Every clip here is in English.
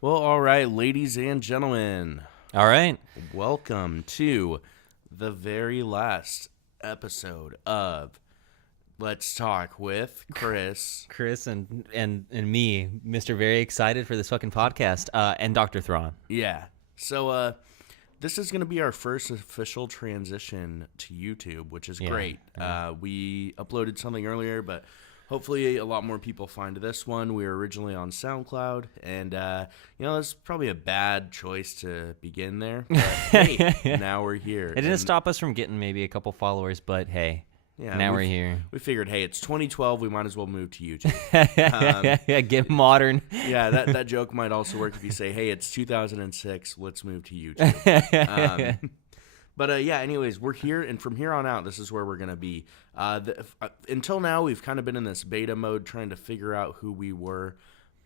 Well, all right, ladies and gentlemen, All right. welcome to the very last episode of Let's Talk with Cris. Cris and me, Mr. Very excited for this fucking podcast, and Dr. Thrawn. Yeah. So, this is going to be our first official transition to YouTube, which is great. We uploaded something earlier, but hopefully a lot more people find this one. We were originally on SoundCloud, and, it's probably a bad choice to begin there. But hey, now we're here. It didn't stop us from getting maybe a couple followers, but hey, now we're here. We figured, hey, it's 2012. We might as well move to YouTube. Get modern. Yeah, that joke might also work if you say, hey, it's 2006. Let's move to YouTube. But anyways, we're here, and from here on out, this is where we're going to be. Until now, we've kind of been in this beta mode trying to figure out who we were,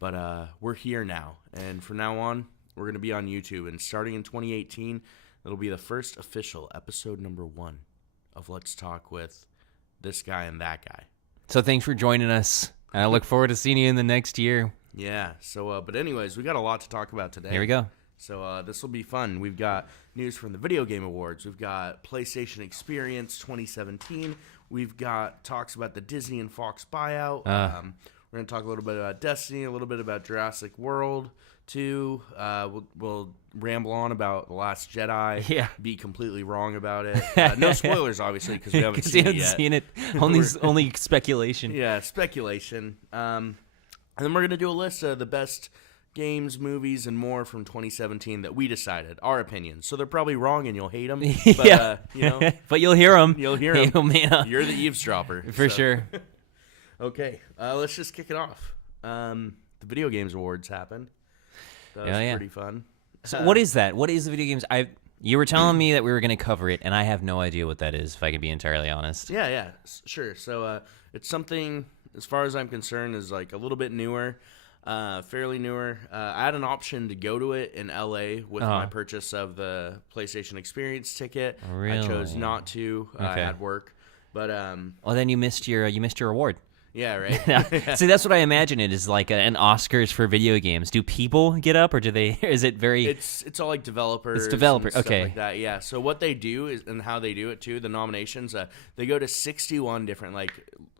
but we're here now. And from now on, we're going to be on YouTube. And starting in 2018, it'll be the first official episode number 1 of Let's Talk with this guy and that guy. So thanks for joining us. I look forward to seeing you in the next year. Yeah, so, but anyways, we got a lot to talk about today. Here we go. So this will be fun. We've got news from the Video Game Awards. We've got PlayStation Experience 2017. We've got talks about the Disney and Fox buyout. We're going to talk a little bit about Destiny, a little bit about Jurassic World 2. We'll ramble on about The Last Jedi. Yeah. Be completely wrong about it. No spoilers, obviously, because we haven't seen it yet. Seen it. Only speculation. Yeah, speculation. And then we're going to do a list of the best games, movies, and more from 2017 that we decided, our opinions. So they're probably wrong and you'll hate them. But, yeah. But you'll hear them. You'll hear them. Oh, man. You're the eavesdropper. For sure. Okay, let's just kick it off. The Video Games Awards happened. That was pretty fun. So what is that? What is the Video Games? You were telling me that we were going to cover it, and I have no idea what that is, if I can be entirely honest. Yeah, sure. So it's something, as far as I'm concerned, is like a little bit newer. Fairly newer. I had an option to go to it in LA with my purchase of the PlayStation Experience ticket. Really? I chose not to. I had work, but well, then you missed your award. Yeah, right. See, that's what I imagine it is, like an Oscars for video games. Do people get up, or do they? Is it very? It's all like developers. It's developers. And stuff Okay. like that. Yeah. So what they do is, and how they do it too, the nominations. They go to 61 different like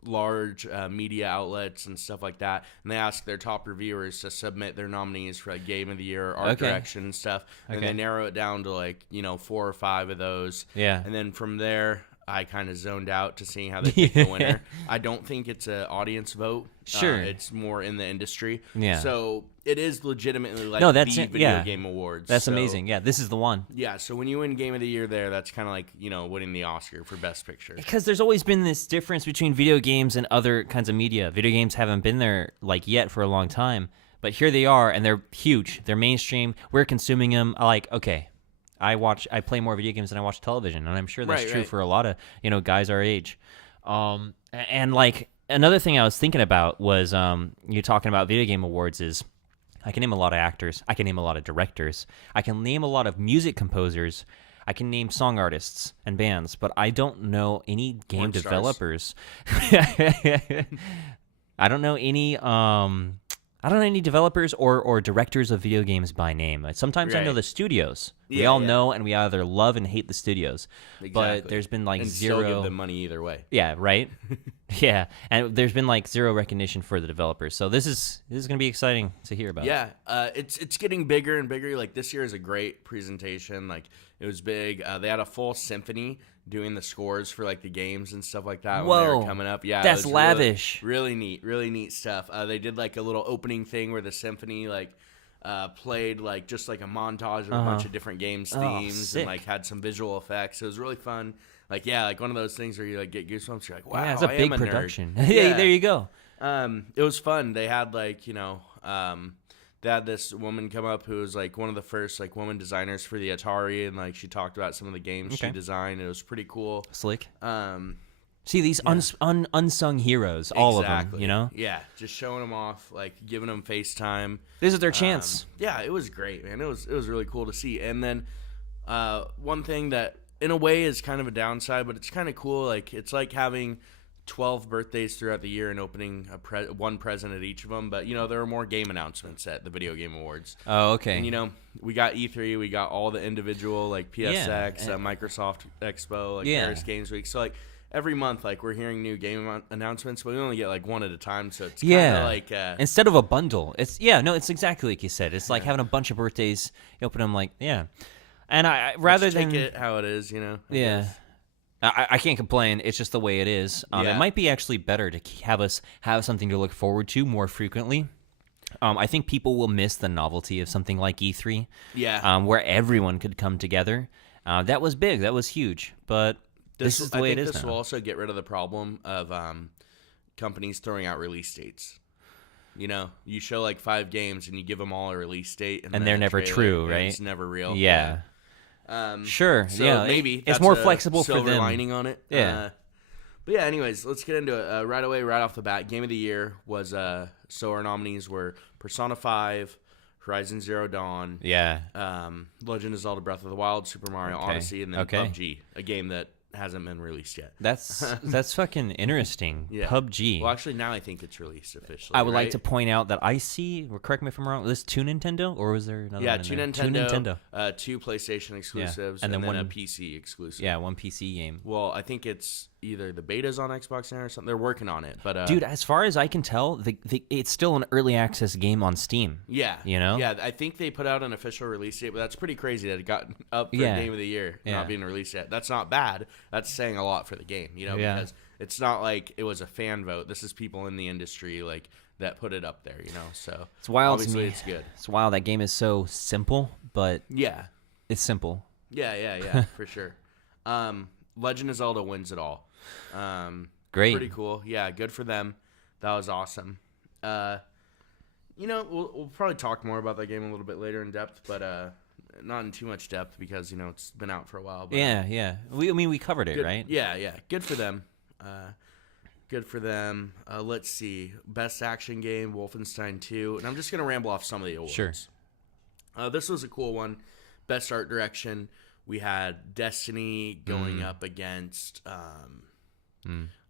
large media outlets and stuff like that, and they ask their top reviewers to submit their nominees for like Game of the Year, Art Direction, and stuff. And they narrow it down to like 4 or 5 of those. Yeah. And then from there, I kind of zoned out to seeing how they pick the winner. I don't think it's an audience vote. Sure. It's more in the industry. Yeah. So it is legitimately like the Video Game Awards. That's amazing. Yeah, this is the one. Yeah, so when you win Game of the Year there, that's kind of like, winning the Oscar for Best Picture. Because there's always been this difference between video games and other kinds of media. Video games haven't been there like yet for a long time. But here they are, and they're huge. They're mainstream. We're consuming them. I play more video games than I watch television, and I'm sure that's true for a lot of guys our age. And like another thing I was thinking about was you talking about Video Game Awards is I can name a lot of actors, I can name a lot of directors, I can name a lot of music composers, I can name song artists and bands, but I don't know any game developers. I don't know any. I don't know any developers or directors of video games by name. Sometimes I know the studios. We all know, and we either love and hate the studios. Exactly. But there's been like zero. Still give them money either way. Yeah, right. Yeah, and there's been like zero recognition for the developers. So this is going to be exciting to hear about. Yeah, it's getting bigger and bigger. Like this year is a great presentation. Like it was big. They had a full symphony doing the scores for like the games and stuff like that. Whoa, when they were coming up. Yeah, that's lavish. Really neat stuff. They did like a little opening thing where the symphony played like just like a montage of a bunch of different games themes and like had some visual effects. It was really fun. Like like one of those things where you like get goosebumps. You're like, wow, yeah, it's a big am a production. Nerd. Yeah, there you go. It was fun. They had like they had this woman come up who was like one of the first like woman designers for the Atari, and like she talked about some of the games she designed. It was pretty cool. Slick. See these unsung heroes, all of them, Yeah, just showing them off, like giving them FaceTime. This is their chance. Yeah, it was great, man. It was really cool to see. And then one thing that in a way is kind of a downside, but it's kind of cool. Like it's like having 12 birthdays throughout the year and opening one present at each of them. But, there are more game announcements at the Video Game Awards. Oh, okay. And, we got E3, we got all the individual, like, PSX, Microsoft Expo, like, Paris Games Week. So, like, every month, like, we're hearing new game announcements, but we only get, like, one at a time. So it's kind of like... instead of a bundle. It's exactly like you said. It's like having a bunch of birthdays. You open them, like, And rather than... take it how it is, I guess. I can't complain. It's just the way it is. It might be actually better to have us have something to look forward to more frequently. I think people will miss the novelty of something like E3. Yeah. Where everyone could come together. That was big. That was huge. But this is the way it is now. This will also get rid of the problem of companies throwing out release dates. You show like 5 games and you give them all a release date. And they're never true, right? It's never real. Yeah. Sure. So maybe it's that's more a flexible for silver them. lining on it. Yeah. But yeah, anyways, let's get into it right away, right off the bat. Game of the year was so our nominees were Persona 5, Horizon Zero Dawn, Legend of Zelda: Breath of the Wild, Super Mario Odyssey, and then PUBG, a game that hasn't been released yet. That's fucking interesting. Yeah. PUBG. Well, actually, now I think it's released officially. I would like to point out that I see. Correct me if I'm wrong. Was this 2 Nintendo or was there another? Yeah, one 2 there? Nintendo. 2 PlayStation exclusives, and then a PC exclusive. Yeah, one PC game. Well, I think it's either the beta's on Xbox now or something. They're working on it, but dude, as far as I can tell, it's still an early access game on Steam. Yeah, Yeah, I think they put out an official release date, but that's pretty crazy that it got up for Game of the Year not being released yet. That's not bad. That's saying a lot for the game, because it's not like it was a fan vote. This is people in the industry like that put it up there, So it's wild obviously to me. It's good. It's wild that game is so simple, but it's simple. Yeah, for sure. Legend of Zelda wins it all. Great. Pretty cool. Yeah, good for them. That was awesome. We'll probably talk more about that game a little bit later in depth, but not in too much depth because, it's been out for a while. But, yeah. We covered it, good, right? Yeah. Good for them. Good for them. Let's see. Best action game, Wolfenstein 2. And I'm just going to ramble off some of the awards. Sure. This was a cool one. Best art direction. We had Destiny going up against,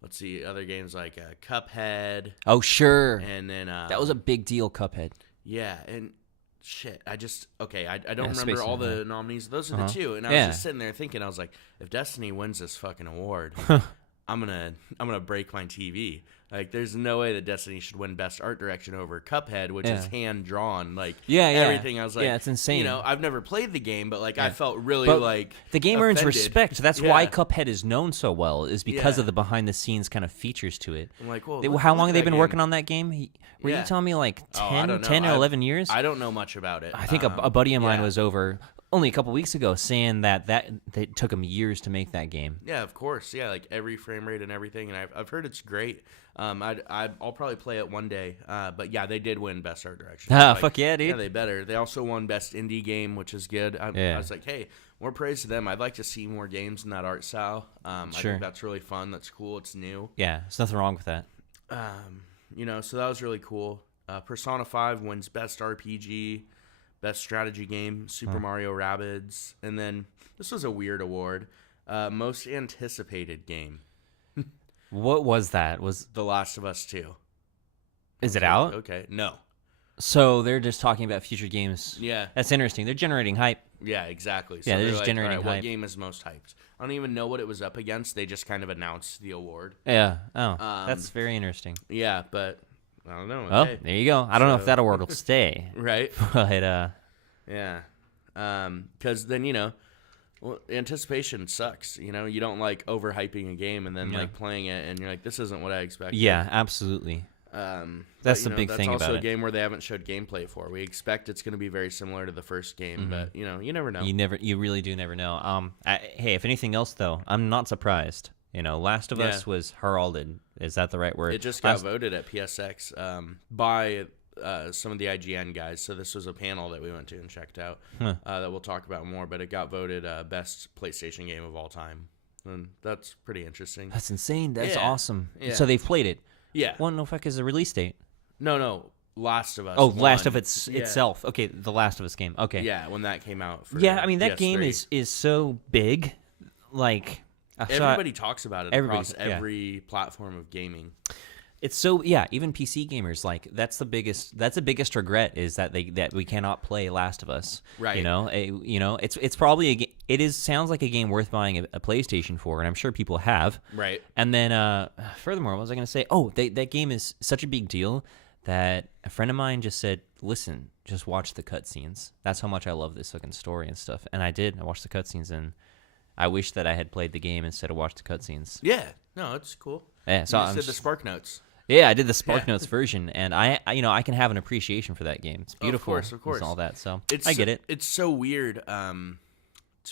let's see, other games like Cuphead. Oh, sure. And then... that was a big deal, Cuphead. Yeah, and shit, I don't remember all the nominees. Those are the two. And I was just sitting there thinking, I was like, if Destiny wins this fucking award, I'm gonna break my TV. Like, there's no way that Destiny should win Best Art Direction over Cuphead, which is hand drawn. Like, everything. I was like, it's insane. I've never played the game, but like, I felt really the game earns offended. respect. That's why Cuphead is known so well, is because of the behind the scenes kind of features to it. I'm like, well, how long have they been working on that game? Were you telling me like 10 or 11 years? I don't know much about it. I think a buddy of mine was over only a couple weeks ago saying that it took him years to make that game. Yeah, of course. Yeah, like every frame rate and everything, and I've heard it's great. I'll probably play it one day. But yeah, they did win Best Art Direction. Fuck yeah, dude. Yeah, they better. They also won Best Indie Game, which is good. I was like, hey, more praise to them. I'd like to see more games in that art style. I think that's really fun. That's cool. It's new. Yeah, there's nothing wrong with that. So that was really cool. Persona 5 wins Best RPG, Best Strategy Game, Super Mario Rabbids, and then this was a weird award, Most Anticipated Game. What was that? Was The Last of Us 2. Is it out? Okay, no. So they're just talking about future games. Yeah. That's interesting. They're generating hype. Yeah, exactly. So they're just generating hype. What game is most hyped? I don't even know what it was up against. They just kind of announced the award. Yeah. Oh, that's very interesting. Yeah, but I don't know. Oh, there you go. I don't know if that award will stay. Right. But yeah. Because then anticipation sucks. You don't like overhyping a game and then like playing it and you're like, this isn't what I expected. Yeah, absolutely. That's the big thing about it. That's also a game where they haven't showed gameplay for. We expect it's going to be very similar to the first game, but you never know. You really do never know. Hey, if anything else though, I'm not surprised. Last of Us was heralded. Is that the right word? It just got voted at PSX by some of the IGN guys. So this was a panel that we went to and checked out that we'll talk about more. But it got voted best PlayStation game of all time, and that's pretty interesting. That's insane. That's awesome. Yeah. So they've played it. Yeah. Well, no fuck is the release date. No. Last of Us. Oh, Last of Us itself. Okay, the Last of Us game. Okay. Yeah, when that came out. For I mean that PS3. game is so big, like Everybody talks about it across yeah. every platform of gaming. It's so even PC gamers, like that's the biggest regret is that we cannot play Last of Us. Right. It's probably sounds like a game worth buying a PlayStation for, and I'm sure people have. Right. And then furthermore, what was I going to say? Oh, that game is such a big deal that a friend of mine just said, "Listen, just watch the cutscenes. That's how much I love this fucking story and stuff." And I did. I watched the cutscenes, and I wish that I had played the game instead of watched the cutscenes. Yeah. No, it's cool. Yeah. So I did the Spark Notes. Yeah, I did the Spark Notes version, and I can have an appreciation for that game. It's beautiful, of course, and all that. So I get it. It's so weird to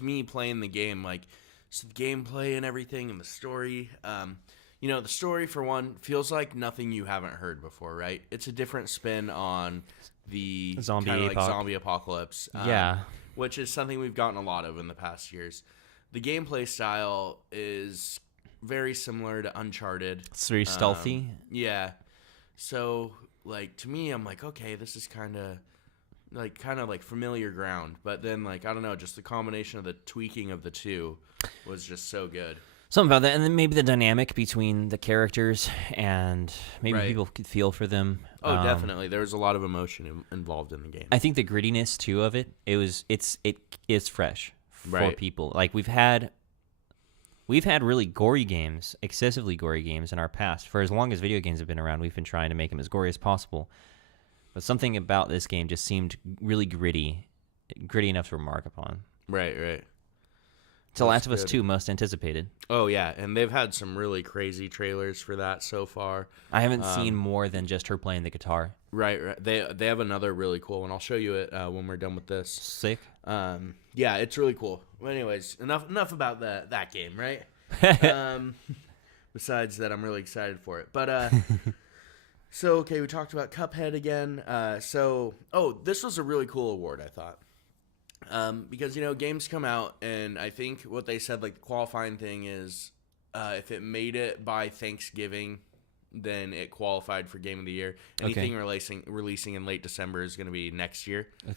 me playing the game, like so the gameplay and everything, and the story. The story for one feels like nothing you haven't heard before, right? It's a different spin on the zombie apocalypse. Which is something we've gotten a lot of in the past years. The gameplay style is very similar to Uncharted. It's very stealthy. Yeah. So, like, to me, I'm like, okay, this is kind of like familiar ground. But then, like, I don't know, just the combination of the tweaking of the two was just so good. Something about that, and then maybe the dynamic between the characters, and maybe people could feel for them. Oh, definitely. There was a lot of emotion involved in the game. I think the grittiness too of it, it is fresh for people. Like we've had really gory games, excessively gory games in our past. For as long as video games have been around, we've been trying to make them as gory as possible. But something about this game just seemed really gritty enough to remark upon. Right. So Last of Us 2, most anticipated. Oh, yeah, and they've had some really crazy trailers for that so far. I haven't seen more than just her playing the guitar. Right. They have another really cool one. I'll show you it when we're done with this. Sick. Yeah, it's really cool. Well, anyways, enough about that game, right? Besides that, I'm really excited for it. But so okay, we talked about Cuphead again. This was a really cool award, I thought. Because games come out, and I think what they said, like the qualifying thing is, if it made it by Thanksgiving, then it qualified for Game of the Year. Anything releasing in late December is going to be next year. I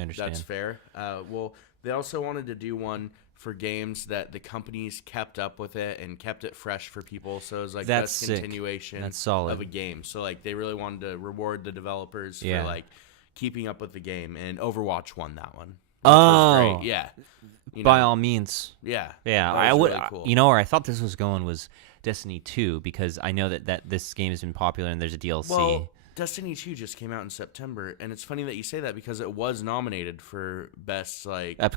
understand. That's fair. Well, they also wanted to do one for games that the companies kept up with it and kept it fresh for people. So it was like that's continuation of a game. So like they really wanted to reward the developers for like keeping up with the game, and Overwatch won that one. Oh, great. Yeah. By all means. Yeah. I would. Really cool. Where I thought this was going was Destiny 2, because I know that this game has been popular and there's a DLC. Well, Destiny 2 just came out in September, and it's funny that you say that because it was nominated for best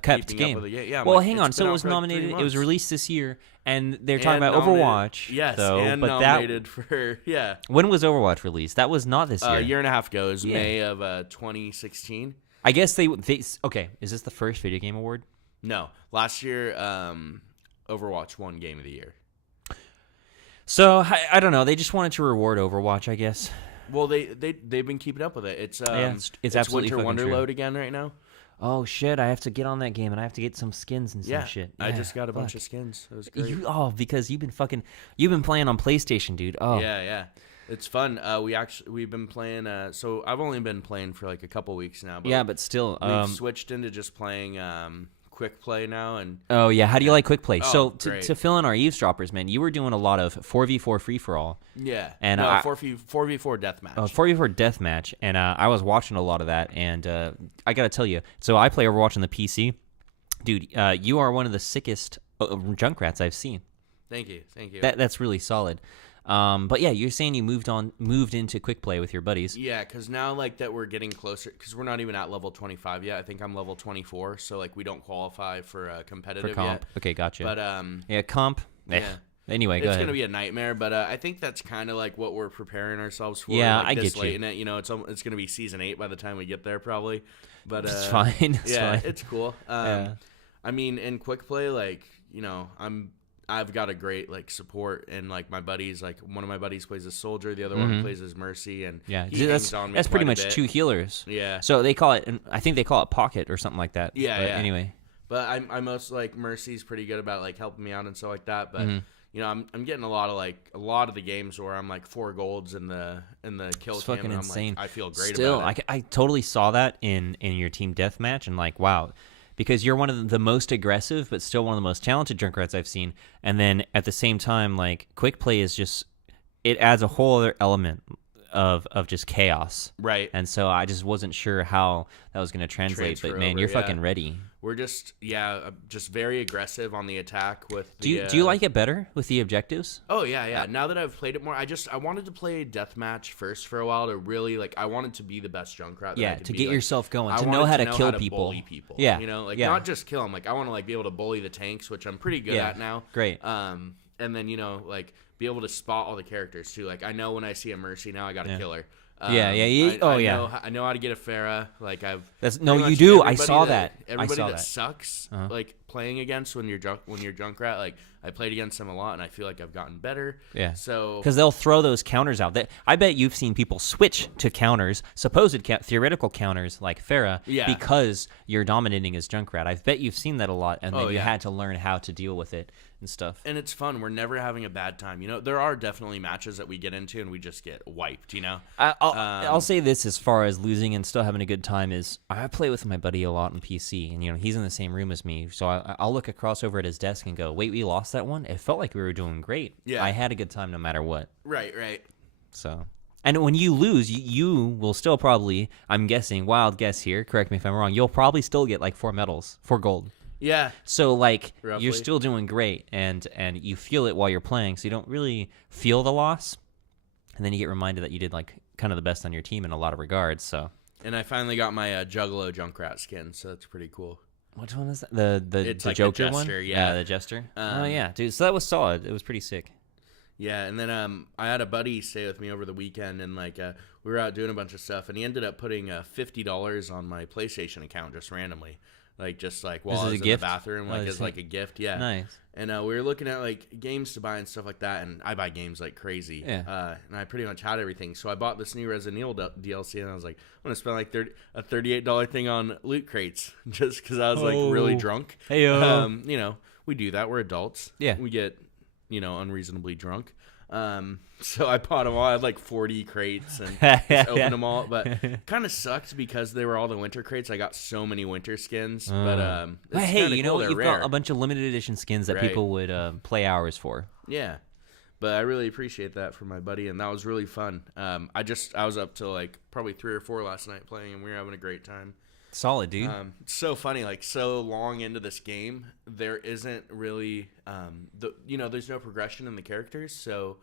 kept game. Yeah. Well, hang on. So it was nominated. It was released this year, and they're talking about Overwatch. Yes, though, and but nominated for When was Overwatch released? That was not this year. A year and a half ago. It was May of 2016. I guess they okay. Is this the first video game award? No, last year Overwatch won Game of the Year. So I don't know. They just wanted to reward Overwatch, I guess. Well, they've been keeping up with it. It's absolutely Winter Wonderload true. Again right now. Oh shit! I have to get on that game, and I have to get some skins and some shit. Yeah, I just got a bunch of skins. It was great. Because you've been playing on PlayStation, dude. Oh yeah. It's fun. We've been playing. So I've only been playing for like a couple weeks now. But but still, we've switched into just playing quick play now. And how do you like quick play? Oh, so to fill in our eavesdroppers, man, you were doing a lot of 4v4 free for all. Yeah, and 4v4 deathmatch. 4v4 deathmatch, and I was watching a lot of that, and I gotta tell you, so I play Overwatch on the PC, dude. You are one of the sickest Junkrats I've seen. Thank you. That's really solid. But yeah, you're saying you moved into quick play with your buddies. Yeah, because now like that we're getting closer, because we're not even at level 25 yet. I think I'm level 24, so like we don't qualify for competitive for comp. Yet. Okay, gotcha. But comp. Yeah. Anyway, it's gonna be a nightmare, but I think that's kind of like what we're preparing ourselves for. Yeah, like, I this get late you. In it, it's gonna be season 8 by the time we get there, probably. But it's fine. It's cool. I mean, in quick play, like I've got a great like support, and like my buddies, like one of my buddies plays as Soldier, the other one plays as Mercy, and he hangs on me that's pretty much bit. 2 healers. Yeah. So they call it, I think they call it Pocket or something like that. Yeah. But anyway. But I'm most like Mercy's pretty good about like helping me out and stuff like that. But I'm getting a lot of the games where I'm like 4 golds in the kill it's cam. Fucking and insane. I feel great Still, about it. I totally saw that in your team deathmatch, and like wow. because you're one of the most aggressive, but still one of the most talented Junkrats I've seen. And then at the same time, like quick play is just it adds a whole other element of just chaos. Right. And so I just wasn't sure how that was going to translate. But man, you're fucking ready. We're just very aggressive on the attack with the... Do you like it better with the objectives? Oh, yeah. Now that I've played it more, I wanted to play deathmatch first for a while to really, like, I wanted to be the best Junkrat that I could to be. get like, yourself going, to know how to kill people. Bully people. Yeah. You know, like, not just kill them. Like, I want to, like, be able to bully the tanks, which I'm pretty good at now. Great. And then, you know, like, be able to spot all the characters, too. Like, I know when I see a Mercy now, I got to kill her. I know how to get a Pharah. Like you do. I saw that. Everybody that sucks, like playing against when you're Junkrat. Like I played against them a lot, and I feel like I've gotten better. Yeah. So because they'll throw those counters out. I bet you've seen people switch to counters, supposed theoretical counters like Pharah, because you're dominating as Junkrat. I bet you've seen that a lot, and then you had to learn how to deal with it and stuff. And it's fun. We're never having a bad time. You know, there are definitely matches that we get into and we just get wiped. You know. I'll say this as far as losing and still having a good time is I play with my buddy a lot on PC, and you know he's in the same room as me, so I'll look across over at his desk and go, "Wait, we lost that one? It felt like we were doing great. Yeah, I had a good time no matter what." Right. So, and when you lose, you will still probably, I'm guessing, wild guess here, correct me if I'm wrong, you'll probably still get like 4 medals, 4 gold. Yeah. So like roughly. You're still doing great, and you feel it while you're playing, so you don't really feel the loss, and then you get reminded that you did like kind of the best on your team in a lot of regards. So. And I finally got my Juggalo Junkrat skin, so that's pretty cool. Which one is that? The like Joker the Jester, one? Yeah, the Jester. Oh yeah, dude. So that was solid. It was pretty sick. Yeah, and then I had a buddy stay with me over the weekend, and like we were out doing a bunch of stuff, and he ended up putting $50 on my PlayStation account just randomly. Like while I was in the bathroom, like as like a gift, yeah. Nice. And we were looking at like games to buy and stuff like that, and I buy games like crazy. Yeah. And I pretty much had everything, so I bought this new Resident Evil DLC, and I was like, I'm gonna spend like a $38 thing on loot crates just because I was like really drunk. Hey you know, we do that. We're adults. Yeah. We get unreasonably drunk. So I bought them all. I had like 40 crates and just opened them all, but kind of sucked because they were all the winter crates. I got so many winter skins, but hey, you cool. know, you've got a bunch of limited edition skins that people would play hours for. Yeah, but I really appreciate that from my buddy, and that was really fun. I was up till like probably 3 or 4 last night playing, and we were having a great time. Solid, dude. It's so funny, like so long into this game, there isn't really there's no progression in the characters, so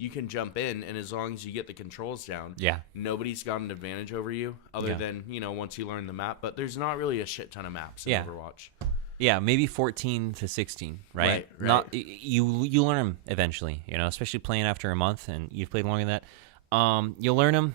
you can jump in, and as long as you get the controls down, nobody's got an advantage over you other than once you learn the map. But there's not really a shit ton of maps in Overwatch. Yeah, maybe 14 to 16, right? Not you learn them eventually, especially playing after a month, and you've played longer than that. You'll learn them.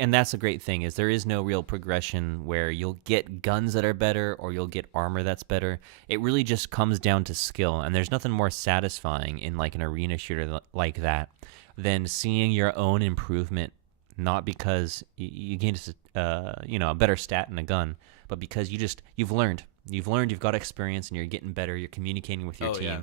And that's a great thing is there is no real progression where you'll get guns that are better or you'll get armor that's better. It really just comes down to skill, and there's nothing more satisfying in like an arena shooter like that than seeing your own improvement, not because you gained a better stat in a gun, but because you've learned, you've got experience, and you're getting better, you're communicating with your team. Yeah.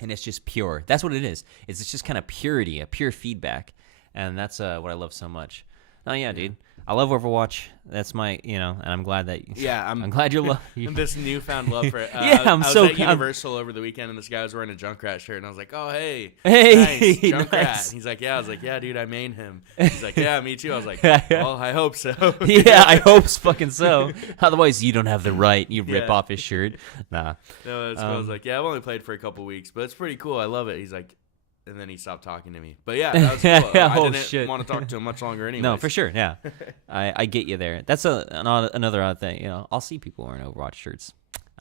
And it's just pure. That's what it is. It's just kind of purity, a pure feedback, and that's what I love so much. Oh yeah, dude. I love Overwatch. That's my, and I'm glad that. Yeah, I'm glad you're this newfound love for it. I was at Universal over the weekend, and this guy was wearing a Junkrat shirt, and I was like, "Oh, hey, nice Junkrat." Nice. He's like, "Yeah." I was like, "Yeah, dude, I made him." He's like, "Yeah, me too." I was like, "Well, I hope so." Yeah, I hope fucking so. Otherwise, you don't have the right. You rip off his shirt. Nah. No, that's cool. I was like, "Yeah, I've only played for a couple weeks, but it's pretty cool. I love it." He's like. And then he stopped talking to me. But yeah, that was cool. I didn't want to talk to him much longer anyway. No, for sure, yeah. I get you there. That's another odd thing. I'll see people wearing Overwatch shirts.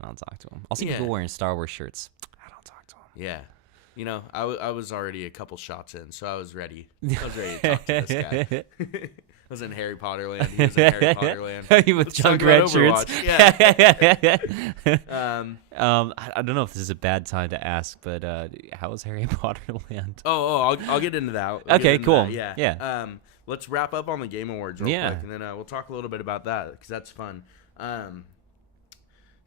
I don't talk to them. I'll see people wearing Star Wars shirts. I don't talk to them. Yeah. I was already a couple shots in, so I was ready. I was ready to talk to this guy. I was in Harry Potter land. He was in Harry Potter land. With Junkrat shirts. Yeah. I don't know if this is a bad time to ask, but how was Harry Potter land? I'll get into that. Okay, cool. That. Yeah. Let's wrap up on the Game Awards real quick, and then we'll talk a little bit about that because that's fun.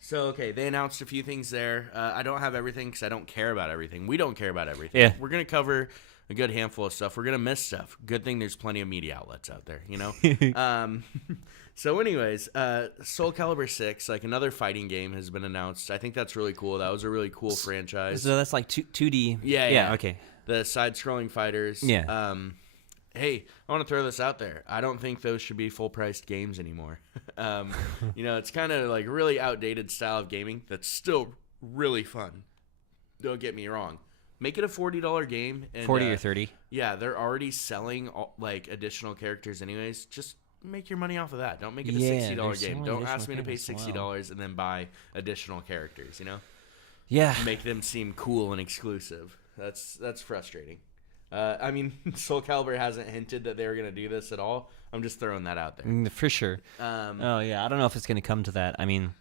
So, they announced a few things there. I don't have everything because I don't care about everything. We don't care about everything. Yeah. We're going to cover a good handful of stuff. We're going to miss stuff. Good thing there's plenty of media outlets out there, So anyways, Soul Calibur 6, like another fighting game, has been announced. I think that's really cool. That was a really cool franchise. So that's like 2D. Yeah. Okay. The side-scrolling fighters. Yeah. Hey, I want to throw this out there. I don't think those should be full-priced games anymore. It's kind of like really outdated style of gaming that's still really fun. Don't get me wrong. Make it a $40 game. And, 40 or 30. Yeah, they're already selling like additional characters anyways. Just make your money off of that. Don't make it a $60 game. Don't ask me to pay $60 and then buy additional characters, Yeah. Make them seem cool and exclusive. That's frustrating. Soul Calibur hasn't hinted that they were going to do this at all. I'm just throwing that out there. For sure. I don't know if it's going to come to that. I mean,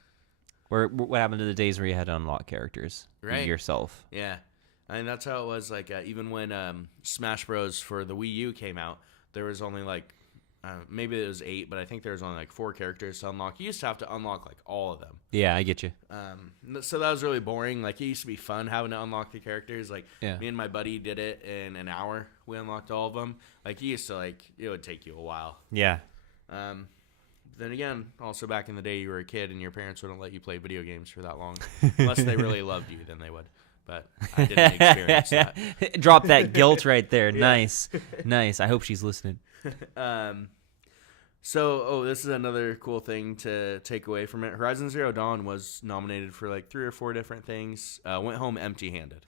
what happened to the days where you had to unlock characters yourself? Yeah. That's how it was. Like even when Smash Bros. For the Wii U came out, there was only like maybe it was 8, but I think there was only like 4 characters to unlock. You used to have to unlock like all of them. Yeah, I get you. So that was really boring. Like it used to be fun having to unlock the characters. Like me and my buddy did it in an hour. We unlocked all of them. Like you used to it would take you a while. Yeah. Then again, also back in the day, you were a kid and your parents wouldn't let you play video games for that long, unless they really loved you. Then they would. But I didn't experience that. Drop that guilt right there. Yeah. Nice. I hope she's listening. This is another cool thing to take away from it. Horizon Zero Dawn was nominated for like 3 or 4 different things. Went home empty-handed.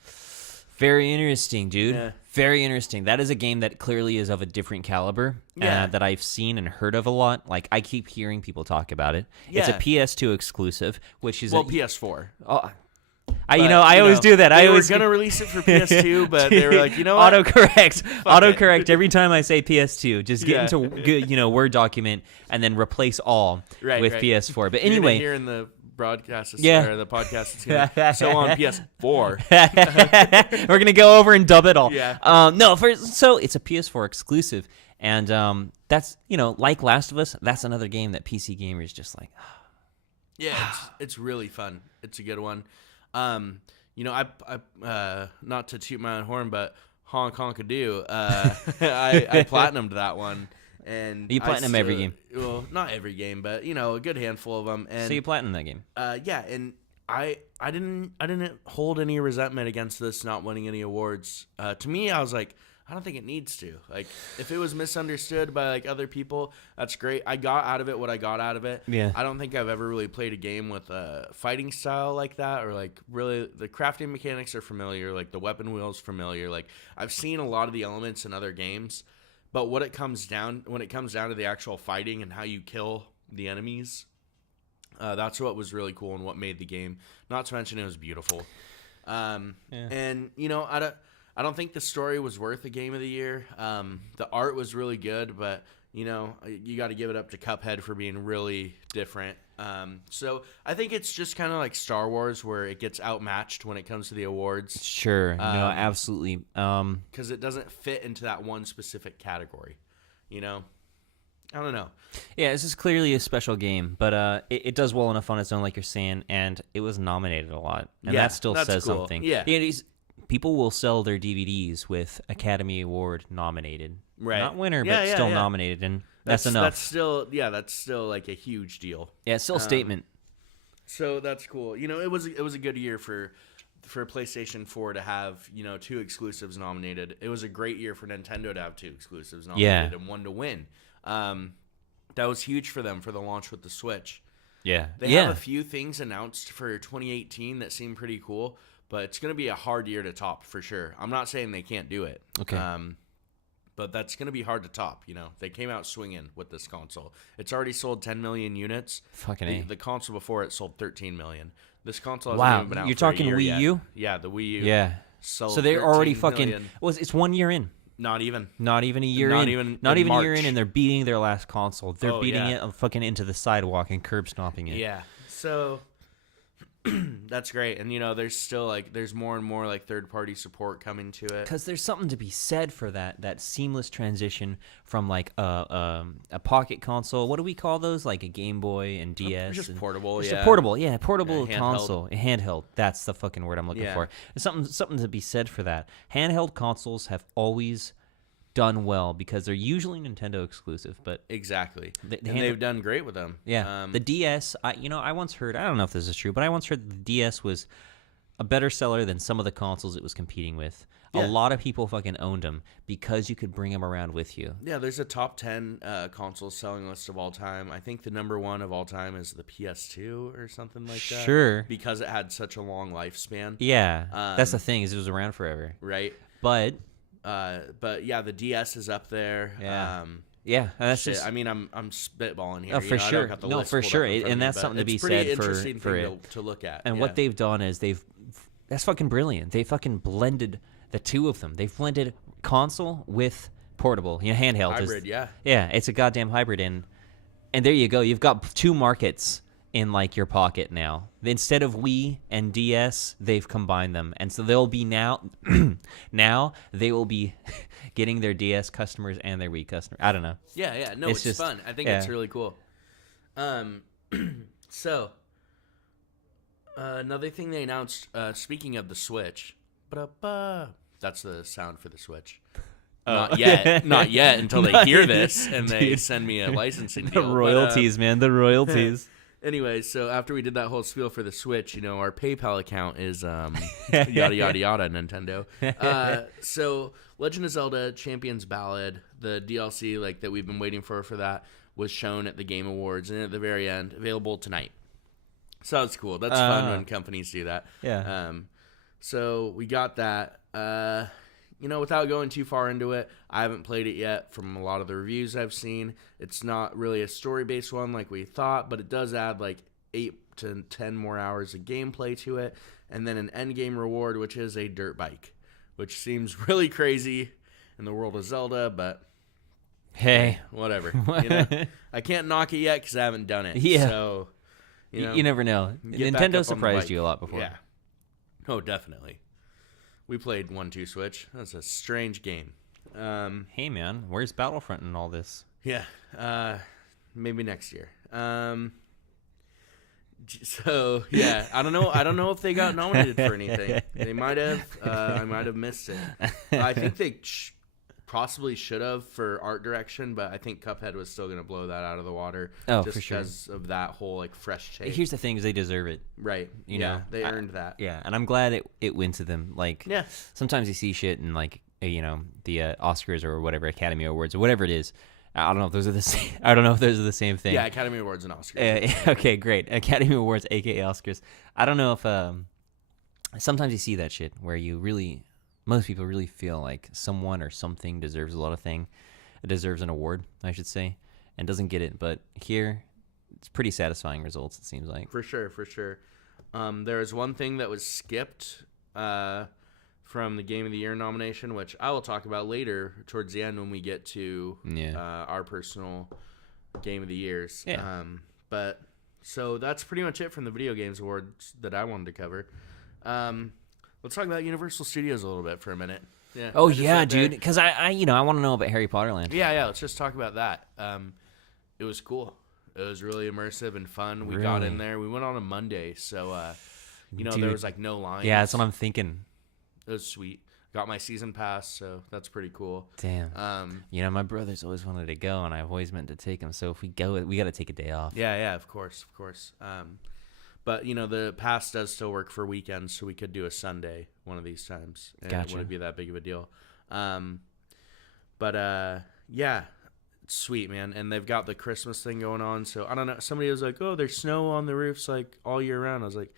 Very interesting, dude. Yeah. Very interesting. That is a game that clearly is of a different caliber that I've seen and heard of a lot. Like, I keep hearing people talk about it. Yeah. It's a PS2 exclusive, which is PS4. Oh, I always do that. They were going to release it for PS2, but they were like, you know what? Autocorrect every time I say PS2. Just get into Word document and then replace all with PS4. But anyway, here in the broadcast, or the podcast, it's so on PS4. We're gonna go over and dub it all. Yeah. So it's a PS4 exclusive, and that's like Last of Us. That's another game that PC gamers just like. Yeah, it's really fun. It's a good one. I not to toot my own horn, but honk honk-a-doo. I platinumed that one. And you platinum every game? Well, not every game, but a good handful of them. And so you platinum that game? Yeah, and I didn't hold any resentment against this not winning any awards. To me, I was like, I don't think it needs to. Like, if it was misunderstood by like other people, that's great. I got out of it what I got out of it. Yeah. I don't think I've ever really played a game with a fighting style like that, or like really the crafting mechanics are familiar, like the weapon wheel's familiar. Like I've seen a lot of the elements in other games. But when it comes down to the actual fighting and how you kill the enemies, that's what was really cool and what made the game. Not to mention it was beautiful. And I don't think the story was worth a game of the year. The art was really good, but you got to give it up to Cuphead for being really different. So I think it's just kind of like Star Wars, where it gets outmatched when it comes to the awards. Sure, no, absolutely. Because it doesn't fit into that one specific category. I don't know. Yeah, this is clearly a special game, but it does well enough on its own, like you're saying, and it was nominated a lot, and that still says cool. something. Yeah. People will sell their DVDs with Academy Award nominated, right? Not winner, but still nominated, and that's enough. That's still like a huge deal. Yeah, it's still a statement. So that's cool. It was a good year for PlayStation 4 to have 2 exclusives nominated. It was a great year for Nintendo to have 2 exclusives nominated and 1 to win. That was huge for them for the launch with the Switch. Yeah, they have a few things announced for 2018 that seem pretty cool. But it's going to be a hard year to top for sure. I'm not saying they can't do it. Okay. But that's going to be hard to top. They came out swinging with this console. It's already sold 10 million units. Fucking A. The console before it sold 13 million. This console hasn't even been out you're for talking a year Wii yet. U? Yeah, the Wii U. Yeah. So they're already fucking. Well, it's 1 year in. Not even a year in. Not even a year in, and they're beating their last console. They're beating it fucking into the sidewalk and curb stomping it. Yeah. So. That's great, and there's still there's more and more third-party support coming to it. Because there's something to be said for that seamless transition from a pocket console. What do we call those? Like a Game Boy and DS. Just portable, just yeah. A portable handheld. console, a handheld. That's the fucking word I'm looking for. There's something to be said for that. Handheld consoles have always done well because they're usually Nintendo exclusive, but Exactly. and they've done great with them. Yeah, the DS. I once heard. I don't know if this is true, but I once heard the DS was a better seller than some of the consoles it was competing with. Yeah. A lot of people fucking owned them because you could bring them around with you. Yeah, there's a top 10 console selling list of all time. I think the number one of all time is the PS2 or something like that. Sure. Because it had such a long lifespan. Yeah, that's the thing is it was around forever. Right. But yeah, the DS is up there. Yeah. Yeah, that's shit, just. I mean, I'm spitballing here. Oh, for I don't sure. got the No, list for pulled sure. up in front And of me, that's but something to be it's pretty said interesting for thing it. to look at. And yeah. what they've done is that's fucking brilliant. They fucking blended the two of them. They've blended console with portable, handheld. Hybrid, yeah. Yeah, it's a goddamn hybrid. And there you go. You've got two markets in like your pocket now. Instead of Wii and DS, they've combined them. And so they'll be now they will be getting their DS customers and their Wii customers. I don't know. Yeah. No, it's just fun. I think it's really cool. So another thing they announced, speaking of the Switch, that's the sound for the Switch. Not yet until they hear this and they send me a licensing deal. The royalties, man, the royalties. Anyway, so after we did that whole spiel for the Switch, our PayPal account is yada yada yada Nintendo. So Legend of Zelda Champions Ballad, the DLC that we've been waiting for that, was shown at the Game Awards, and at the very end, available tonight. So that's cool. That's fun when companies do that. Yeah. So we got that. Without going too far into it, I haven't played it yet. From a lot of the reviews I've seen, it's not really a story-based one like we thought, but it does add 8 to 10 more hours of gameplay to it, and then an endgame reward, which is a dirt bike, which seems really crazy in the world of Zelda, but hey, whatever. I can't knock it yet because I haven't done it. Yeah. So, you never know. Nintendo surprised you a lot before. Yeah. Oh, definitely. We played 1-2 Switch. That's a strange game. Hey, man, where's Battlefront and all this? Yeah, maybe next year. So yeah, I don't know if they got nominated for anything. They might have. I might have missed it. I think they possibly should have for art direction, but I think Cuphead was still going to blow that out of the water. Oh, just for sure. because of that whole fresh take. Here's the thing: is they deserve it. Right. You know, they earned that. Yeah, and I'm glad it went to them. Yeah. Sometimes you see shit in the Oscars or whatever, Academy Awards or whatever it is. I don't know if those are the same. I don't know if those are the same thing. Yeah, Academy Awards and Oscars. Okay, great. Academy Awards, aka Oscars. I don't know if sometimes you see that shit where most people really feel like someone or something deserves deserves an award, I should say, and doesn't get it. But here, it's pretty satisfying results. It seems like. For sure. There is one thing that was skipped from the Game of the Year nomination, which I will talk about later towards the end when we get to our personal Game of the Years. Yeah. But so that's pretty much it from the Video Games Awards that I wanted to cover. Let's talk about Universal Studios a little bit for a minute. Yeah. Oh yeah, dude. Because I want to know about Harry Potter Land. Yeah. Let's just talk about that. It was cool. It was really immersive and fun. We got in there. We went on a Monday, so Dude, there was no lines. Yeah, that's what I'm thinking. It was sweet. Got my season pass, so that's pretty cool. Damn. My brother's always wanted to go, and I've always meant to take him. So if we go, we got to take a day off. Yeah, of course. But the pass does still work for weekends, so we could do a Sunday one of these times. And Gotcha. It wouldn't be that big of a deal. Yeah, it's sweet, man. And they've got the Christmas thing going on. So I don't know. Somebody was like, "Oh, there's snow on the roofs all year round." I was like,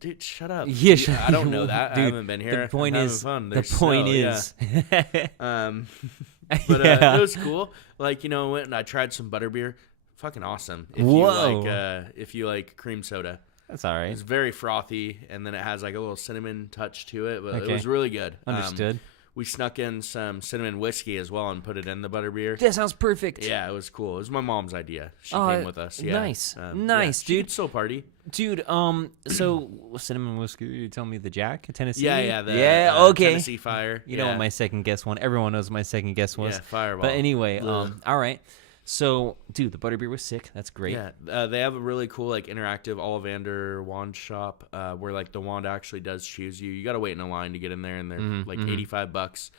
dude, shut up. Yeah, I don't know that. Dude, I haven't been here. The point is, fun. the point is. But it was cool. Went and I tried some butterbeer. Fucking awesome. If you like cream soda. That's all right. It's very frothy, and then it has a little cinnamon touch to it, but Okay. it was really good. Understood. We snuck in some cinnamon whiskey as well and put it in the butterbeer. That sounds perfect. Yeah, it was cool. It was my mom's idea. She came with us. Yeah. Nice, she dude. could still party. Dude, so cinnamon whiskey, you telling me the Jack, Tennessee? Yeah, okay. Tennessee Fire. You know what my second guess one. Everyone knows what my second guess was. Yeah, Fireball. But anyway, Ugh. all right. So, dude, the butterbeer was sick. That's great. Yeah, they have a really cool interactive Ollivander wand shop where the wand actually does choose you. You got to wait in a line to get in there, and they're $85.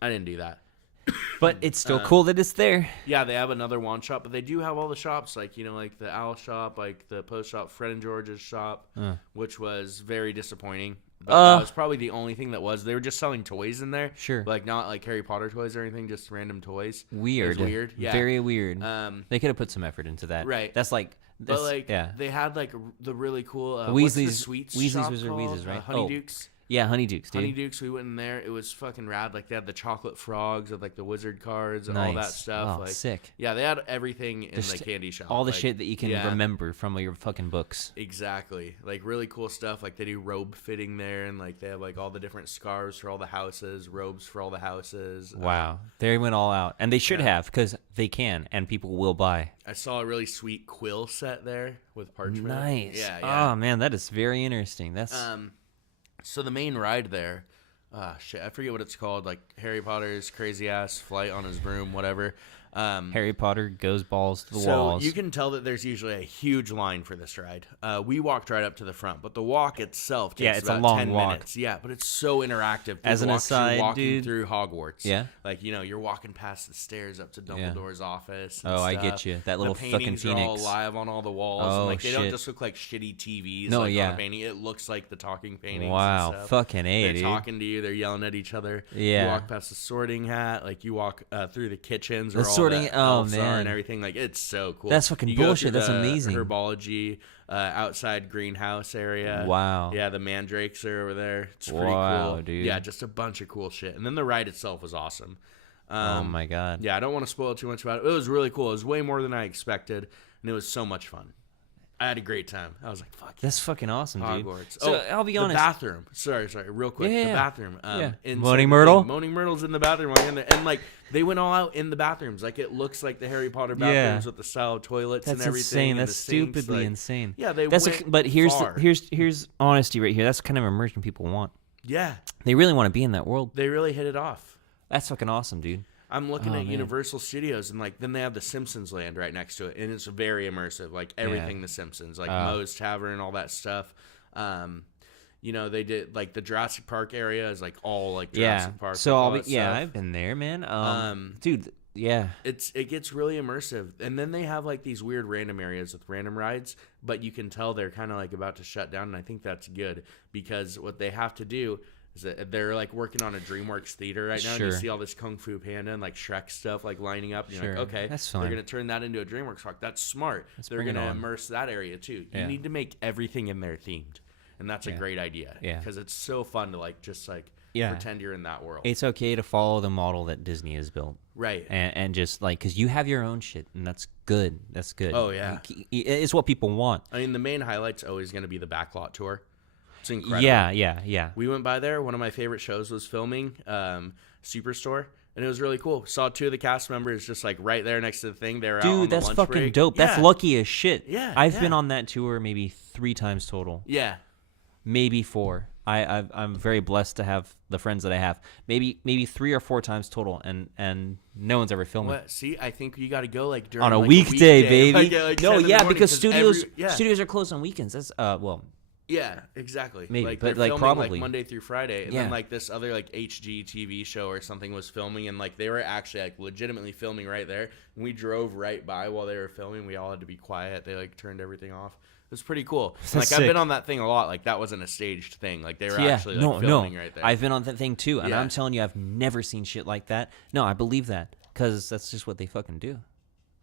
I didn't do that. But it's still cool that it's there. Yeah, they have another wand shop, but they do have all the shops, like, like the Owl shop, like the Post shop, Fred and George's shop, which was very disappointing. But that was probably the only thing that was. They were just selling toys in there. Sure. Like, not like Harry Potter toys or anything, just random toys. Weird. It was weird. Yeah. Very weird. They could have put some effort into that. Right. That's like... But, like, they had, like, the really cool... Weasley's, what's the sweets Weasley's shop Wizard called? Weezes, right? Honeydukes. Yeah, Honeydukes, dude. Honeydukes, we went in there. It was fucking rad. Like, they had the chocolate frogs with, like, the wizard cards and all that stuff. Oh, like, sick. Yeah, they had everything in the candy shop. All the like, shit that you can remember from your fucking books. Exactly. Like, really cool stuff. Like, they do robe fitting there, and, like, they have, like, all the different scarves for all the houses, robes for all the houses. Wow. They went all out. And they should have, because they can, and people will buy. I saw a really sweet quill set there with parchment. Nice. Yeah. Oh, man, that is very interesting. That's... So the main ride there, shit, I forget what it's called, like Harry Potter's crazy ass flight on his broom, whatever. Harry Potter goes balls to the so walls. You can tell that there's usually a huge line for this ride. We walked right up to the front, but the walk itself takes it's about a long 10 walk. minutes. Yeah, but it's so interactive. As an aside, you're walking dude, through Hogwarts. Yeah. Like, you're walking past the stairs up to Dumbledore's office. And oh, stuff. I get you. That little the fucking paintings are all phoenix. live on all the walls. Oh, and, like, they don't shit. just look like shitty TVs. No, like, yeah. on a painting. It looks like the talking paintings. Wow, and stuff. fucking A, They're dude. talking to you. They're yelling at each other. Yeah. You walk past the sorting hat. Like, you walk through the kitchens. The Where sorting- all oh, the elves are man. and everything. Like, it's so cool. That's fucking you go bullshit. through That's the amazing. Herbology outside greenhouse area. Wow. Yeah, the mandrakes are over there. It's pretty Wow, cool. dude. Yeah, just a bunch of cool shit. And then the ride itself was awesome. Oh, my God. Yeah, I don't want to spoil too much about it. It was really cool. It was way more than I expected, and it was so much fun. I had a great time. I was like, fuck yeah. That's fucking awesome, dude. Hogwarts. So, I'll be honest. The bathroom. Sorry, real quick. Yeah. The bathroom. Moaning Myrtle? Moaning Myrtle's in the bathroom. And, like, they went all out in the bathrooms. Like, it looks like the Harry Potter bathrooms with the style of toilets That's and everything. insane. And That's the sinks. stupidly Like, insane. Yeah, they That's went but here's far. here's honesty right here. That's the kind of immersion people want. Yeah. They really want to be in that world. They really hit it off. That's fucking awesome, dude. I'm looking at Universal Studios, and, like, then they have the Simpsons land right next to it, and it's very immersive. Like, everything The Simpsons, like Moe's Tavern, all that stuff. They did, like, the Jurassic Park area is, like, all, like, Jurassic Park. So all that stuff. I've been there, man. Dude, yeah. It gets really immersive, and then they have, like, these weird random areas with random rides, but you can tell they're kind of, like, about to shut down, and I think that's good, because what they have to do is that they're, like, working on a DreamWorks theater right now, and you see all this Kung Fu Panda and, like, Shrek stuff, like, lining up, and you're like, okay, that's fine. they're going to turn that into a DreamWorks park. That's smart. They're going to immerse that area, too. You need to make everything in there themed, and that's a great idea, because it's so fun to, like, just, like, pretend you're in that world. It's okay to follow the model that Disney has built. Right. And just, like, because you have your own shit, and that's good. That's good. Oh, yeah. It's what people want. I mean, the main highlight's always going to be the backlot tour. It's incredible. Yeah. We went by there. One of my favorite shows was filming Superstore, and it was really cool. Saw two of the cast members just, like, right there next to the thing. They were out on the Dude, that's lunch fucking break. dope. That's lucky as shit. Yeah, I've been on that tour maybe 3 times total. Yeah. Maybe 4. I'm very blessed to have the friends that I have. Maybe 3 or 4 times total, and no one's ever filmed it. See, I think you got to go, like, during On a like, weekday, baby. Like, no, 10 in the yeah, morning, because studios studios are closed on weekends. That's Yeah, exactly. Maybe, like, but, they're like, filming, probably. like, Monday through Friday, and then, like, this other, like, HGTV show or something was filming, and, like, they were actually, like, legitimately filming right there. And we drove right by while they were filming. We all had to be quiet. They, like, turned everything off. It was pretty cool. Like, sick. I've been on that thing a lot. Like, that wasn't a staged thing. Like, they were actually, like, filming right there. I've been on that thing too, and I'm telling you, I've never seen shit like that. No, I believe that, because that's just what they fucking do.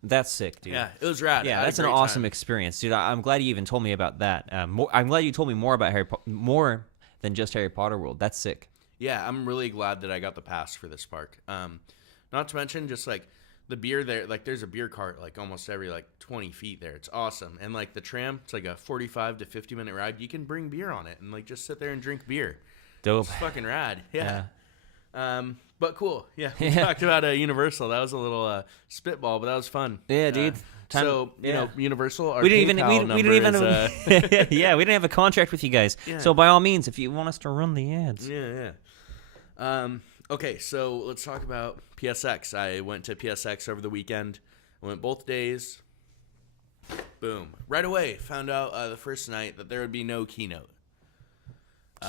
That's sick, dude. Yeah, it was rad. Yeah, that's an awesome experience, dude. I'm glad you even told me about that. I'm glad you told me more about more than just Harry Potter World. That's sick. Yeah, I'm really glad that I got the pass for this park. Not to mention, just, like, the beer there, like, there's a beer cart, like, almost every, like, 20 feet there. It's awesome. And, like, the tram, it's like a 45 to 50-minute ride. You can bring beer on it and, like, just sit there and drink beer. Dope. It's fucking rad. Yeah. But cool. Yeah, we talked about Universal. That was a little spitball, but that was fun. Yeah, dude. So, Universal, our we didn't even is, yeah, we didn't have a contract with you guys. Yeah. So by all means, if you want us to run the ads. Yeah. Okay, so let's talk about PSX. I went to PSX over the weekend. I went both days. Boom. Right away, found out the first night that there would be no keynote.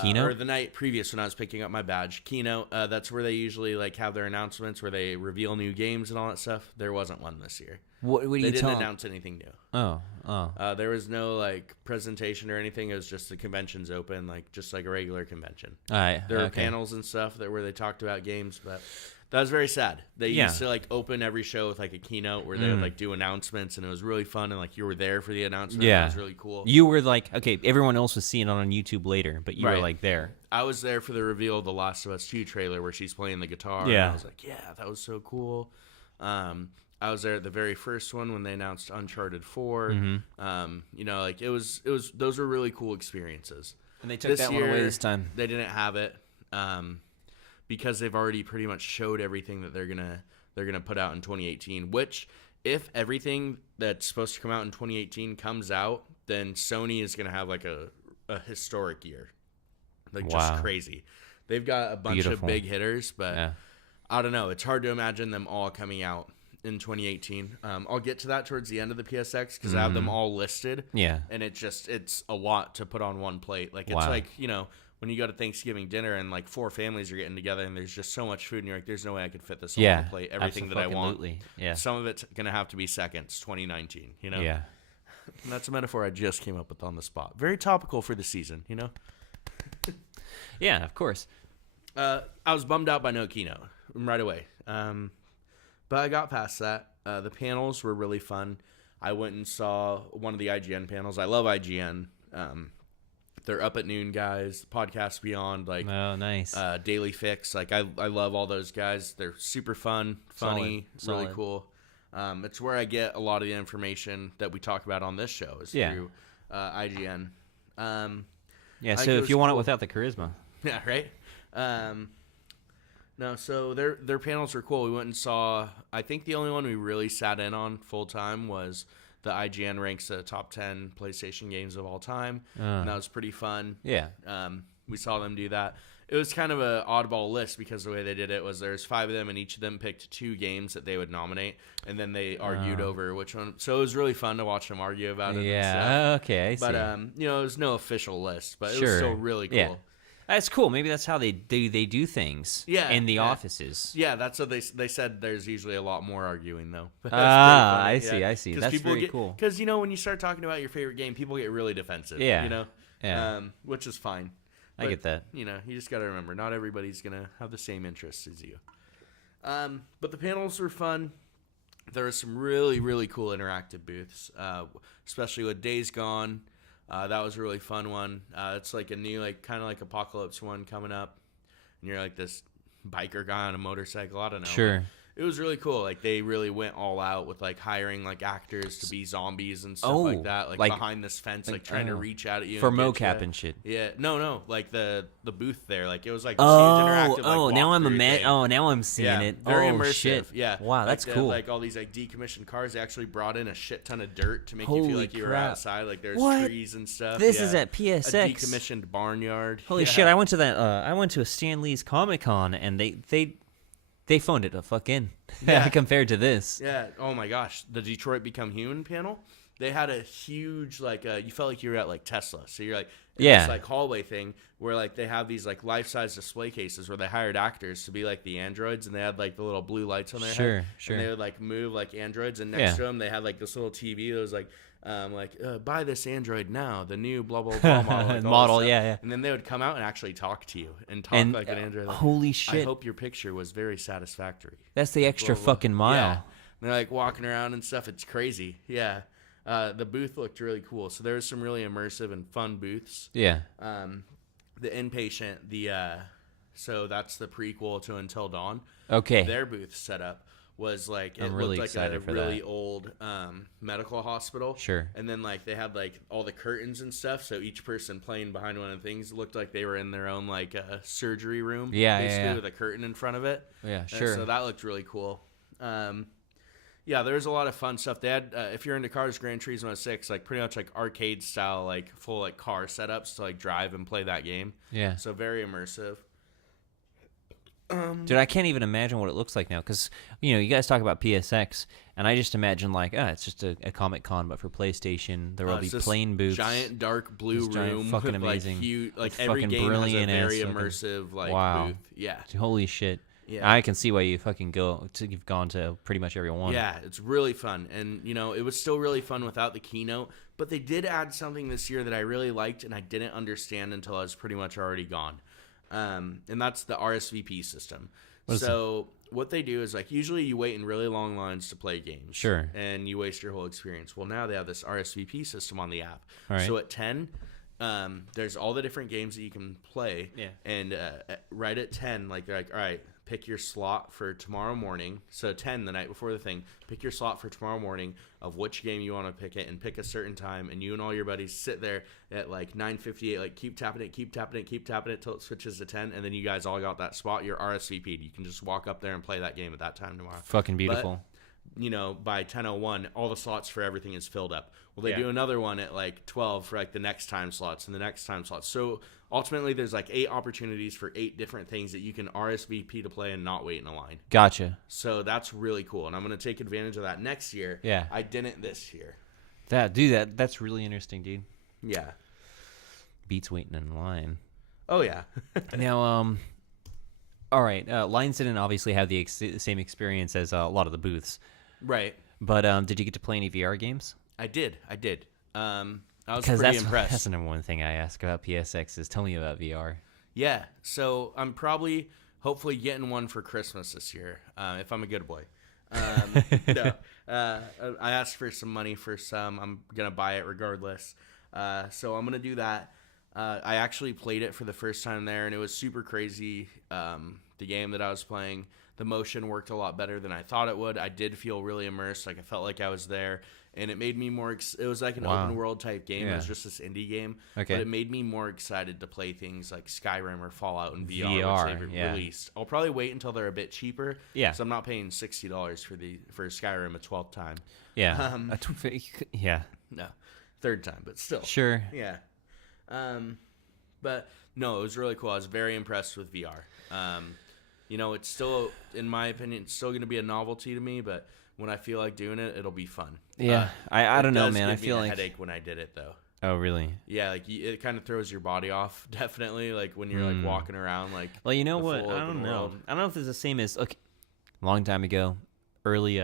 Keynote? Or the night previous when I was picking up my badge. Keynote, that's where they usually like have their announcements where they reveal new games and all that stuff. There wasn't one this year. What do They you didn't tell? announce anything new. Oh. There was no like presentation or anything. It was just the convention's open, like just like a regular convention. All right. There were okay. panels and stuff where they talked about games, but that was very sad. They Yeah. used to like open every show with like a keynote where they would like do announcements, and it was really fun, and like you were there for the announcement. Yeah. It was really cool. You were like, okay, everyone else was seeing it on YouTube later, but you were Right. like there. I was there for the reveal of the Last of Us 2 trailer where she's playing the guitar. And Yeah. I was like, yeah, that was so cool. I was there at the very first one when they announced Uncharted 4. You know, like it was those were really cool experiences. And they took that one away this time. They didn't have it because they've already pretty much showed everything that they're gonna put out in 2018. Which, if everything that's supposed to come out in 2018 comes out, then Sony is gonna have like a historic year, like just crazy. They've got a bunch of big hitters, but I don't know. It's hard to imagine them all coming out in 2018. I'll get to that towards the end of the PSX because I have them all listed. Yeah. And it's a lot to put on one plate. Like, it's like, you know, when you go to Thanksgiving dinner and like 4 families are getting together and there's just so much food and you're like, there's no way I could fit this all on the plate. Everything that I want. Yeah. Some of it's going to have to be seconds, 2019, you know? Yeah. And that's a metaphor I just came up with on the spot. Very topical for the season, you know? Yeah, of course. I was bummed out by no keynote right away. But I got past that. The panels were really fun. I went and saw one of the IGN panels. I love IGN. They're Up at Noon guys, Podcast Beyond, like Oh, nice. Daily Fix. Like I love all those guys. They're super fun, funny, really Solid. cool. It's where I get a lot of the information that we talk about on this show is through IGN. Yeah, I so think it if was you want it cool. without the charisma. Yeah, right? No, so their panels were cool. We went and saw, I think the only one we really sat in on full time was the IGN ranks the top 10 PlayStation games of all time. And that was pretty fun. Yeah. We saw them do that. It was kind of an oddball list because the way they did it was there's 5 of them and each of them picked 2 games that they would nominate, and then they argued over which one. So it was really fun to watch them argue about it. Yeah, and stuff. okay, I see. But you know, it was no official list, but it was still really cool. Yeah. That's cool. Maybe that's how they do things in the offices. Yeah, that's what they said. There's usually a lot more arguing though. I see. That's very cool. Because you know, when you start talking about your favorite game, people get really defensive. Yeah. You know. Yeah. Which is fine. I get that. You know, you just got to remember, not everybody's gonna have the same interests as you. But the panels were fun. There were some really, really cool interactive booths, especially with Days Gone. That was a really fun one. It's like a new, like kind of like Apocalypse one coming up, and you're like this biker guy on a motorcycle. I don't know. Sure. It was really cool. Like they really went all out with like hiring like actors to be zombies and stuff like that. Like behind this fence, like trying to reach out at you for and get mocap you. and shit. Yeah, no, like the booth there. Like it was like this huge interactive. Like, now I'm walkthrough thing. now I'm seeing it. Very immersive. Shit. Yeah. Wow, that's like, cool. Like all these like decommissioned cars. They actually brought in a shit ton of dirt to make you Holy feel like you were crap. outside. Like there's What? trees and stuff. This is at PSX. A decommissioned barnyard. Holy shit! I went to that. I went to a Stan Lee's Comic Con, and they phoned it a fuck in compared to this. Yeah. Oh my gosh, the Detroit Become Human panel. They had a huge like you felt like you were at like Tesla. So you're like in this like hallway thing where like they have these like life-size display cases where they hired actors to be like the androids, and they had like the little blue lights on their head. Sure. And they would like move like androids, and next to them they had like this little TV that was like buy this android now, the new blah blah blah model. Like, yeah. And then they would come out and actually talk to you and talk like an android. Like, holy shit! I hope your picture was very satisfactory. That's the extra fucking mile. Yeah. And they're like walking around and stuff. It's crazy. Yeah. The booth looked really cool. So there was some really immersive and fun booths. Yeah. The Inpatient, so that's the prequel to Until Dawn. Okay. Their booth setup was like it really looked like a excited for really that. old medical hospital. Sure. And then like they had like all the curtains and stuff, so each person playing behind one of the things looked like they were in their own like surgery room. Basically with a curtain in front of it. Yeah, sure. So that looked really cool. Yeah, there's a lot of fun stuff. They had, if you're into cars, Gran Turismo 6, like pretty much like arcade style, like full like car setups to like drive and play that game. Yeah. So very immersive. Dude, I can't even imagine what it looks like now because, you know, you guys talk about PSX, And I just imagine like, it's just a Comic Con, but for PlayStation. There will be plain booths. Giant dark blue room, fucking with, amazing, like, huge, like with every fucking game has a very fucking, immersive like wow. booth. Yeah, holy shit. Yeah, I can see why you've gone to pretty much every one. Yeah, it's really fun, and it was still really fun without the keynote. But they did add something this year that I really liked, and I didn't understand until I was pretty much already gone. And that's the RSVP system. What they do is, like, usually you wait in really long lines to play games. Sure. And you waste your whole experience. Well, now they have this RSVP system on the app. All right. So at 10, there's all the different games that you can play. Yeah. And right at 10, like, they're like, all right, pick your slot for tomorrow morning. So 10, the night before the thing, pick your slot for tomorrow morning of which game you want to pick it, and pick a certain time. And you and all your buddies sit there at like 9:58, like keep tapping it till it switches to 10. And then you guys all got that spot. You're RSVP'd. You can just walk up there and play that game at that time tomorrow. Fucking beautiful. But, by 10:01, all the slots for everything is filled up. Well, they do another one at like 12 for like the next time slots and the next time slots. So ultimately, there's like 8 opportunities for 8 different things that you can RSVP to play and not wait in a line. Gotcha. So that's really cool, and I'm going to take advantage of that next year. Yeah. I didn't this year. That's really interesting, dude. Yeah. Beats waiting in line. Oh, yeah. Now, all right. Lines didn't obviously have the same experience as a lot of the booths. Right. But did you get to play any VR games? I did. I was pretty impressed. That's the number one thing I ask about PSX is tell me about VR. Yeah. So I'm hopefully getting one for Christmas this year, if I'm a good boy. No. I asked for some money for some. I'm going to buy it regardless. So I'm going to do that. I actually played it for the first time there, and it was super crazy. The game that I was playing, the motion worked a lot better than I thought it would. I did feel really immersed. Like, I felt like I was there, and it made me more it was like an open world type game. Yeah. It was just this indie game. Okay. But it made me more excited to play things like Skyrim or Fallout in VR, which they've released. I'll probably wait until they're a bit cheaper. Yeah. So I'm not paying $60 for Skyrim a 12th time. Yeah. Yeah. No. 3rd time, but still. Sure. Yeah. But no, it was really cool. I was very impressed with VR. It's still, in my opinion, it's still going to be a novelty to me, but when I feel like doing it, it'll be fun. Yeah. I don't know, man. I feel like a headache when I did it, though. Oh, really? Yeah, like it kind of throws your body off, definitely. Like when you're like walking around, like. Well, you know what? I don't know. World. I don't know if it's the same as a long time ago, early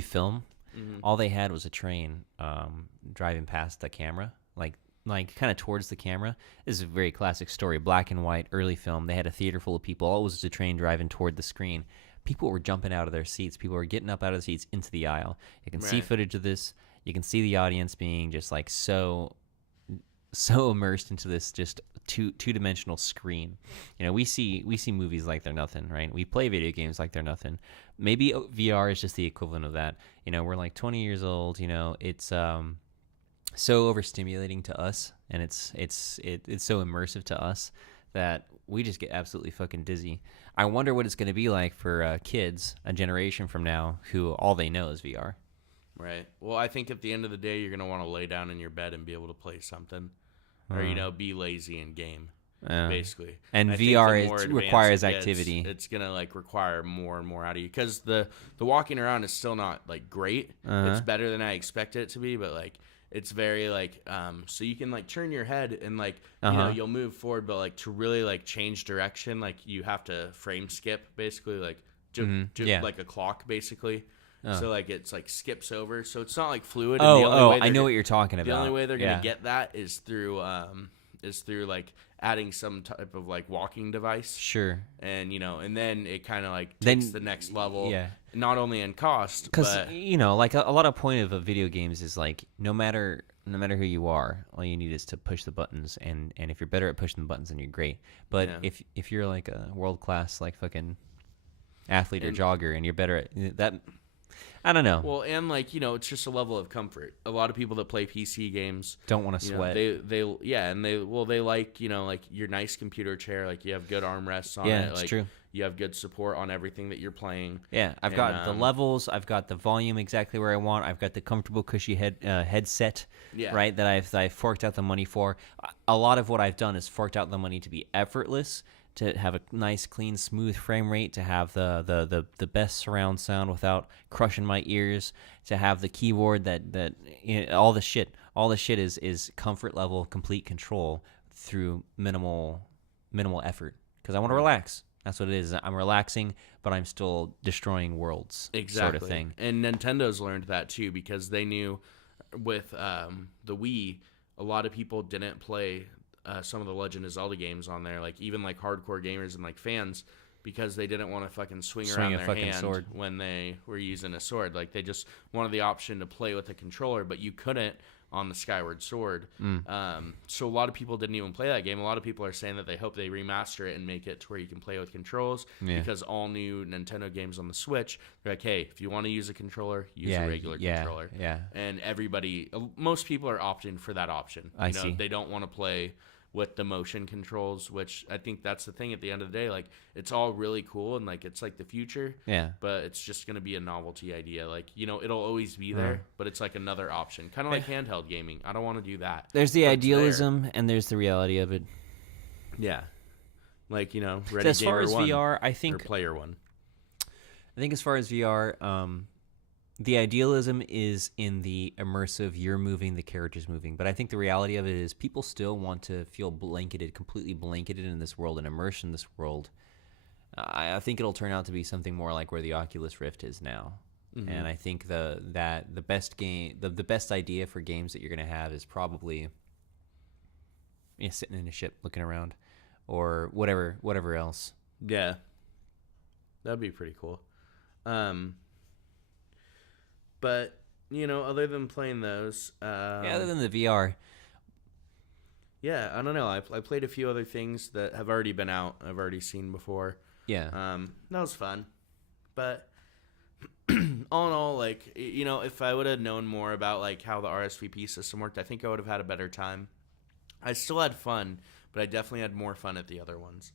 film. Mm-hmm. All they had was a train driving past the camera, like kind of towards the camera. This is a very classic story, black and white, early film. They had a theater full of people. All it was a train driving toward the screen. People were jumping out of their seats. People were getting up out of the seats into the aisle. You can see footage of this. You can see the audience being just like so immersed into this just two-dimensional screen. We see movies like they're nothing, right? We play video games like they're nothing. Maybe VR is just the equivalent of that. We're like 20 years old. It's so overstimulating to us, and it's so immersive to us that we just get absolutely fucking dizzy. I wonder what it's going to be like for kids a generation from now who all they know is VR. Right. Well, I think at the end of the day, you're going to want to lay down in your bed and be able to play something, or be lazy in game, basically. And VR requires activity. It's going to like require more and more out of you, because the walking around is still not like great. It's better than I expected it to be, but like it's very like so you can like turn your head and like you'll move forward, but like to really like change direction, like you have to frame skip, basically, like like a clock, basically. So like it's like skips over, so it's not like fluid. I know what you're talking about. The only way they're gonna get that is through like adding some type of like walking device. Sure. And and then it kind of like takes the next level. Yeah. Not only in cost, because but like a lot of point of a video games is like no matter who you are, all you need is to push the buttons, and if you're better at pushing the buttons, then you're great. But if you're like a world class like fucking athlete or jogger, and you're better at that. I don't know. Well, and like it's just a level of comfort. A lot of people that play PC games don't want to sweat. They like like your nice computer chair. Like you have good armrests on it. Yeah, it's like, true. You have good support on everything that you're playing. Yeah, I've got the levels. I've got the volume exactly where I want. I've got the comfortable, cushy headset. Yeah. Right. That I've forked out the money for. A lot of what I've done is forked out the money to be effortless, to have a nice, clean, smooth frame rate, to have the best surround sound without crushing my ears, to have the keyboard that all the shit is comfort level, complete control through minimal effort, because I want to relax. That's what it is. I'm relaxing, but I'm still destroying worlds. Exactly. Sort of thing. And Nintendo's learned that too, because they knew with the Wii, a lot of people didn't play some of the Legend of Zelda games on there, like even like hardcore gamers and like fans, because they didn't want to fucking swing around their hand sword when they were using a sword. Like they just wanted the option to play with a controller, but you couldn't on the Skyward Sword. So a lot of people didn't even play that game. A lot of people are saying that they hope they remaster it and make it to where you can play with controls, because all new Nintendo games on the Switch, they're like, hey, if you want to use a controller, use a regular controller. And most people are opting for that option. I see. They don't want to play with the motion controls, which I think that's the thing at the end of the day. Like, it's all really cool and like it's like the future, but it's just going to be a novelty idea. Like, it'll always be there, but it's like another option, kind of like handheld gaming. I don't want to do that. There's the idealism and there's the reality of it. Like, Ready so as Gamer far as 1 VR, I think, or Player 1. I think as far as VR, the idealism is in the immersive, you're moving, the character's moving. But I think the reality of it is people still want to feel completely blanketed in this world and immersed in this world. I think it'll turn out to be something more like where the Oculus Rift is now. And I think the best idea for games that you're going to have is probably sitting in a ship looking around or whatever else. Yeah. That'd be pretty cool. But, other than playing those... other than the VR. Yeah, I don't know. I played a few other things that have already been out. I've already seen before. Yeah. That was fun. But, all in all, like, if I would have known more about, like, how the RSVP system worked, I think I would have had a better time. I still had fun, but I definitely had more fun at the other ones.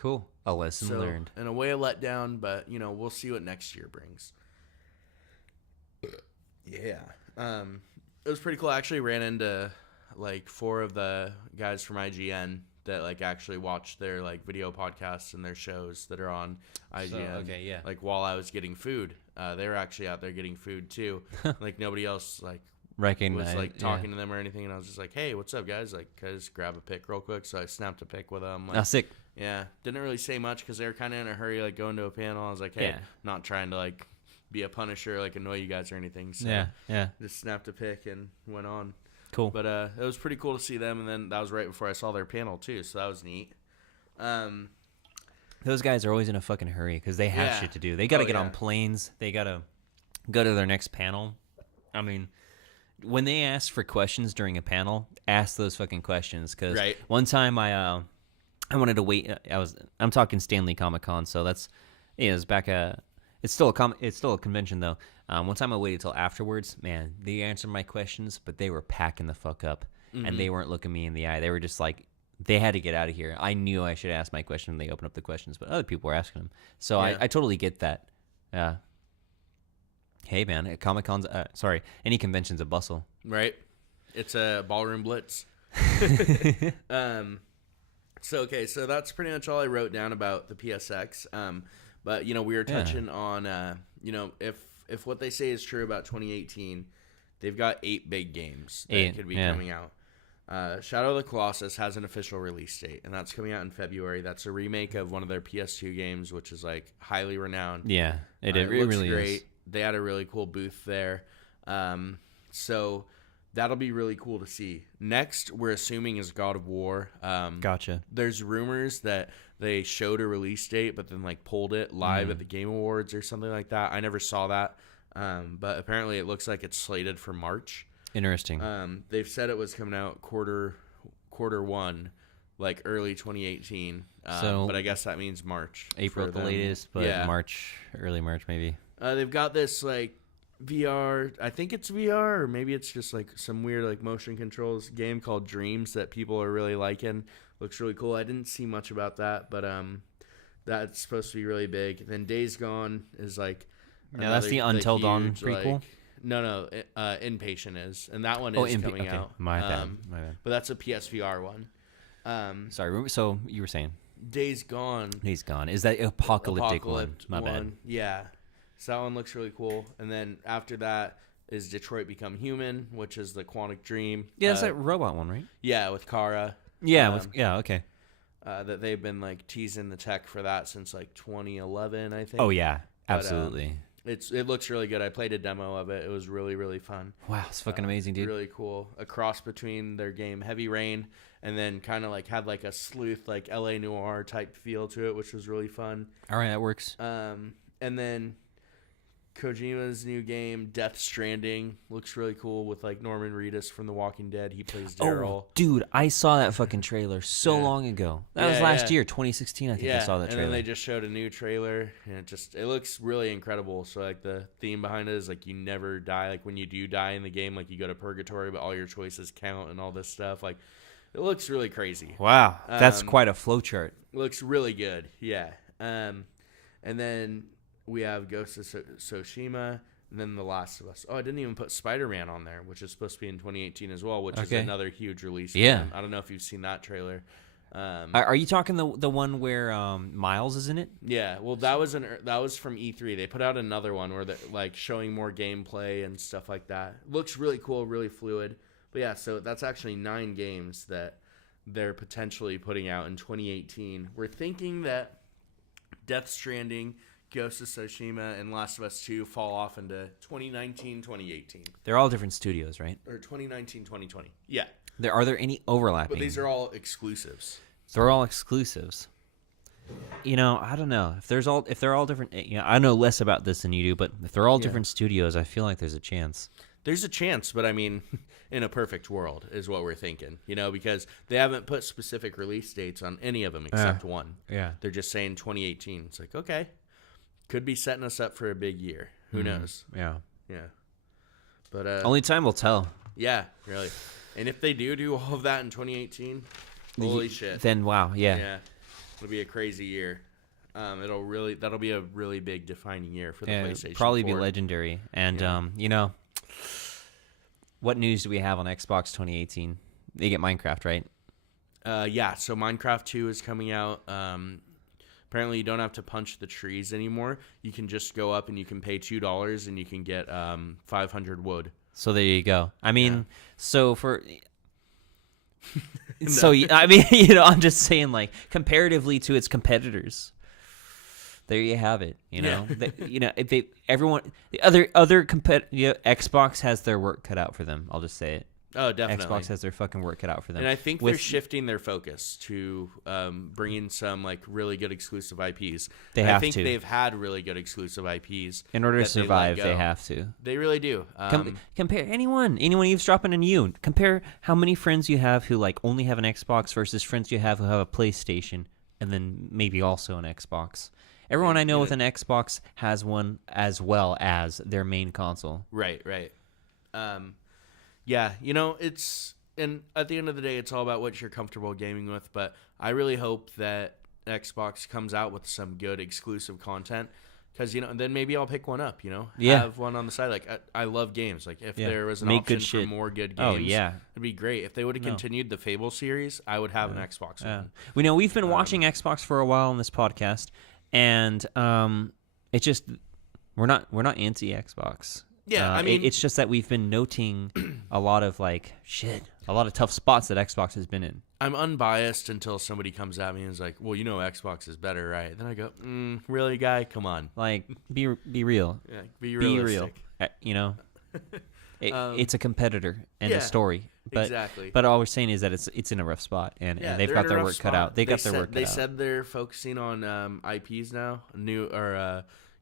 Cool. A lesson learned. In a way, a letdown, but, we'll see what next year brings. Yeah. It was pretty cool. I actually ran into like 4 of the guys from IGN that like actually watched their like video podcasts and their shows that are on IGN. Like while I was getting food, they were actually out there getting food too. Like nobody else like was like talking to them or anything, and I was just like, "Hey, what's up, guys? Like, can I just grab a pic real quick?" So I snapped a pic with them. Like, sick. Yeah, didn't really say much because they were kind of in a hurry, like going to a panel. I was like, "Hey, not trying to like be a punisher, like annoy you guys or anything." So just snapped a pic and went on. Cool. But it was pretty cool to see them, and then that was right before I saw their panel too, so that was neat. Those guys are always in a fucking hurry because they have shit to do. They got to get on planes. They got to go to their next panel. I mean, when they ask for questions during a panel, ask those fucking questions. Because one time I wanted to wait. I'm talking Stanley Comic-Con, so that's it's back It's still a convention though. One time I waited till afterwards. Man, they answered my questions, but they were packing the fuck up, and they weren't looking me in the eye. They were just like, they had to get out of here. I knew I should ask my question when they opened up the questions, but other people were asking them. So I totally get that. Hey man, Comic-Con's any convention's a bustle. Right. It's a ballroom blitz. So that's pretty much all I wrote down about the PSX. But, we were touching on, if what they say is true about 2018, they've got 8 big games that could be coming out. Shadow of the Colossus has an official release date, and that's coming out in February. That's a remake of one of their PS2 games, which is, like, highly renowned. Yeah, it looks really great. Is. They had a really cool booth there. So that'll be really cool to see. Next, we're assuming is God of War. Gotcha. There's rumors that they showed a release date, but then like pulled it live at the Game Awards or something like that. I never saw that, but apparently it looks like it's slated for March. Interesting. They've said it was coming out quarter 1, like early 2018. But I guess that means March. April at the latest, but March, early March maybe. They've got this like VR, I think it's VR, or maybe it's just like some weird like motion controls game called Dreams that people are really liking. Looks really cool. I didn't see much about that, but that's supposed to be really big. Then Days Gone is like that's the Until Dawn prequel. Like, no, Inpatient is, and that one is coming out. My bad. But that's a PSVR one. Sorry. So you were saying Days Gone. Days Gone. Is that apocalyptic one? My bad. Yeah. So that one looks really cool. And then after that is Detroit Become Human, which is the Quantic Dream. Yeah, it's that robot one, right? Yeah, with Kara. Yeah, okay. That they've been like teasing the tech for that since like 2011, I think. Oh yeah, absolutely. It looks really good. I played a demo of it. It was really, really fun. Wow, it's fucking amazing, dude. Really cool. A cross between their game Heavy Rain and then kind of like had like a sleuth, like LA Noire type feel to it, which was really fun. All right, that works. And then Kojima's new game, Death Stranding, looks really cool with like Norman Reedus from The Walking Dead. He plays Daryl. Oh, dude, I saw that fucking trailer so long ago. That was last year, 2016. I think I saw that trailer. And then they just showed a new trailer, and it looks really incredible. So like the theme behind it is like you never die. Like when you do die in the game, like you go to purgatory, but all your choices count and all this stuff. Like it looks really crazy. Wow, that's quite a flowchart. Looks really good, yeah. And then we have Ghost of Tsushima, and then The Last of Us. Oh, I didn't even put Spider-Man on there, which is supposed to be in 2018 as well, which is another huge release. Yeah. I don't know if you've seen that trailer. Are you talking the one where Miles is in it? Yeah, well, that was from E3. They put out another one where they're like showing more gameplay and stuff like that. Looks really cool, really fluid. But yeah, so that's actually 9 games that they're potentially putting out in 2018. We're thinking that Death Stranding, Ghost of Tsushima, and Last of Us 2 fall off into 2019, 2018. They're all different studios, right? Or 2019, 2020. Yeah. Are there any overlapping? But these are all exclusives. They're all exclusives. You know, I don't know. If they're all different, you know, I know less about this than you do, but if they're all different studios, I feel like there's a chance. There's a chance, but I mean, in a perfect world is what we're thinking, you know, because they haven't put specific release dates on any of them except one. Yeah. They're just saying 2018. It's like, okay. Could be setting us up for a big year. Who knows? Yeah. Yeah. But only time will tell. Yeah, really. And if they do all of that in 2018, holy shit. Then wow, yeah. Yeah. It'll be a crazy year. That'll be a really big defining year for the PlayStation. Probably 4. be legendary. And you know, what news do we have on Xbox 2018? They get Minecraft, right? Yeah, so Minecraft 2 is coming out. Apparently, you don't have to punch the trees anymore. You can just go up and you can pay $2 and you can get 500 wood. So there you go. I mean, so for... So, I mean, you know, I'm just saying, like, comparatively to its competitors, there you have it. You know, you know, if the other Xbox has their work cut out for them. I'll just say it. Oh, definitely. Xbox has their fucking work cut out for them. And I think they're shifting their focus to bringing some like really good exclusive IPs. I think they've had really good exclusive IPs. In order to survive, they have to. They really do. Compare anyone eavesdropping on you. Compare how many friends you have who like only have an Xbox versus friends you have who have a PlayStation and then maybe also an Xbox. Everyone I know with an Xbox has one as well as their main console. Right. Yeah, you know, and at the end of the day, it's all about what you're comfortable gaming with, but I really hope that Xbox comes out with some good exclusive content, because, you know, then maybe I'll pick one up, you know? Have one on the side. Like, I love games. Like, if there was an option for more good games, it'd be great. If they would have continued the Fable series, I would have an Xbox One. We know we've been watching Xbox for a while on this podcast, and it's just, we're not anti-Xbox. Yeah, I mean, it's just that we've been noting a lot of a lot of tough spots that Xbox has been in. I'm unbiased until somebody comes at me and is like, "Well, you know, Xbox is better, right?" Then I go, "Really, guy? Come on." Like, be real. Yeah, be realistic. Be real. You know, it's a competitor and a story. But, exactly. But all we're saying is that it's in a rough spot, and they've got their work cut out. They got their work cut out. They said they're focusing on IPs now,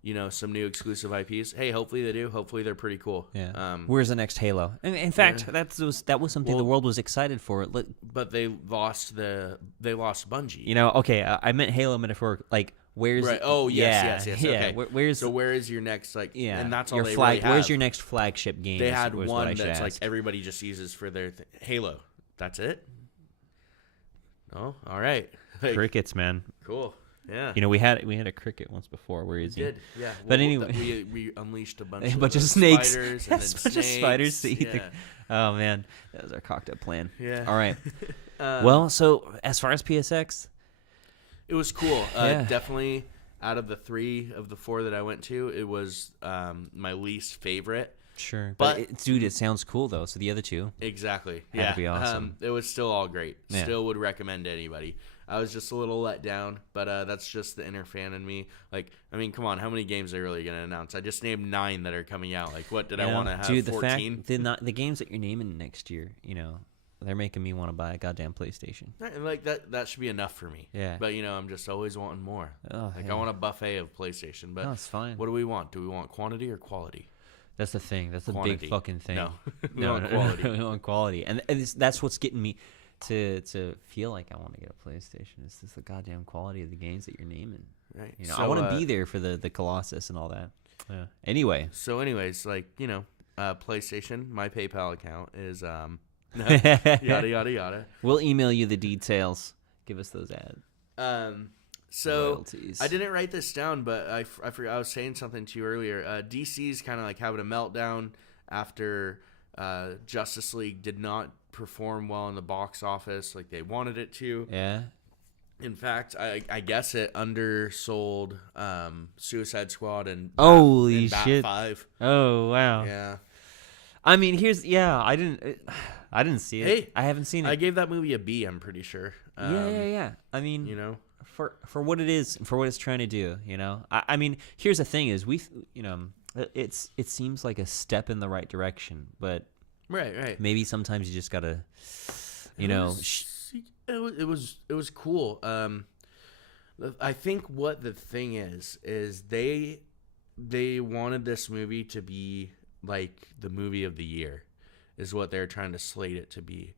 you know, some new exclusive IPs. Hey, hopefully they do. Hopefully they're pretty cool. Yeah. Where's the next Halo? And in fact, that was something the world was excited for. But they lost Bungie. You know, okay, I meant Halo metaphor. Like, where's right? Oh, yes. Okay. Where is your next and that's all your they flag? really have. Where's your next flagship game? They had one that's like everybody just uses for their Halo. That's it. Oh, all right. Crickets, man. Cool. Yeah. You know, we had a cricket once before. Where is he? Did yeah. But Well, anyway, we unleashed a bunch of snakes. spiders and Yes, then a bunch of spiders to snakes. eat. Oh man, that was our cocked up plan. Yeah. All right. Well, so as far as PSX, it was cool. Yeah. Definitely, out of the 3 of the 4 that I went to, it was my least favorite. sure, But- dude, it sounds cool though. So the other two, Exactly. Had Yeah. to be awesome. It was still all great. Yeah. Still would recommend to anybody. I was just a little let down, but that's just the inner fan in me. Like, I mean, come on, how many games are they really going to announce? I just named 9 that are coming out. Like, what did I want to have? dude, 14? the games that you're naming next year, you know, they're making me want to buy a goddamn PlayStation. And like that should be enough for me. Yeah. But I'm just always wanting more. Oh, Like yeah. I want a buffet of PlayStation. But No, it's fine. what do we want? Do we want quantity or quality? That's the thing. That's the Quantity. big fucking thing. No. We no, want no, quality. we want quality, and that's what's getting me to feel like I want to get a PlayStation. It's just the goddamn quality of the games that you're naming. Right. You know, So, I want to be there for the Colossus and all that. Yeah. Anyway, So, anyways, like PlayStation, my PayPal account is yada yada yada. we'll email you the details. Give us those ads. So Royalties. I didn't write this down, but I forgot. I was saying something to you earlier. DC's kind of like having a meltdown after Justice League did not perform well in the box office like they wanted it to. Yeah. In fact, I guess it undersold Suicide Squad and Holy and Bat shit. 5. Oh wow. Yeah. I mean, I didn't see it. Hey, I haven't seen it. I gave that movie a B, I'm pretty sure. Yeah. I mean, for what it is, for what it's trying to do, I mean, here's the thing: is it seems like a step in the right direction, but Right. maybe sometimes you just gotta, It was cool. I think what the thing is they wanted this movie to be like the movie of the year, is what they're trying to slate it to be.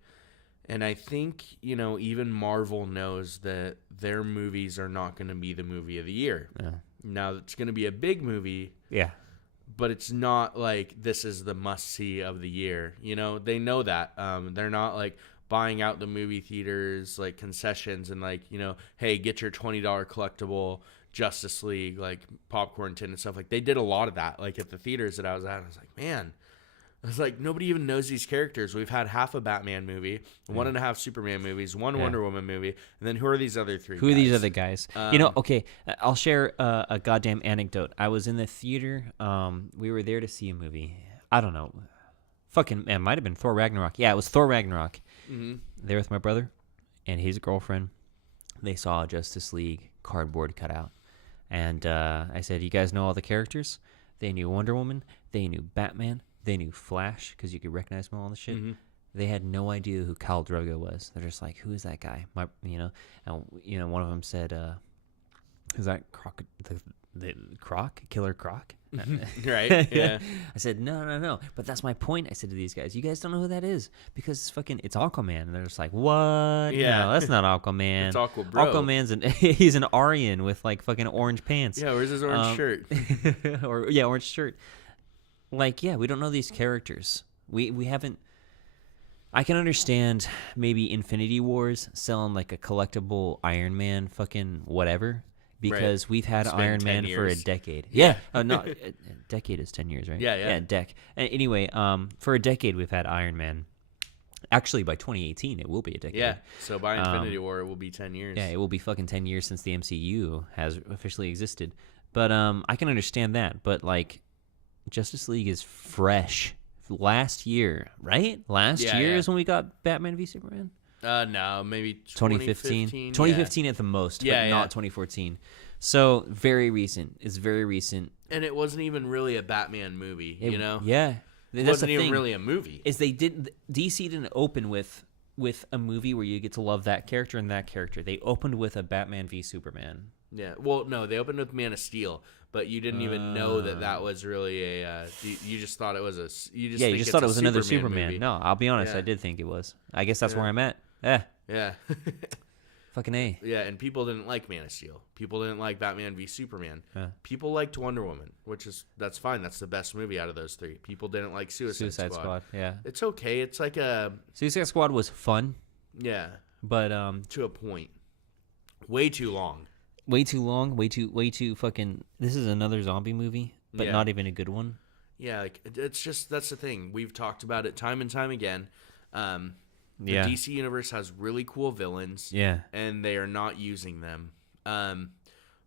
And I think, even Marvel knows that their movies are not going to be the movie of the year. Yeah. Now, it's going to be a big movie, Yeah. but it's not like this is the must-see of the year. They know that. They're not like buying out the movie theaters, like concessions and like, hey, get your $20 collectible Justice League, like popcorn tin and stuff. Like they did a lot of that, like at the theaters that I was at. I was like, man, nobody even knows these characters. We've had half a Batman movie, 1.5 Superman movies, one Wonder Woman movie, and then who are these other 3 Who guys? are these other guys? Okay, I'll share a goddamn anecdote. I was in the theater. We were there to see a movie. I don't know. Fucking, it might have been Thor Ragnarok. Yeah, it was Thor Ragnarok. Mm-hmm. There with my brother and his girlfriend. They saw a Justice League cardboard cutout. And I said, you guys know all the characters? They knew Wonder Woman. They knew Batman. They knew Flash because you could recognize them all on the shit. Mm-hmm. They had no idea who Khal Drogo was. They're just like, who is that guy? And one of them said, is that Croc, the Croc? Killer Croc? Right, yeah. I said, no. But that's my point. I said to these guys, you guys don't know who that is because it's Aquaman. And they're just like, what? Yeah. No, that's not Aquaman. It's Aqua Bro. Aquaman's he's an Aryan with like fucking orange pants. Yeah, where's his orange shirt? Orange shirt. Like, yeah, we don't know these characters. We haven't. I can understand maybe Infinity Wars selling like a collectible Iron Man fucking whatever. Because we've had It's been Iron 10 Man years. for a decade. Yeah. Not a decade is 10 years, right? Yeah. Yeah, Anyway, for a decade we've had Iron Man. Actually, by 2018, it will be a decade. Yeah, so by Infinity War, it will be 10 years. Yeah, it will be fucking 10 years since the MCU has officially existed. But I can understand that. But, like, Justice League is fresh. Last year, right? Last year is when we got Batman v Superman? No, maybe 2015. 2015 at the most, but not 2014. So, very recent. It's very recent. And it wasn't even really a Batman movie, Yeah. It That's wasn't the even thing, really a movie. is DC didn't open with a movie where you get to love that character and that character. They opened with a Batman v Superman. Yeah, well, no, they opened with Man of Steel, but you didn't even know that was really a. You just thought it was a. You just thought it was another Superman. movie. No, I'll be honest, Yeah. I did think it was. I guess that's Yeah. where I'm at. Yeah. Fucking A. Yeah, and people didn't like Man of Steel. People didn't like Batman v Superman. Yeah. People liked Wonder Woman, that's fine. That's the best movie out of those 3. People didn't like Suicide Squad. Yeah. It's okay. It's like a Suicide Squad was fun, yeah, but to a point. Way too long. Way too long. Way too fucking. This is another zombie movie, but not even a good one. Yeah, like it's just that's the thing. We've talked about it time and time again. The DC universe has really cool villains. Yeah, and they are not using them.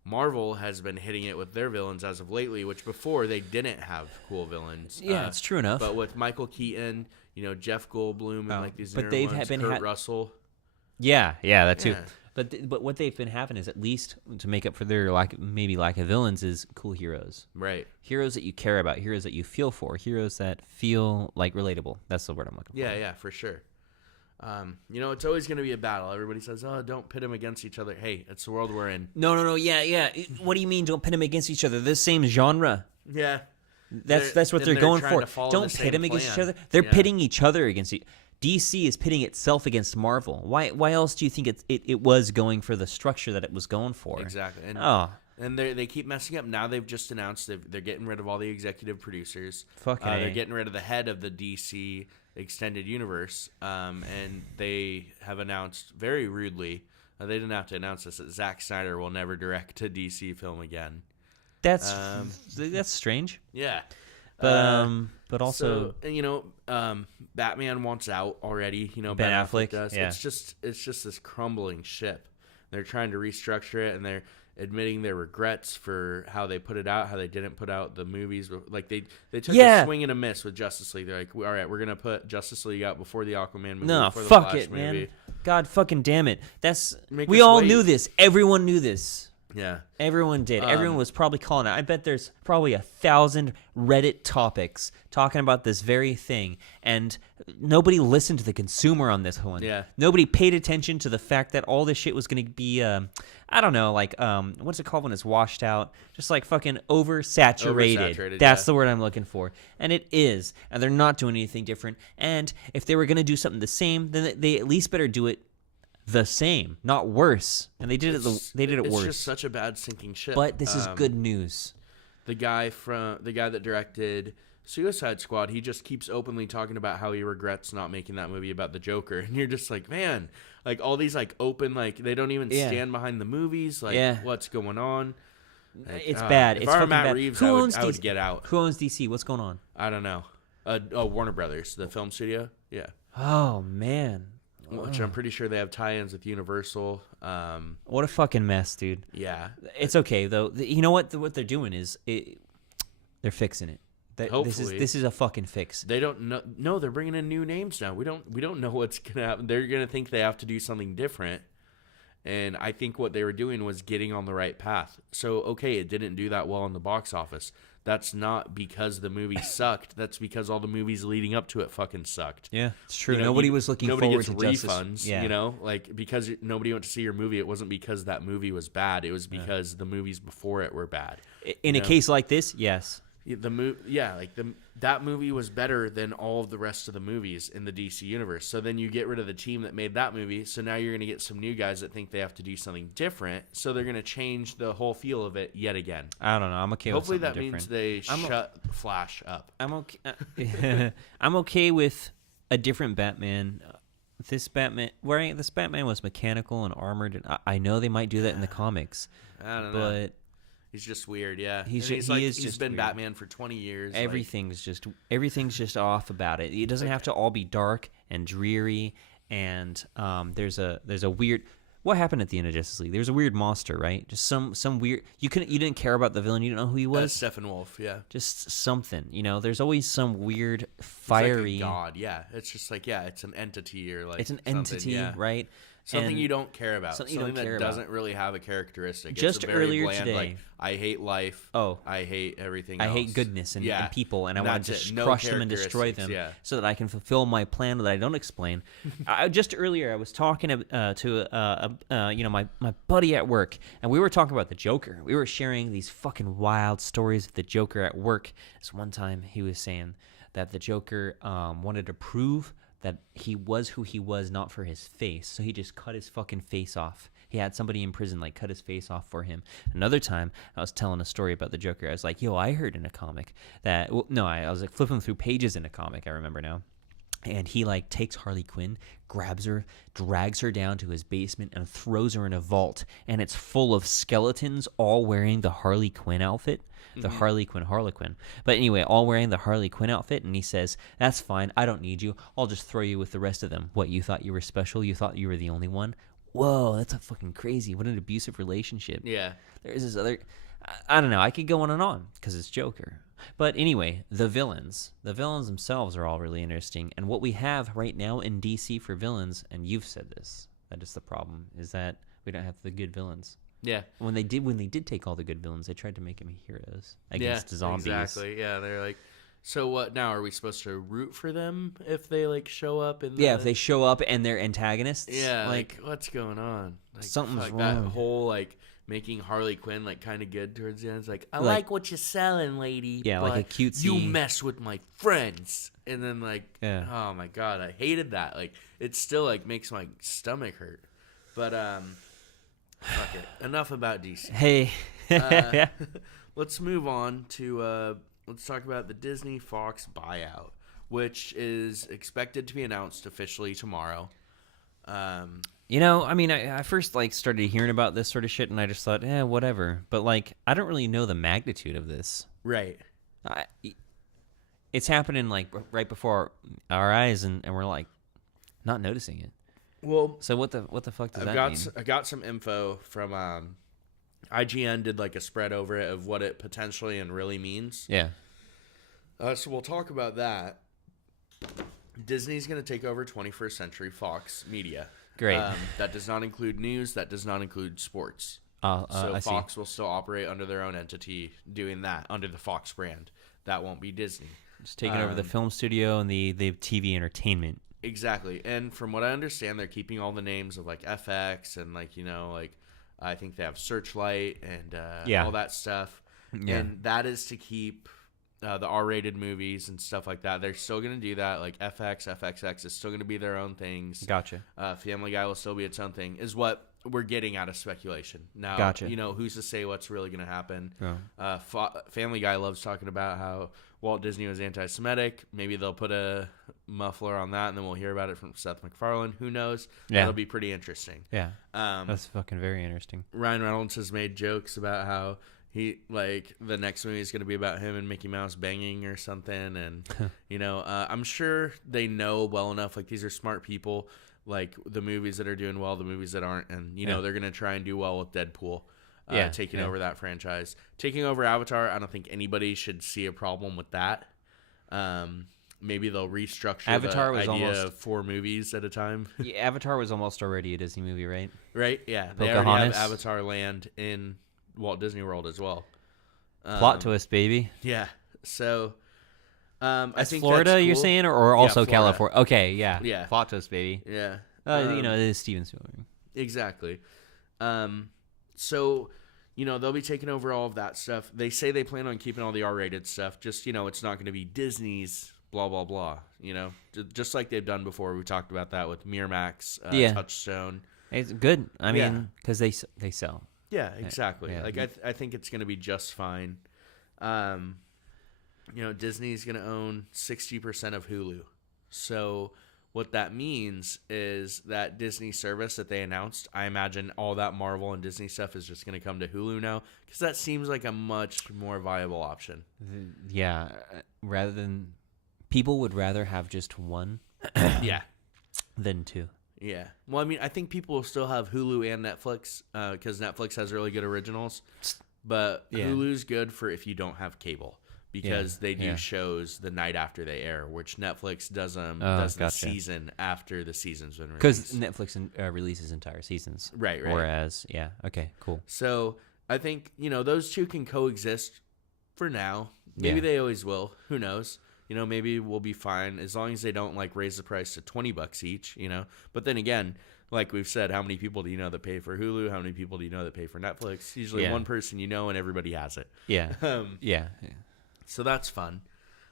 Marvel has been hitting it with their villains as of lately, which before they didn't have cool villains. Yeah, it's true enough. But with Michael Keaton, Jeff Goldblum, and like these but they've ones, Kurt Russell. Yeah, that too. Yeah. But what they've been having is, at least to make up for their lack of villains, is cool heroes. Right. Heroes that you care about, heroes that you feel for, heroes that feel like relatable. That's the word I'm looking for. Yeah, for sure. It's always going to be a battle. Everybody says, "Oh, don't pit them against each other." Hey, it's the world we're in. No. Yeah. What do you mean? Don't pit them against each other? They're the same genre. Yeah. That's what they're going for. Don't pit them against each other. They're pitting each other against each. DC is pitting itself against Marvel. Why else do you think it was going for the structure that it was going for? Exactly. And they keep messing up. Now they've just announced they're getting rid of all the executive producers. They're getting rid of the head of the DC extended universe. And they have announced very rudely, they didn't have to announce this, that Zack Snyder will never direct a DC film again. That's strange. Yeah. But also, Batman wants out already. Ben Affleck does. Yeah. It's just this crumbling ship. They're trying to restructure it, and they're admitting their regrets for how they put it out, how they didn't put out the movies. Like they took a swing and a miss with Justice League. They're like, all right, we're gonna put Justice League out before the Aquaman movie. No, before the fuck Flash it, movie. man. God fucking damn it. We all knew this. Everyone knew this. Yeah. Everyone did. Everyone was probably calling it. I bet there's probably 1,000 Reddit topics talking about this very thing, and nobody listened to the consumer on this one. Yeah. Nobody paid attention to the fact that all this shit was going to be, I don't know, like, what's it called when it's washed out? Just like fucking oversaturated. That's the word I'm looking for. And it is. And they're not doing anything different. And if they were going to do something the same, then they at least better do it the same, not worse. And they did it worse. It's just such a bad sinking ship. But this is good news. The guy that directed Suicide Squad, he just keeps openly talking about how he regrets not making that movie about the Joker. And you're just like, man, like all these like open, like they don't even stand behind the movies. Like what's going on? Like, it's bad. If it's I were Matt Reeves, I would get out. Who owns DC? What's going on? I don't know. Warner Brothers, the film studio. Yeah. Oh man. Which I'm pretty sure they have tie-ins with Universal. What a fucking mess, dude. Yeah. It's okay though. You know what? What they're doing is they're fixing it. Hopefully. This is a fucking fix. They don't know. No, they're bringing in new names now. We don't know what's gonna happen. They're gonna think they have to do something different. And I think what they were doing was getting on the right path. So okay, it didn't do that well in the box office. That's not because the movie sucked. That's because all the movies leading up to it fucking sucked. Yeah, it's true. Nobody was looking forward to refunds. Justice. Like because nobody went to see your movie, it wasn't because that movie was bad. It was because the movies before it were bad. In a case like this, yes. That movie was better than all of the rest of the movies in the DC universe. So then you get rid of the team that made that movie. So now you're going to get some new guys that think they have to do something different. So they're going to change the whole feel of it yet again. I don't know. I'm okay. Hopefully with that means they shut Flash up. I'm okay. I'm okay with a different Batman. This Batman was mechanical and armored. And I know they might do that in the comics. I don't know. But he's just weird, yeah. He's been weird. Batman for 20 years. Everything's just off about it. It doesn't have to all be dark and dreary. And there's a weird. What happened at the end of Justice League? There's a weird monster, right? Just some weird. You didn't care about the villain. You didn't know who he was. Steppenwolf, yeah. Just something. There's always some weird fiery. It's like a god, yeah. It's just like it's an entity or like. It's an entity, right? Something you don't care about. Something that doesn't really have a characteristic. Just it's a very earlier bland, today. Like, I hate life. Oh. I hate everything I else. hate goodness and people, and I want to just crush them and destroy them so that I can fulfill my plan that I don't explain. Just earlier, I was talking to my buddy at work, and we were talking about the Joker. We were sharing these fucking wild stories of the Joker at work. This one time, he was saying that the Joker wanted to prove that he was who he was, not for his face. So he just cut his fucking face off. He had somebody in prison like cut his face off for him. Another time, I was telling a story about the Joker. I was like, I heard in a comic that... I was like flipping through pages in a comic, I remember now. And he like takes Harley Quinn, grabs her, drags her down to his basement, and throws her in a vault. And it's full of skeletons, all wearing the Harley Quinn outfit, the Harley Quinn. But anyway, all wearing the Harley Quinn outfit. And he says, "That's fine. I don't need you. I'll just throw you with the rest of them. What, you thought you were special? You thought you were the only one? Whoa, that's a fucking crazy. What an abusive relationship." Yeah. There's this other, I don't know. I could go on because it's Joker. But anyway, the villains themselves are all really interesting. And what we have right now in DC for villains, and you've said this, that is the problem, is that we don't have the good villains. Yeah. When they did take all the good villains, they tried to make them heroes against zombies. Exactly. Yeah, they're like, so what now? Are we supposed to root for them if they like show up in the... Yeah, if they show up and they're antagonists. Yeah, like what's going on? Like, something's wrong. That whole like making Harley Quinn like kind of good towards the end. It's like, I like what you're selling, lady. Yeah, but like a cutesy. You mess with my friends, and then like, Yeah. Oh my god, I hated that. Like, it still like makes my stomach hurt. But fuck it. Enough about DC. Hey. Let's move on to let's talk about the Disney Fox buyout, which is expected to be announced officially tomorrow. You know, I mean, I first like started hearing about this sort of shit, and I just thought, whatever. But like, I don't really know the magnitude of this. Right. It's happening like right before our eyes, and we're like not noticing it. Well, so what the fuck does that mean? I got some info from IGN did like a spread over it of what it potentially and really means. Yeah. So we'll talk about that. Disney's going to take over 21st Century Fox Media. Great. That does not include news. That does not include sports. I Fox see. will still operate under their own entity, doing that under the Fox brand. That won't be Disney. Just taking over the film studio and the TV entertainment. Exactly. And from what I understand, they're keeping all the names of like FX and like, you know, like I think they have Searchlight and all that stuff. Yeah. And that is to keep the R-rated movies and stuff like that. They're still going to do that. Like FXX is still going to be their own things. Gotcha. Family Guy will still be its own thing, is what we're getting out of speculation. Now, gotcha. You know, who's to say what's really going to happen? Yeah. Family Guy loves talking about how Walt Disney was anti-Semitic. Maybe they'll put a muffler on that, and then we'll hear about it from Seth MacFarlane. Who knows? Yeah. That'll be pretty interesting. Yeah. That's fucking very interesting. Ryan Reynolds has made jokes about how he like the next movie is going to be about him and Mickey Mouse banging or something, and you know, I'm sure they know well enough. Like, these are smart people. Like, the movies that are doing well, the movies that aren't, and you know they're going to try and do well with Deadpool. Taking over that franchise, taking over Avatar. I don't think anybody should see a problem with that. Maybe they'll restructure Avatar the was idea almost of 4 movies at a time. Yeah, Avatar was almost already a Disney movie, right? Right. Yeah, they already have Avatar Land in Walt Disney World as well. Plot twist, baby. Yeah. So, I think Florida, that's cool. you're saying, or also Florida. California? Okay, yeah. Yeah. Plot twist, baby. Yeah. You know, it is Steven Spielberg. Exactly. So, you know, they'll be taking over all of that stuff. They say they plan on keeping all the R-rated stuff. Just, you know, it's not going to be Disney's blah, blah, blah. You know, just like they've done before. We talked about that with Miramax, Touchstone. It's good. I mean, because they sell. Yeah, exactly. Yeah. Like, I think it's going to be just fine. You know, Disney's going to own 60% of Hulu. So what that means is that Disney service that they announced, I imagine all that Marvel and Disney stuff is just going to come to Hulu now, because that seems like a much more viable option. Yeah, people would rather have just one than two. Yeah. Well, I mean, I think people will still have Hulu and Netflix because Netflix has really good originals, but Hulu's good for if you don't have cable. Because they do shows the night after they air, which Netflix does the season after the season's been released. Because Netflix releases entire seasons. Right. Whereas, okay, cool. So I think, you know, those two can coexist for now. Maybe they always will. Who knows? You know, maybe we'll be fine as long as they don't, like, raise the price to $20 each, you know. But then again, like we've said, how many people do you know that pay for Hulu? How many people do you know that pay for Netflix? Usually one person you know and everybody has it. Yeah. So that's fun,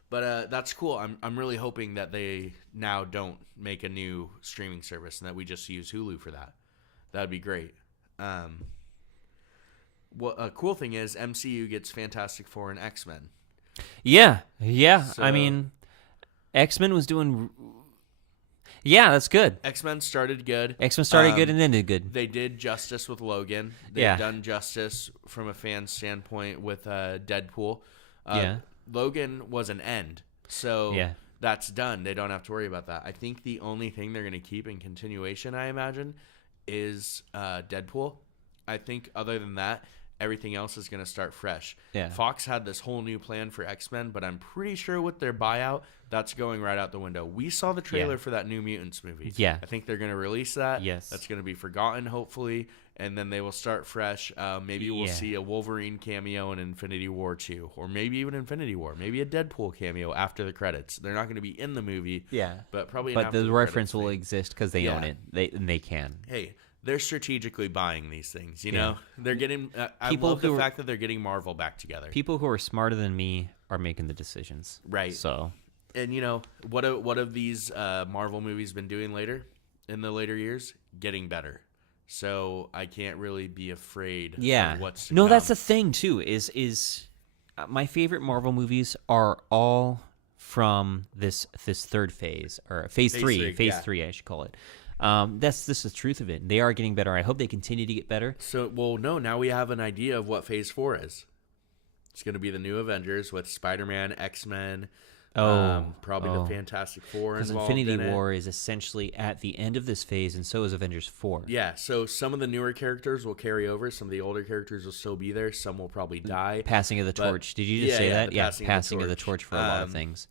but that's cool. I'm really hoping that they now don't make a new streaming service and that we just use Hulu for that. That'd be great. What a cool thing is MCU gets Fantastic Four and X-Men. Yeah. So, I mean, X-Men was doing Yeah, that's good. X-Men started good. X-Men started good and ended good. They did justice with Logan. They've done justice from a fan standpoint with Deadpool. Logan was an end. So that's done. They don't have to worry about that. I think the only thing they're going to keep in continuation, I imagine, is Deadpool. I think other than that, everything else is going to start fresh. Yeah. Fox had this whole new plan for X-Men, but I'm pretty sure with their buyout, that's going right out the window. We saw the trailer for that New Mutants movie. Yeah. I think they're going to release that. Yes. That's going to be forgotten, hopefully, and then they will start fresh. Maybe we'll see a Wolverine cameo in Infinity War 2, or maybe even Infinity War. Maybe a Deadpool cameo after the credits. They're not going to be in the movie. Yeah. But probably But the reference will exist because they own it. They can. Hey, they're strategically buying these things, you know? They're getting I love the fact that they're getting Marvel back together. People who are smarter than me are making the decisions. Right. So, and you know, what have these Marvel movies been doing in the later years? Getting better. So, I can't really be afraid of what's to come. That's the thing too is my favorite Marvel movies are all from this third phase, or phase 3, I should call it. This is the truth of it. They are getting better. I hope they continue to get better. So, now we have an idea of what Phase 4 is. It's going to be the new Avengers with Spider-Man, X-Men, probably the Fantastic Four involved. Because Infinity War is essentially at the end of this phase, and so is Avengers 4. Yeah, so some of the newer characters will carry over. Some of the older characters will still be there. Some will probably die. Passing of the torch. Did you just say that? Yeah, passing of the torch for a lot of things.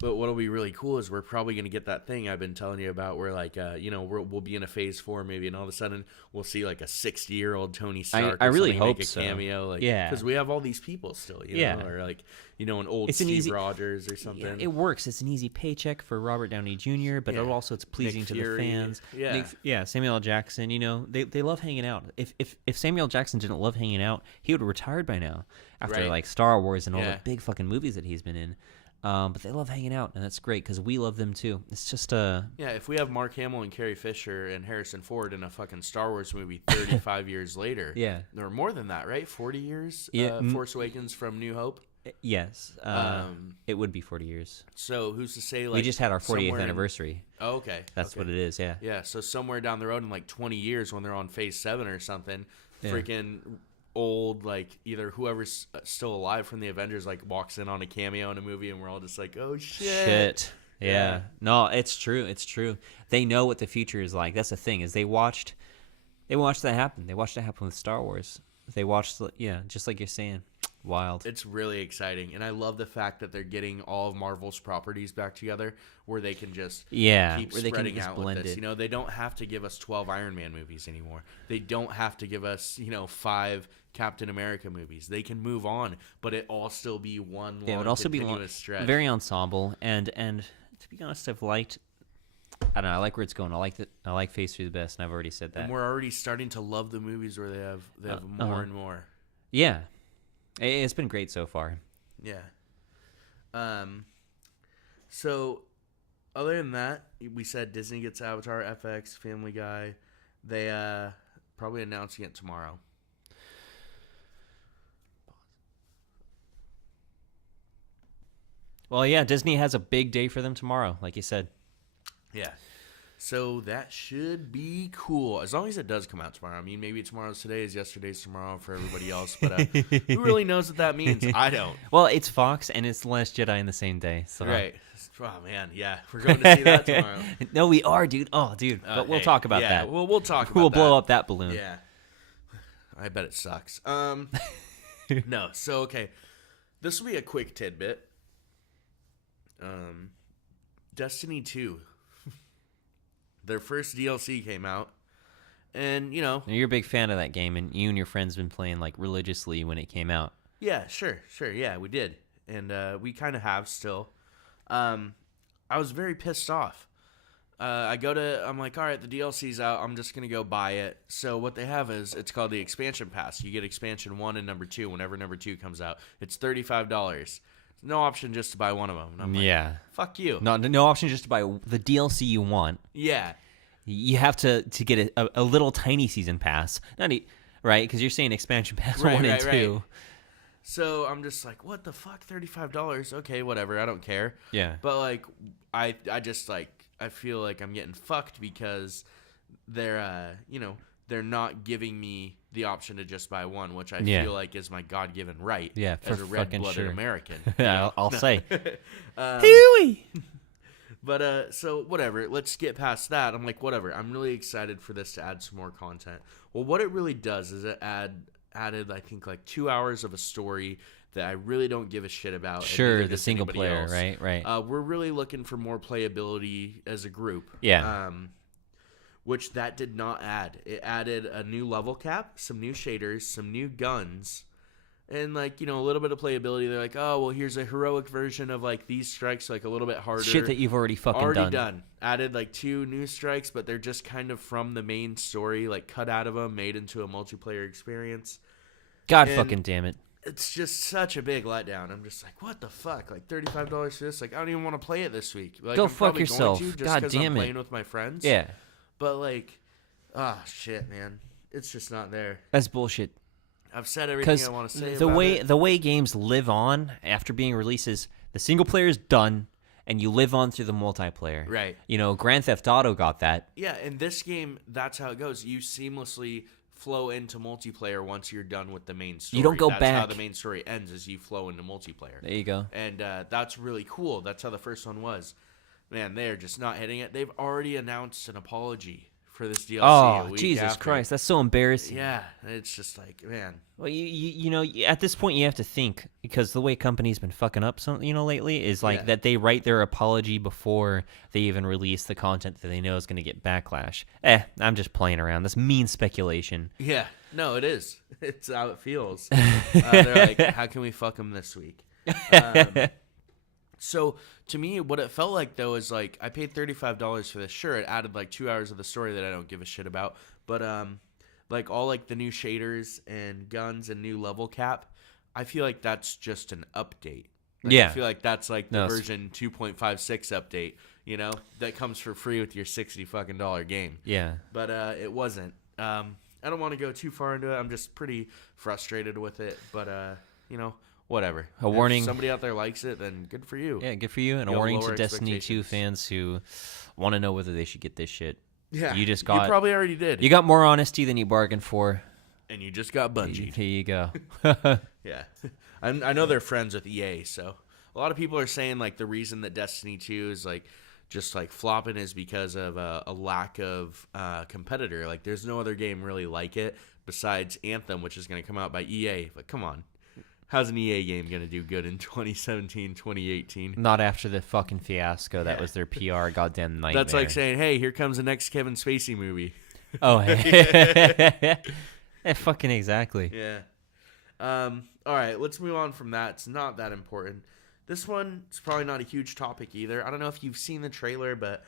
But what'll be really cool is we're probably going to get that thing I've been telling you about where, like, we'll be in a Phase 4 maybe, and all of a sudden we'll see, like, a 60-year-old Tony Stark I really hope make a cameo. Like, because we have all these people still, you know? Or, like, an old Steve Rogers or something. Yeah, it works. It's an easy paycheck for Robert Downey Jr., but it's pleasing to the fans. Samuel L. Jackson, they love hanging out. If Samuel L. Jackson didn't love hanging out, he would have retired by now after, like, Star Wars and all the big fucking movies that he's been in. But they love hanging out, and that's great because we love them too. It's just if we have Mark Hamill and Carrie Fisher and Harrison Ford in a fucking Star Wars movie 35 years later, or more than that, right? 40 years. Force Awakens from New Hope. Yes, it would be 40 years. So who's to say? Like, we just had our 40th anniversary. Okay, that's what it is. Yeah. Yeah. So somewhere down the road in like 20 years, when they're on Phase 7 or something, freaking old, like, either whoever's still alive from the Avengers, like, walks in on a cameo in a movie, and we're all just like, oh shit. Yeah. No, it's true. They know what the future is like. That's the thing, is they watched that happen. They watched it happen with Star Wars. They watched, just like you're saying. Wild. It's really exciting, and I love the fact that they're getting all of Marvel's properties back together, where they can just keep spreading out with this. They don't have to give us 12 Iron Man movies anymore. They don't have to give us 5 Captain America movies. They can move on, but it all still be one long, it would also continuous stretch. Very ensemble, and to be honest, I like where it's going. I like Phase 3 the best, and I've already said that. And we're already starting to love the movies where they have more and more. Yeah. It's been great so far. Yeah. So, other than that, we said Disney gets Avatar, FX, Family Guy. They probably announcing it tomorrow. Well, yeah, Disney has a big day for them tomorrow, like you said. Yeah. So that should be cool, as long as it does come out tomorrow. I mean, maybe tomorrow's today is yesterday's tomorrow for everybody else, but who really knows what that means? I don't. Well, it's Fox, and it's The Last Jedi in the same day. So. Right. Oh, man, yeah. We're going to see that tomorrow. No, we are, dude. Oh, dude. But we'll talk about that. We'll talk about that. We'll blow up that balloon. Yeah. I bet it sucks. No, so, okay. This will be a quick tidbit. Destiny 2. Their first DLC came out, and, you're a big fan of that game, and you and your friends been playing, like, religiously when it came out. Yeah, sure, yeah, we did, and we kind of have still. I was very pissed off. I'm like, all right, the DLC's out, I'm just going to go buy it. So what they have is, it's called the Expansion Pass. You get Expansion 1 and number 2 whenever number 2 comes out. It's $35. No option just to buy one of them. And I'm like, fuck you. No option just to buy the DLC you want. Yeah. You have to get a little tiny season pass. Right? Because you're saying expansion pass 1 and 2. Right. So I'm just like, what the fuck? $35? Okay, whatever. I don't care. Yeah. But, like, I just, like, I feel like I'm getting fucked because they're they're not giving me the option to just buy one, which I feel like is my God-given right as a red-blooded American. I'll say. Huey! But, so, whatever. Let's get past that. I'm like, whatever. I'm really excited for this to add some more content. Well, what it really does is it added, I think, like 2 hours of a story that I really don't give a shit about. Sure, the single player, else. Right. We're really looking for more playability as a group. Yeah. Which that did not add. It added a new level cap, some new shaders, some new guns, and like, a little bit of playability. They're like, oh, well, here's a heroic version of like these strikes, like a little bit harder. Shit that you've already fucking done. Added like 2 new strikes, but they're just kind of from the main story, like cut out of them, made into a multiplayer experience. God fucking damn it. It's just such a big letdown. I'm just like, what the fuck? Like $35 for this? Like, I don't even want to play it this week. Like, Go I'm fuck yourself. Just God damn I'm it. playing with my friends. Yeah. But like, shit, man. It's just not there. That's bullshit. I've said everything I want to say the way games live on after being released is the single player is done, and you live on through the multiplayer. Right. Grand Theft Auto got that. Yeah, in this game, that's how it goes. You seamlessly flow into multiplayer once you're done with the main story. You don't go back. back. That's how the main story ends, is you flow into multiplayer. There you go. And that's really cool. That's how the first one was. Man, they're just not hitting it. They've already announced an apology for this DLC. Oh, Jesus Christ. That's so embarrassing. Yeah, it's just like, man. Well, at this point you have to think, because the way companies been fucking up lately is like that they write their apology before they even release the content that they know is going to get backlash. I'm just playing around. That's mean speculation. Yeah. No, it is. It's how it feels. They're like, how can we fuck them this week? So to me, what it felt like though is like I paid $35 for this. Sure, it added like 2 hours of the story that I don't give a shit about, but like all like the new shaders and guns and new level cap, I feel like that's just an update. Like, I feel like that's like the version 2.56 update, that comes for free with your $60 fucking game. Yeah, but it wasn't. I don't want to go too far into it. I'm just pretty frustrated with it, but whatever. A warning. If somebody out there likes it, then good for you. Yeah, good for you. And a warning to Destiny 2 fans who want to know whether they should get this shit. Yeah, you probably already did. You got more honesty than you bargained for. And you just got bungeed. Here you go. Yeah. I know they're friends with EA, so a lot of people are saying like the reason that Destiny 2 is like just like flopping is because of a lack of competitor. Like there's no other game really like it besides Anthem, which is going to come out by EA. But come on. How's an EA game going to do good in 2017, 2018? Not after the fucking fiasco. That was their PR goddamn nightmare. That's like saying, hey, here comes the next Kevin Spacey movie. Oh, yeah, fucking exactly. Yeah. All right, let's move on from that. It's not that important. This one is probably not a huge topic either. I don't know if you've seen the trailer, but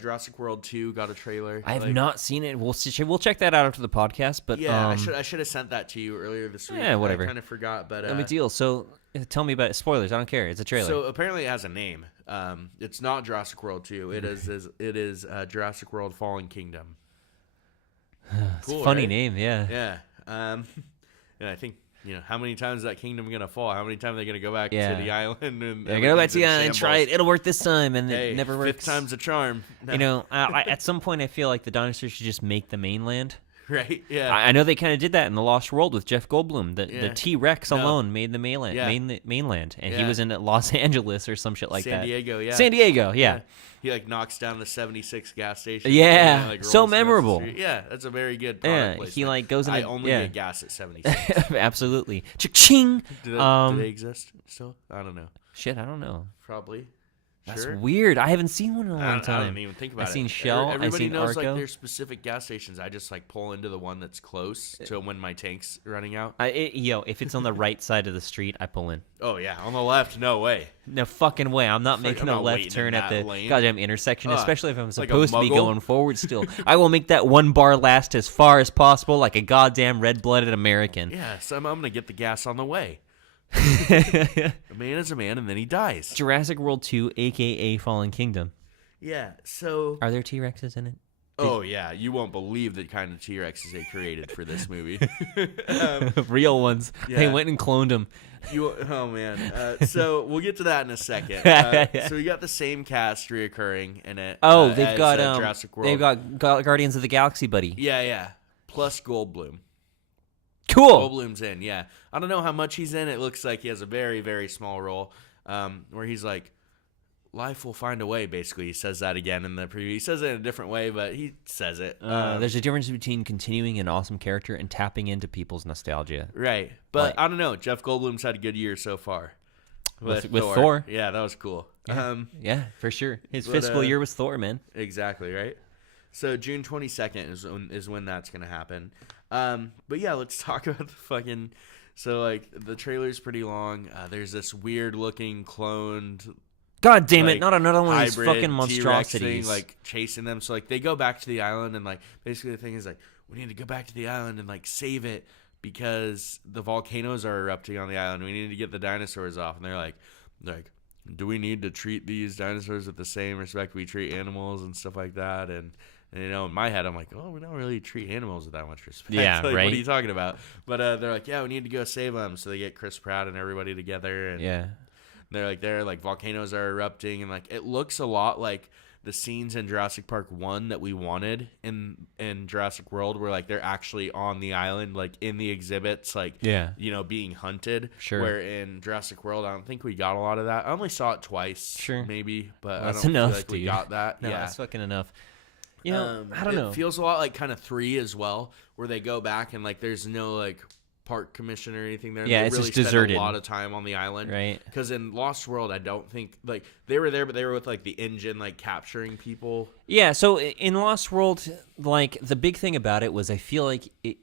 Jurassic World 2 got a trailer. I have not seen it. We'll check that out after the podcast. But yeah, I should have sent that to you earlier this week. Yeah, whatever. I kind of forgot, but no big deal. So tell me about it. Spoilers. I don't care. It's a trailer. So apparently it has a name. It's not Jurassic World 2. It is Jurassic World Fallen Kingdom. It's cool, a funny name, yeah. Yeah. And I think how many times is that kingdom gonna fall? How many times are they gonna go back to the island? And they're gonna go back to the island and try it. It'll work this time, and it never works. 5th time's a charm. At some point, I feel like the dinosaurs should just make the mainland. Right? Yeah. I know they kind of did that in The Lost World with Jeff Goldblum. The T-Rex alone made the mainland, and he was in Los Angeles or some shit like that. San Diego, yeah. San Diego, yeah. He knocks down the 76 gas station. Yeah, and, so memorable. Yeah, that's a very good product placement. He goes in. I only get gas at 76. Absolutely. Cha-ching. Do they exist still? I don't know. Shit, I don't know. Probably. That's sure. weird. I haven't seen one in a long time. I don't even think about it. I've seen Shell. Everybody I've seen knows Arco. there's specific gas stations. I just pull into the one that's close to when my tank's running out. If it's on the right side of the street, I pull in. Oh yeah, on the left, no way. No fucking way. I'm not making a left turn at the goddamn intersection, especially if I'm supposed to be going forward still. I will make that one bar last as far as possible like a goddamn red-blooded American. Yeah, so I'm going to get the gas on the way. A man is a man, and then he dies. Jurassic World 2, a.k.a. Fallen Kingdom. Yeah, so... Are there T-Rexes in it? Oh yeah, you won't believe the kind of T-Rexes they created for this movie. Real ones. Yeah. They went and cloned them. Oh man. So we'll get to that in a second. So we got the same cast reoccurring in it. Oh, they've as, got Jurassic World. they've got Guardians of the Galaxy, buddy. Yeah. Plus Goldblum. Cool. Goldblum's in. Yeah. I don't know how much he's in. It looks like he has a very, very small role. Where he's like, life will find a way, basically. He says that again in the preview. He says it in a different way, but he says it. There's a difference between continuing an awesome character and tapping into people's nostalgia. Right. But I don't know. Jeff Goldblum's had a good year so far. With Thor. Yeah, that was cool. Yeah, for sure. His fiscal year was Thor, man. Exactly, right? So June 22nd is when that's going to happen. But yeah, let's talk about the fucking... So, like, the trailer's pretty long. There's this weird-looking cloned... God damn it! Like, not another one of these hybrid fucking monstrosities. T-Rex thing, like chasing them. So like they go back to the island and like basically the thing is like we need to go back to the island and like save it because the volcanoes are erupting on the island. We need to get the dinosaurs off. And they're like, do we need to treat these dinosaurs with the same respect we treat animals and stuff like that? And you know, in my head, I'm like, oh, we don't really treat animals with that much respect. Yeah, like, right. What are you talking about? But they're like, yeah, we need to go save them. So they get Chris Pratt and everybody together. And Yeah. They're like volcanoes are erupting and like it looks a lot like the scenes in Jurassic Park 1 that we wanted in Jurassic World where like they're actually on the island like in the exhibits like you know being hunted. Sure. Where in Jurassic World I don't think we got a lot of that. I only saw it twice. Sure. Maybe, but That's I don't enough, feel like we dude. got that. No, yeah, that's fucking enough. You know, I don't know. It feels a lot like kind of 3 as well, where they go back and like there's no like park commission or anything there. Yeah, they it's really just deserted. spend a lot of time on the island, Right. Because in Lost World, I don't think like they were there, but they were with like the engine, like capturing people. Yeah, so in Lost World, like the big thing about it was I feel like it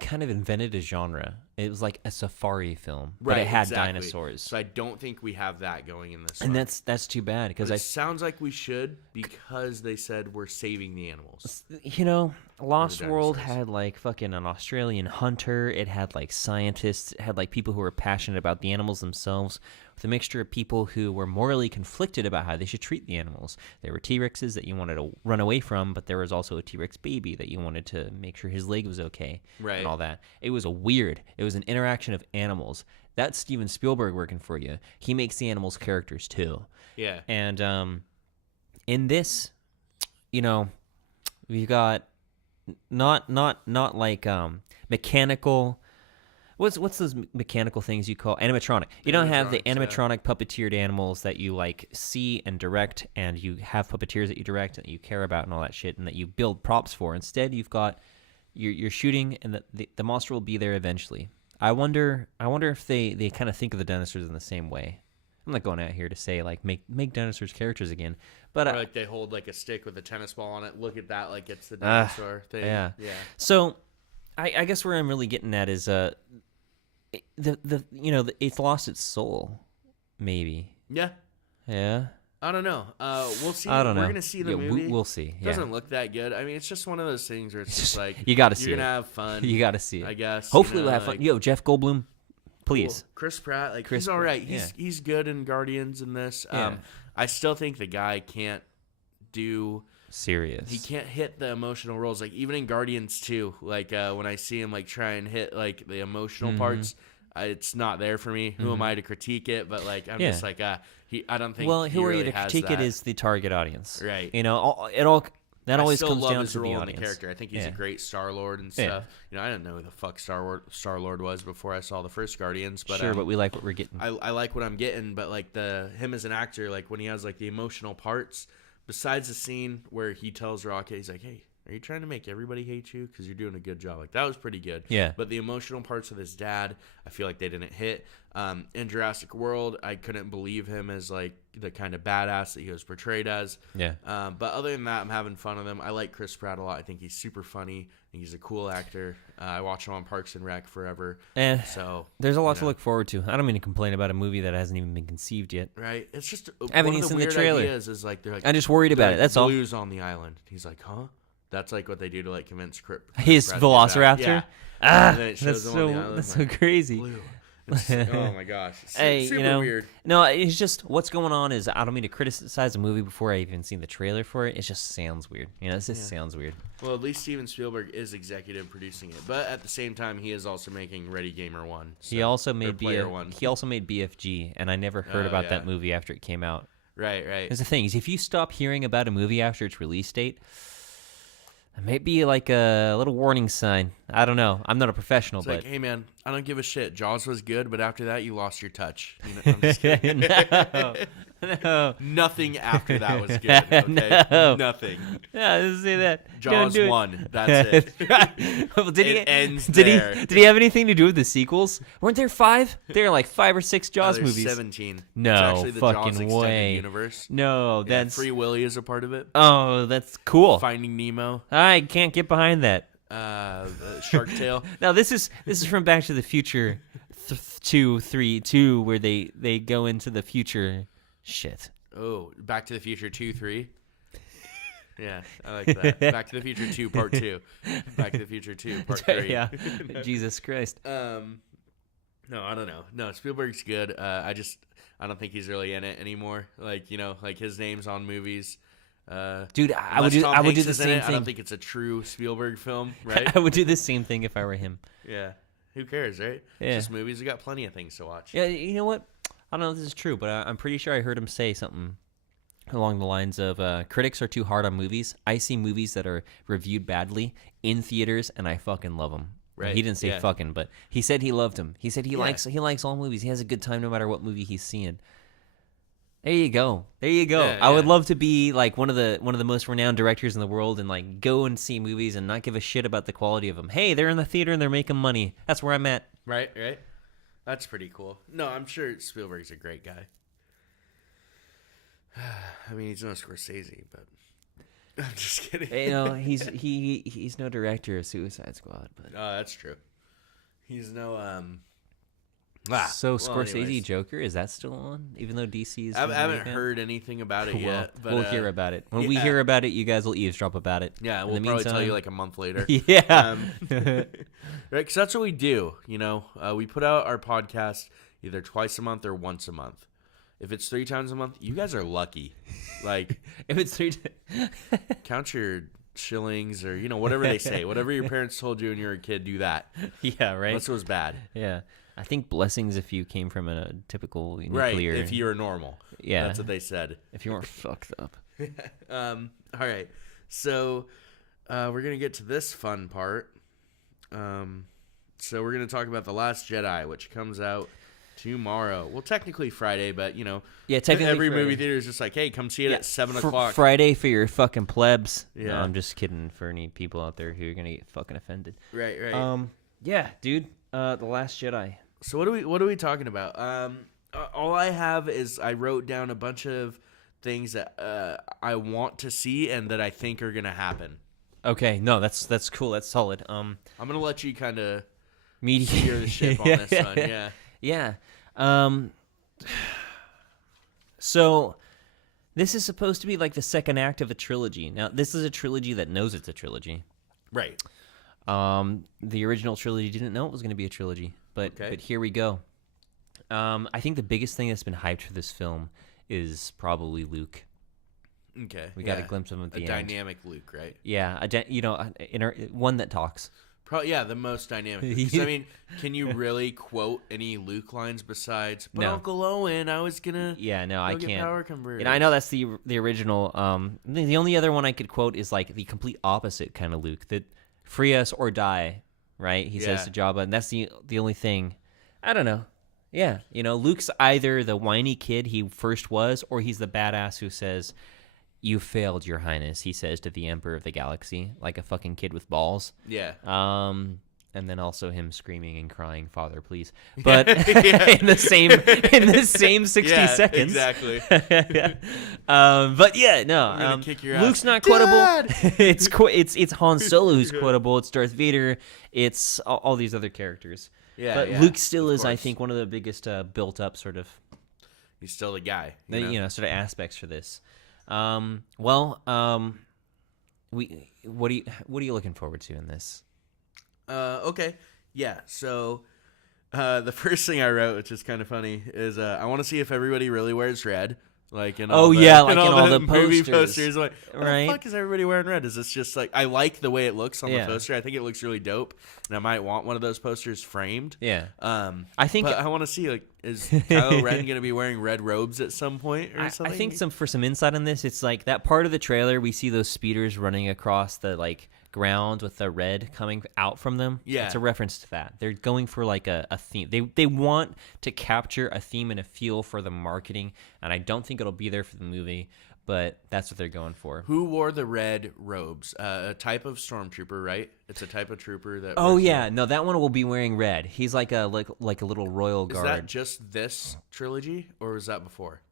kind of invented a genre. It was like a safari film, but it had exactly. dinosaurs. So I don't think we have that going in this And one. that's too bad because It sounds like we should because they said we're saving the animals. you know, Lost World dinosaurs. had like fucking an Australian hunter. It had like scientists. It had like people who were passionate about the animals themselves, with a mixture of people who were morally conflicted about how they should treat the animals. There were T-Rexes that you wanted to run away from, but there was also a T-Rex baby that you wanted to make sure his leg was okay, Right. and all that. It was It was an interaction of animals. That's Steven Spielberg working for you. He makes the animals characters too. Yeah. And in this, you know, we've got not like mechanical. What's those mechanical things you call animatronic? You don't have the animatronic puppeteered animals that you like see and direct, and you have puppeteers that you direct and that you care about and all that shit, and that you build props for. Instead, you've got you're shooting, and the monster will be there eventually. I wonder if they kind of think of the dinosaurs in the same way. I'm not going out here to say like make dinosaurs characters again, but Or like they hold like a stick with a tennis ball on it. Look at that, like it's the dinosaur thing. Yeah. Yeah. So, I guess where I'm really getting at is it's lost its soul, maybe. Yeah. Yeah. I don't know. We'll see. I don't know. We're gonna see the movie. We'll see. It doesn't look that good. I mean, it's just one of those things where it's just like you got to see you're it. gonna have fun. You got to see it. I guess. Hopefully you know, we'll have like, fun. Yo, Jeff Goldblum, please. Cool. Chris Pratt, like Chris he's all right. Pratt, He's good in Guardians in this. Yeah. I still think the guy can't do. Serious. He can't hit the emotional roles. Like even in Guardians 2, like when I see him like try and hit like the emotional parts, it's not there for me. Who am I to critique it? But like I'm just like I don't think. Well, he who are really you to has critique that. it is the target audience, Right. You know, that always still comes love down his to the role in audience. the character. I think he's a great Star-Lord and Yeah. stuff. You know, I didn't know who the fuck Star-Lord was before I saw the first Guardians. But Sure, but we like what we're getting. I like what I'm getting. But like him as an actor, like when he has like the emotional parts. Besides the scene where he tells Rocket, he's like, "Hey, are you trying to make everybody hate you? Because you're doing a good job." Like that was pretty good. Yeah. But the emotional parts of his dad, I feel like they didn't hit. In Jurassic World, I couldn't believe him as like the kind of badass that he was portrayed as. Yeah. But other than that, I'm having fun with him. I like Chris Pratt a lot. I think he's super funny. I think he's a cool actor. I watch him on Parks and Rec forever. So there's a lot to look forward to. I don't mean to complain about a movie that hasn't even been conceived yet. right, it's just I haven't one even of the seen the weird trailer. ideas is like they're like I'm just worried about it. That's all. blues on the island. He's like, huh? That's like what they do to like convince Chris His Pratt to do that. Velociraptor. Yeah. Ah, And then it shows that's him on the so island, that's like, so crazy. blue. Oh my gosh. Hey, Super weird. No, it's just what's going on is I don't mean to criticize a movie before I even seen the trailer for it. It just sounds weird. It just sounds weird. Well, at least Steven Spielberg is executive producing it, but at the same time, he is also making Ready Gamer 1. So, He also made Player One. He also made BFG, and I never heard about that movie after it came out. Right. There's the thing is, if you stop hearing about a movie after its release date, it may be like a little warning sign. I don't know. I'm not a professional, It's but like, hey man, I don't give a shit. Jaws was good, but after that, you lost your touch. I'm just kidding. no. Nothing after that was good. Okay? No. Nothing. Yeah, let's say that. Jaws 1. That's it. Well, did It ends did there. Did he have anything to do with the sequels? Weren't there 5? There are like 5 or 6 Jaws There's movies. 17. No it's actually the fucking Jaws extended way. universe. No, Yeah, that's Free Willy is a part of it. Oh, that's cool. Finding Nemo. I can't get behind that. Shark Tale. Now this is from Back to the Future 2, where they go into the future. Shit. Oh, Back to the Future 2, 3. Yeah, I like that. Back to the Future 2, Part 2. Back to the Future 2, Part 3. Yeah. Jesus Christ. No, I don't know. No, Spielberg's good. I don't think he's really in it anymore. Like, like his name's on movies. Dude, I would do the same thing. I don't think it's a true Spielberg film, right? I would do the same thing if I were him. Yeah. Who cares, right? Yeah. Just movies. We got plenty of things to watch. Yeah, you know what? I don't know if this is true, but I'm pretty sure I heard him say something along the lines of critics are too hard on movies. I see movies that are reviewed badly in theaters, and I fucking love them. Right. He didn't say fucking, but he said he loved them. He said he Yeah. likes all movies. He has a good time no matter what movie he's seeing. There you go. Yeah, I would love to be like one of the most renowned directors in the world and like go and see movies and not give a shit about the quality of them. Hey, they're in the theater and they're making money. That's where I'm at. Right. That's pretty cool. No, I'm sure Spielberg's a great guy. I mean, he's no Scorsese, but I'm just kidding. He's no director of Suicide Squad, but that's true. He's no So Scorsese anyways. Joker, is that still on? Even though DC is... I haven't heard anything about it yet. But, we'll hear about it. When we hear about it, you guys will eavesdrop about it. Yeah, In we'll the probably tell meantime- you like a month later. Yeah. Right, because that's what we do, we put out our podcast either twice a month or once a month. If it's 3 times a month, you guys are lucky. Like, If it's 3... count your shillings or, whatever they say. Whatever your parents told you when you were a kid, do that. Yeah, right? Unless it was bad. Yeah. I think blessings if you came from a typical nuclear... Right, if you're normal. Yeah. That's what they said. If you weren't fucked up. All right. So, we're going to get to this fun part. So we're going to talk about The Last Jedi, which comes out tomorrow. Well, technically Friday, but, Yeah, technically every Friday. movie theater is just like, hey, come see it at 7 o'clock. Friday for your fucking plebs. Yeah. No, I'm just kidding for any people out there who are going to get fucking offended. Right, right. Yeah, dude. The Last Jedi. So what are we talking about? All I have is I wrote down a bunch of things that I want to see and that I think are gonna happen. Okay, no, that's cool. That's solid. I'm gonna let you kind of Media. steer the ship on this one. Yeah. Yeah. So this is supposed to be like the second act of a trilogy. Now, this is a trilogy that knows it's a trilogy. Right. The original trilogy didn't know it was going to be a trilogy, but here we go. I think the biggest thing that's been hyped for this film is probably Luke. Okay. We got a glimpse of him at the end. end. Dynamic Luke, right? Yeah, one that talks. Yeah, the most dynamic. 'Cause, I mean, can you really quote any Luke lines besides, but No. Uncle Owen, I was gonna I get can't. power converters. And I know that's the original. The only other one I could quote is like the complete opposite kind of Luke, that free us or die, right? He says to Jabba, and that's the only thing. I don't know. Yeah, Luke's either the whiny kid he first was, or he's the badass who says, "You failed, Your Highness," he says to the Emperor of the Galaxy, like a fucking kid with balls. Yeah. And then also him screaming and crying, "Father, please!" But in the same 60 seconds, Exactly. But yeah, no. I'm gonna kick your ass. Luke's not Dad! quotable. It's Han Solo who's quotable. It's Darth Vader. It's all these other characters. Yeah. But yeah, Luke still is, I course. think, one of the biggest built up sort of He's still the guy. sort of aspects for this. What are you looking forward to in this? Okay. Yeah. So The first thing I wrote, which is kind of funny, is I want to see if everybody really wears red. Like in all like in all the movie posters. Like, what the fuck is everybody wearing red? Is this just like, I like the way it looks on the poster. I think it looks really dope, and I might want one of those posters framed. Yeah. I think I want to see, like, is Kylo Ren going to be wearing red robes at some point or something? I think for some insight on this, it's like that part of the trailer we see those speeders running across the like ground with the red coming out from them. Yeah, it's a reference to that. They're going for like a theme. They want to capture a theme and a feel for the marketing, and I don't think it'll be there for the movie, but that's what they're going for. Who wore the red robes? A type of stormtrooper, right? It's a type of trooper that. Oh yeah, no, that one will be wearing red. He's like a little royal guard. Is that just this trilogy, or was that before?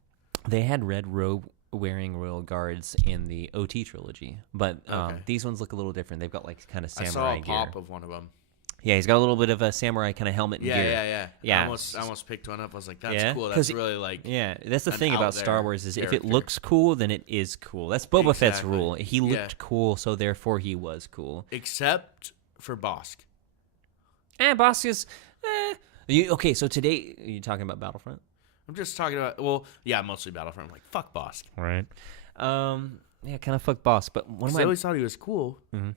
They had red robe wearing royal guards in the OT trilogy, but these ones look a little different. They've got like kind of samurai gear. I saw a pop of one of them. Yeah, he's got a little bit of a samurai kind of helmet and gear. Yeah. I almost picked one up. I was like, that's cool. That's really like. Yeah, that's the thing about Star Wars is if it looks cool, then it is cool. That's Boba Fett's rule. He looked cool, so therefore he was cool. Except for Bosk. Bosk is. Okay, so today are you talking about Battlefront? I'm just talking about, mostly Battlefront. I'm like, fuck Bosk. Right. Yeah, kind of fuck Bosk. But I always thought he was cool. Mm-hmm.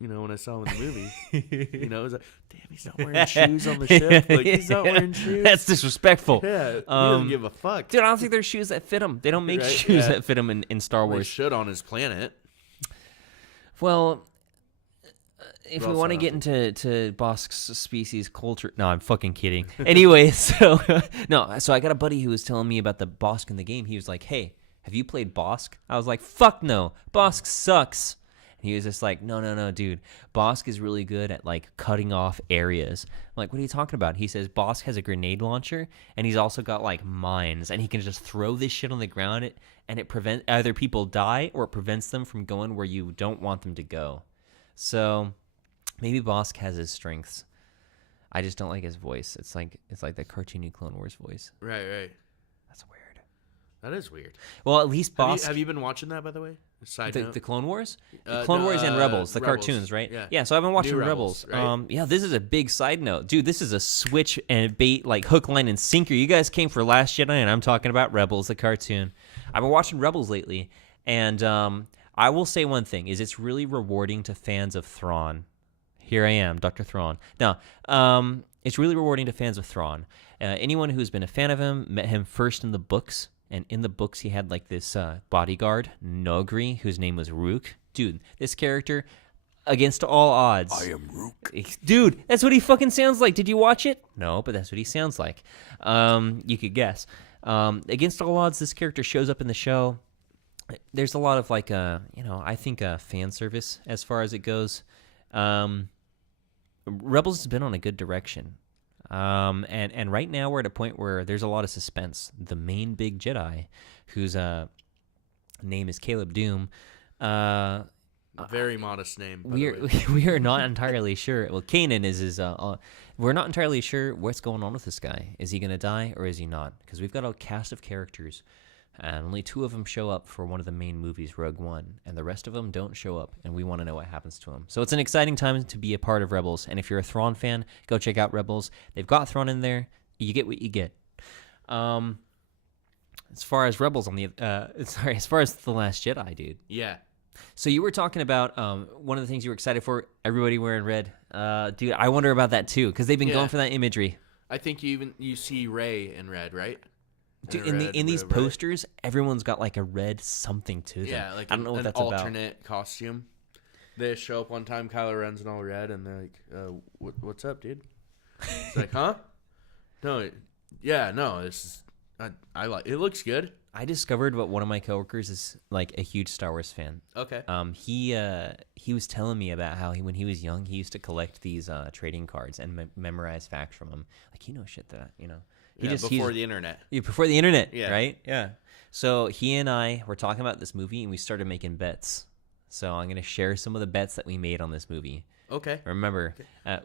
You know, when I saw him in the movie, you know, it was like, damn, he's not wearing shoes on the ship. Like, he's not wearing shoes. That's disrespectful. Yeah, he doesn't give a fuck. Dude, I don't think there's shoes that fit him. They don't make shoes that fit him in Star Wars. They should on his planet. Well, if we want to get into Bosk's species culture, no, I'm fucking kidding. Anyway, so I got a buddy who was telling me about the Bosk in the game. He was like, "Hey, have you played Bosk?" I was like, "Fuck no, Bosk sucks." And he was just like, "No, dude, Bosk is really good at like cutting off areas." I'm like, "What are you talking about?" He says Bosk has a grenade launcher, and he's also got like mines, and he can just throw this shit on the ground, and it prevents either people die or it prevents them from going where you don't want them to go. So. Maybe Bosk has his strengths. I just don't like his voice. It's like the cartoony Clone Wars voice. Right. That's weird. That is weird. Well, at least Bosk. Have you been watching that, by the way? Side note. The Clone Wars? Clone Wars and Rebels, the cartoons, right? Yeah. So I've been watching New Rebels. Right? This is a big side note. Dude, this is a switch and bait, like hook, line, and sinker. You guys came for Last Jedi, and I'm talking about Rebels, the cartoon. I've been watching Rebels lately, and I will say one thing, is it's really rewarding to fans of Thrawn. Here I am, Dr.Thrawn. Now, it's really rewarding to fans of Thrawn. Anyone who's been a fan of him met him first in the books, and in the books he had like this bodyguard, Nogri, whose name was Rook. Dude, this character, against all odds. I am Rook. Dude, that's what he fucking sounds like. Did you watch it? No, but that's what he sounds like. You could guess. Against all odds, this character shows up in the show. There's a lot of like, I think fan service as far as it goes. Rebels has been on a good direction. And right now we're at a point where there's a lot of suspense. The main big Jedi, whose name is Caleb Doom, very modest name. We are not entirely sure. Well, Kanan is his. We're not entirely sure what's going on with this guy. Is he going to die or is he not? Because we've got a cast of characters. And only 2 of them show up for one of the main movies, Rogue One, and the rest of them don't show up, and we want to know what happens to them. So it's an exciting time to be a part of Rebels, and if you're a Thrawn fan, go check out Rebels. They've got Thrawn in there. You get what you get. As far as Rebels as far as The Last Jedi, dude. Yeah. So you were talking about one of the things you were excited for, everybody wearing red. Dude, I wonder about that too, because they've been going for that imagery. I think you see Rey in red, right? Dude, in these posters, everyone's got like a red something to them. Yeah, like I don't know what that's alternate costume. They show up one time, Kylo Ren's in all red, and they're like, "What's up, dude?" It's like, "Huh? No, this is I like. It looks good." I discovered what one of my coworkers is like a huge Star Wars fan. Okay. He was telling me about how when he was young, he used to collect these trading cards and memorize facts from them. Like he knows shit that before the internet. Yeah, before the internet, right? Yeah. So he and I were talking about this movie, and we started making bets. So I'm gonna share some of the bets that we made on this movie. Okay. Remember? Okay.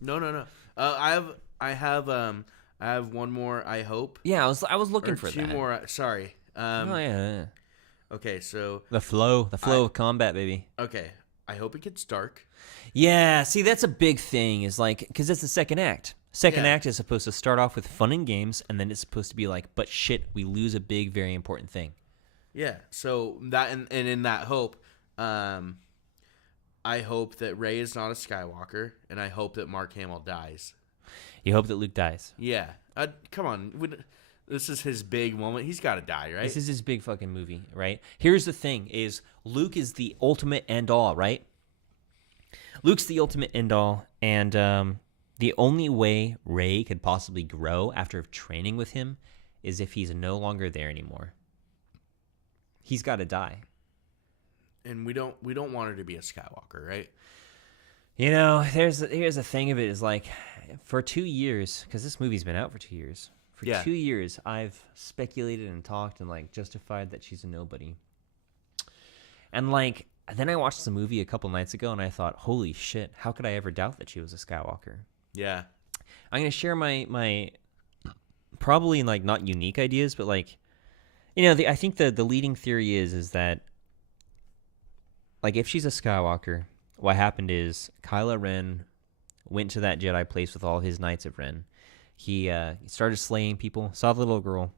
No. I have one more. I hope. Yeah, I was looking for 2 that. 2 more. Sorry. Yeah. Okay, so the flow of combat, baby. Okay, I hope it gets dark. Yeah. See, that's a big thing. Is like because it's the second act. Second act is supposed to start off with fun and games, and then it's supposed to be like, but shit, we lose a big, very important thing. Yeah. So that and in that hope, I hope that Rey is not a Skywalker, and I hope that Mark Hamill dies. You hope that Luke dies. Yeah. Come on. This is his big moment. He's got to die, right? This is his big fucking movie, right? Here's the thing: is Luke is the ultimate end all, right? Luke's the ultimate end all, and the only way Rey could possibly grow after training with him is if he's no longer there anymore. He's got to die. And we don't want her to be a Skywalker, right? You know, here's the thing of it is like, for 2 years, because this movie's been out for 2 years. For 2 years, I've speculated and talked and like justified that she's a nobody. And like, then I watched the movie a couple nights ago, and I thought, holy shit, how could I ever doubt that she was a Skywalker? Yeah. I'm gonna share my probably like not unique ideas, but like, you know, I think the leading theory is that like if she's a Skywalker, what happened is Kylo Ren went to that Jedi place with all his Knights of Ren. He started slaying people, saw the little girl,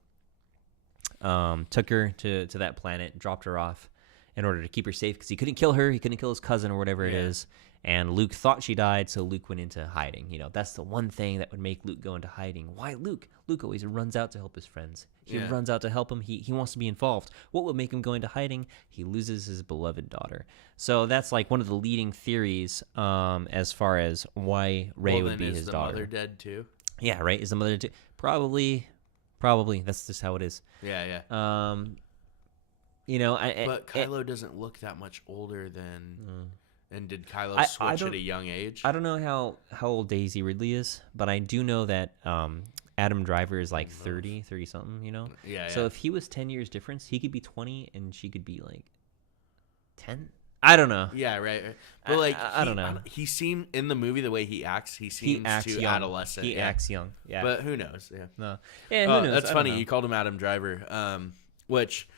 took her to that planet, dropped her off in order to keep her safe because he couldn't kill her, he couldn't kill his cousin or whatever it is. And Luke thought she died, so Luke went into hiding. You know, that's the one thing that would make Luke go into hiding. Why Luke? Luke always runs out to help his friends. He runs out to help him. He wants to be involved. What would make him go into hiding? He loses his beloved daughter. So that's like one of the leading theories as far as why Rey would be his daughter. Is the mother dead too? Yeah, right. Is the mother dead? Probably. That's just how it is. Yeah. You know, but Kylo doesn't look that much older than. And did Kylo switch at a young age? I don't know how old Daisy Ridley is, but I do know that Adam Driver is like 30 something, you know? Yeah. So if he was 10 years difference, he could be 20 and she could be like 10? I don't know. Yeah, right. But like, I don't know. He seemed, in the movie, the way he acts too young. adolescent. He acts young, yeah. But who knows? Yeah. No. Yeah, who knows? That's funny. You called him Adam Driver, which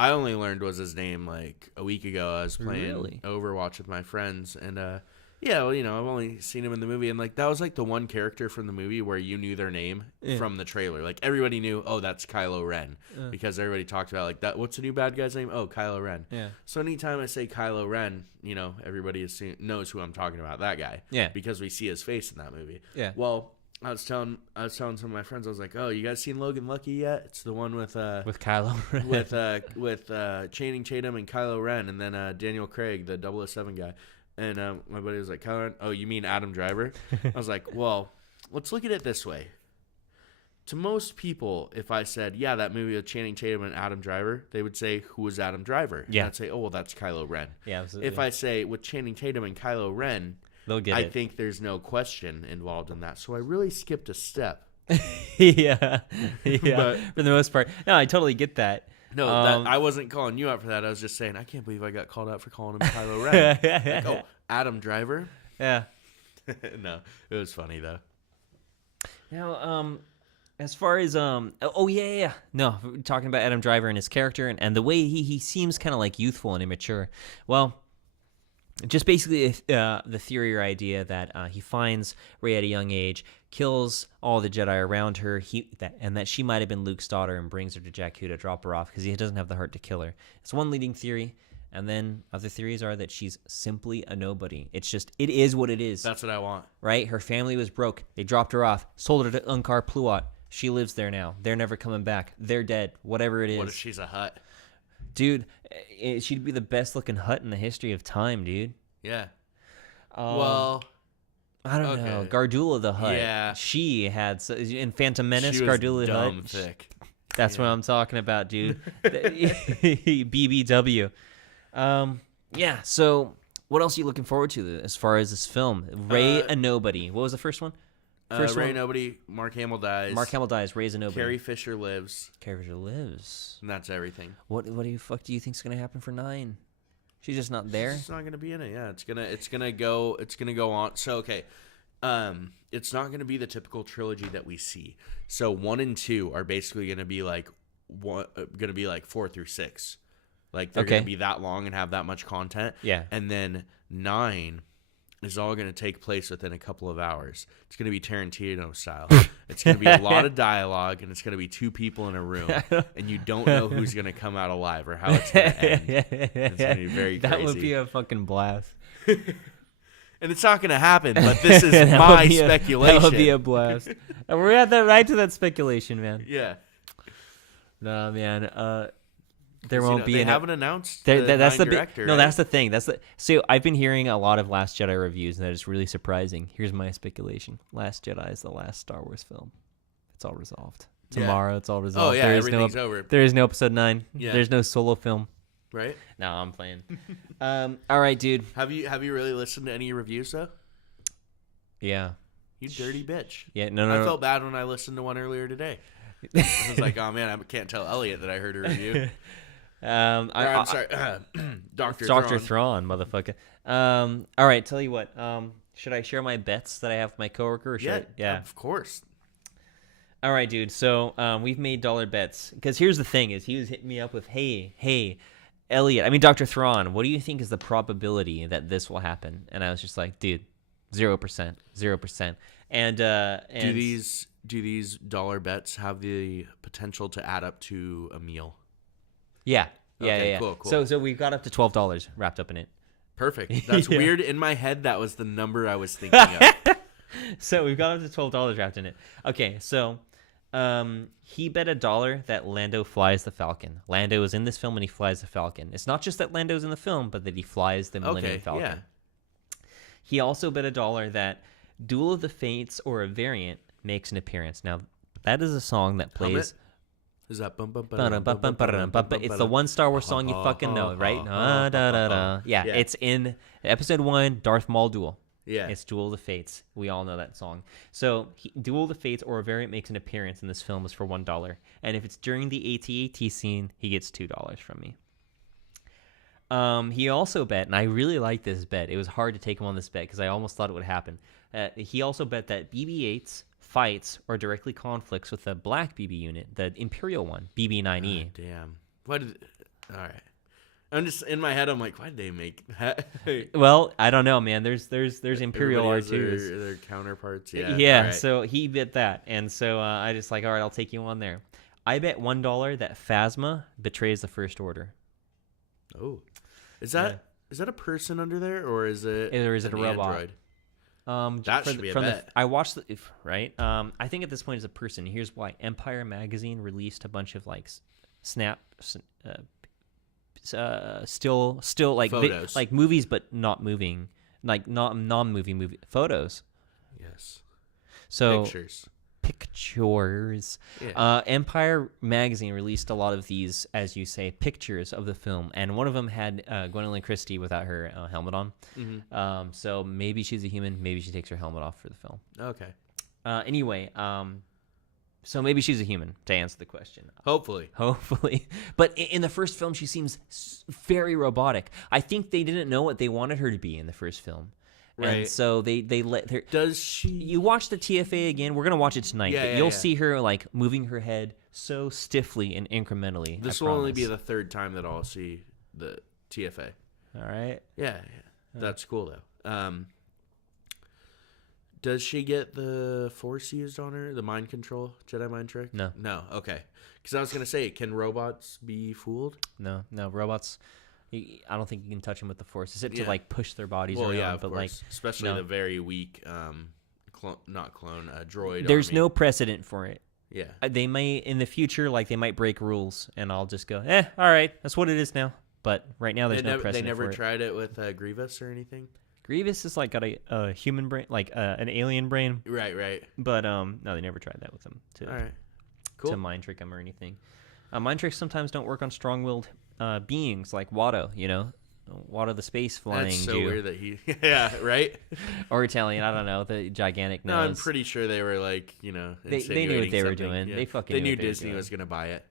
I only learned was his name like a week ago. I was playing Overwatch with my friends, and well, you know, I've only seen him in the movie, and like that was like the one character from the movie where you knew their name from the trailer. Like everybody knew, oh, that's Kylo Ren, because everybody talked about like that. What's the new bad guy's name? Oh, Kylo Ren. Yeah. So anytime I say Kylo Ren, you know, everybody knows who I'm talking about. That guy. Yeah. Because we see his face in that movie. Yeah. Well, I was telling some of my friends, I was like, "Oh, you guys seen Logan Lucky yet? It's the one with Kylo Ren, with Channing Tatum and Kylo Ren, and then Daniel Craig, the 007 guy." And my buddy was like, "Kylo Ren? Oh, you mean Adam Driver?" I was like, "Well, let's look at it this way. To most people, if I said, yeah, that movie with Channing Tatum and Adam Driver, they would say, who is Adam Driver? Yeah. And I'd say, oh, well, that's Kylo Ren. Yeah, absolutely. If I say with Channing Tatum and Kylo Ren, they'll get it. I think there's no question involved in that. So I really skipped a step. yeah. But, for the most part. No, I totally get that. No, I wasn't calling you out for that. I was just saying, I can't believe I got called out for calling him Kylo Ren. Like, oh, Adam Driver? Yeah. No, it was funny, though. Now, as far as no, we're talking about Adam Driver and his character and the way he seems kind of like youthful and immature. Well, just basically the theory or idea that he finds Rey at a young age, kills all the Jedi around her, and that she might have been Luke's daughter, and brings her to Jakku to drop her off because he doesn't have the heart to kill her. It's one leading theory. And then other theories are that she's simply a nobody. It is what it is. That's what I want. Right? Her family was broke. They dropped her off, sold her to Unkar Pluot. She lives there now. They're never coming back. They're dead. Whatever it is. What if she's a Hutt? Dude, she'd be the best looking Hutt in the history of time, dude. Yeah. Well, I don't know. Gardula the Hutt. Yeah. She had in Phantom Menace. Gardula the Hutt. Thick. That's what I'm talking about, dude. BBW. Yeah. So, what else are you looking forward to as far as this film? Rey a nobody. What was the first one? Rey nobody. Mark Hamill dies. Rey's a nobody. Carrie Fisher lives. And that's everything. What the fuck do you think's gonna happen for 9? She's just not there. She's not gonna be in it. Yeah, it's gonna go on. So okay, it's not gonna be the typical trilogy that we see. So 1 and 2 are basically gonna be like 4 through 6. Like they're gonna be that long and have that much content. Yeah. And then 9, is all going to take place within a couple of hours. It's going to be Tarantino style. It's going to be a lot of dialogue, and it's going to be two people in a room, and you don't know who's going to come out alive or how it's going to end. It's going to be very crazy. That would be a fucking blast. And it's not going to happen, but this is my speculation. That would be a blast. And we're at that right to that speculation, man. Yeah. No, man. There won't be. They haven't announced that's the director. No, right? that's the thing. So I've been hearing a lot of Last Jedi reviews, and that is really surprising. Here's my speculation: Last Jedi is the last Star Wars film. It's all resolved. Tomorrow, it's all resolved. Oh yeah, everything's over. There is no Episode 9. Yeah. There's no solo film. Right? No, I'm playing. All right, dude. Have you really listened to any reviews though? Yeah. You dirty bitch. Yeah. No. I felt bad when I listened to one earlier today. I was like, oh man, I can't tell Elliot that I heard a review. I'm sorry, Dr. Thrawn, motherfucker. All right, tell you what. Should I share my bets that I have with my coworker? Or yeah, of course. All right, dude. So we've made dollar bets because here's the thing: is he was hitting me up with, hey, Elliot. I mean, Dr. Thrawn. What do you think is the probability that this will happen? And I was just like, dude, 0%. And do these dollar bets have the potential to add up to a meal? Yeah. Okay, Yeah. Cool. So we've got up to $12 wrapped up in it. Perfect. That's weird. In my head, that was the number I was thinking of. So we've got up to $12 wrapped in it. Okay, so he bet $1 that Lando flies the Falcon. Lando is in this film and he flies the Falcon. It's not just that Lando's in the film, but that he flies the Millennium Falcon. Yeah. He also bet $1 that Duel of the Fates or a variant makes an appearance. Now, that is a song that plays... Is that It's the one Star Wars song you fucking know, right? Yeah, it's in Episode 1, Darth Maul Duel. Yeah. It's Duel of the Fates. We all know that song. So Duel of the Fates or a variant makes an appearance in this film is for $1. And if it's during the AT-AT scene, he gets $2 from me. He also bet, and I really like this bet. It was hard to take him on this bet because I almost thought it would happen. He also bet that BB-8's fights or directly conflicts with the black BB unit, the Imperial one, BB-9E. Oh, damn. All right. I'm just in my head. I'm like, why did they make that? Well, I don't know, man. There's Imperial R2s. Their counterparts. Yeah. Yeah. Right. So he bet that, and so I just like, all right, I'll take you on there. I bet $1 that Phasma betrays the First Order. Oh, is that a person under there, or is it? Or is it a robot? Android? That should be a bet. I watched right. I think at this point it's a person. Here's why: Empire magazine released a bunch of like still like photos. like movies, but not moving, like not non-movie movie photos. Yes. So pictures. Yeah. Empire magazine released a lot of these, as you say, pictures of the film, and one of them had Gwendolyn Christie without her helmet on. Mm-hmm. So maybe she's a human. Maybe she takes her helmet off for the film. Okay. Anyway, so maybe she's a human, to answer the question. Hopefully. But in the first film, she seems very robotic. I think they didn't know what they wanted her to be in the first film. Right. And so they let her... Does she... You watch the TFA again. We're going to watch it tonight. Yeah, but you'll see her like moving her head so stiffly and incrementally. This will only be the third time that I'll see the TFA. All right. Yeah. That's cool, though. Does she get the Force used on her? The mind control? Jedi mind trick? No. Okay. Because I was going to say, can robots be fooled? No. Robots... I don't think you can touch them with the Force. Is it to like push their bodies around? Yeah, of but course. Like especially the very weak, droid. There's army. no precedent for it. Yeah, they may in the future, like they might break rules, and I'll just go, all right, that's what it is now. But right now, there's no precedent. They never for tried it with Grievous or anything. Grievous is like got a human brain, like an alien brain. Right. But no, they never tried that with him. All right, cool. To mind trick him or anything. Mind tricks sometimes don't work on strong-willed beings like Watto, Watto the space flying That's so Jew. weird that he... Yeah, right? Or Italian, I don't know, the gigantic nose. No, I'm pretty sure they were like, they knew what they were doing. Yeah. They knew Disney was going to buy it.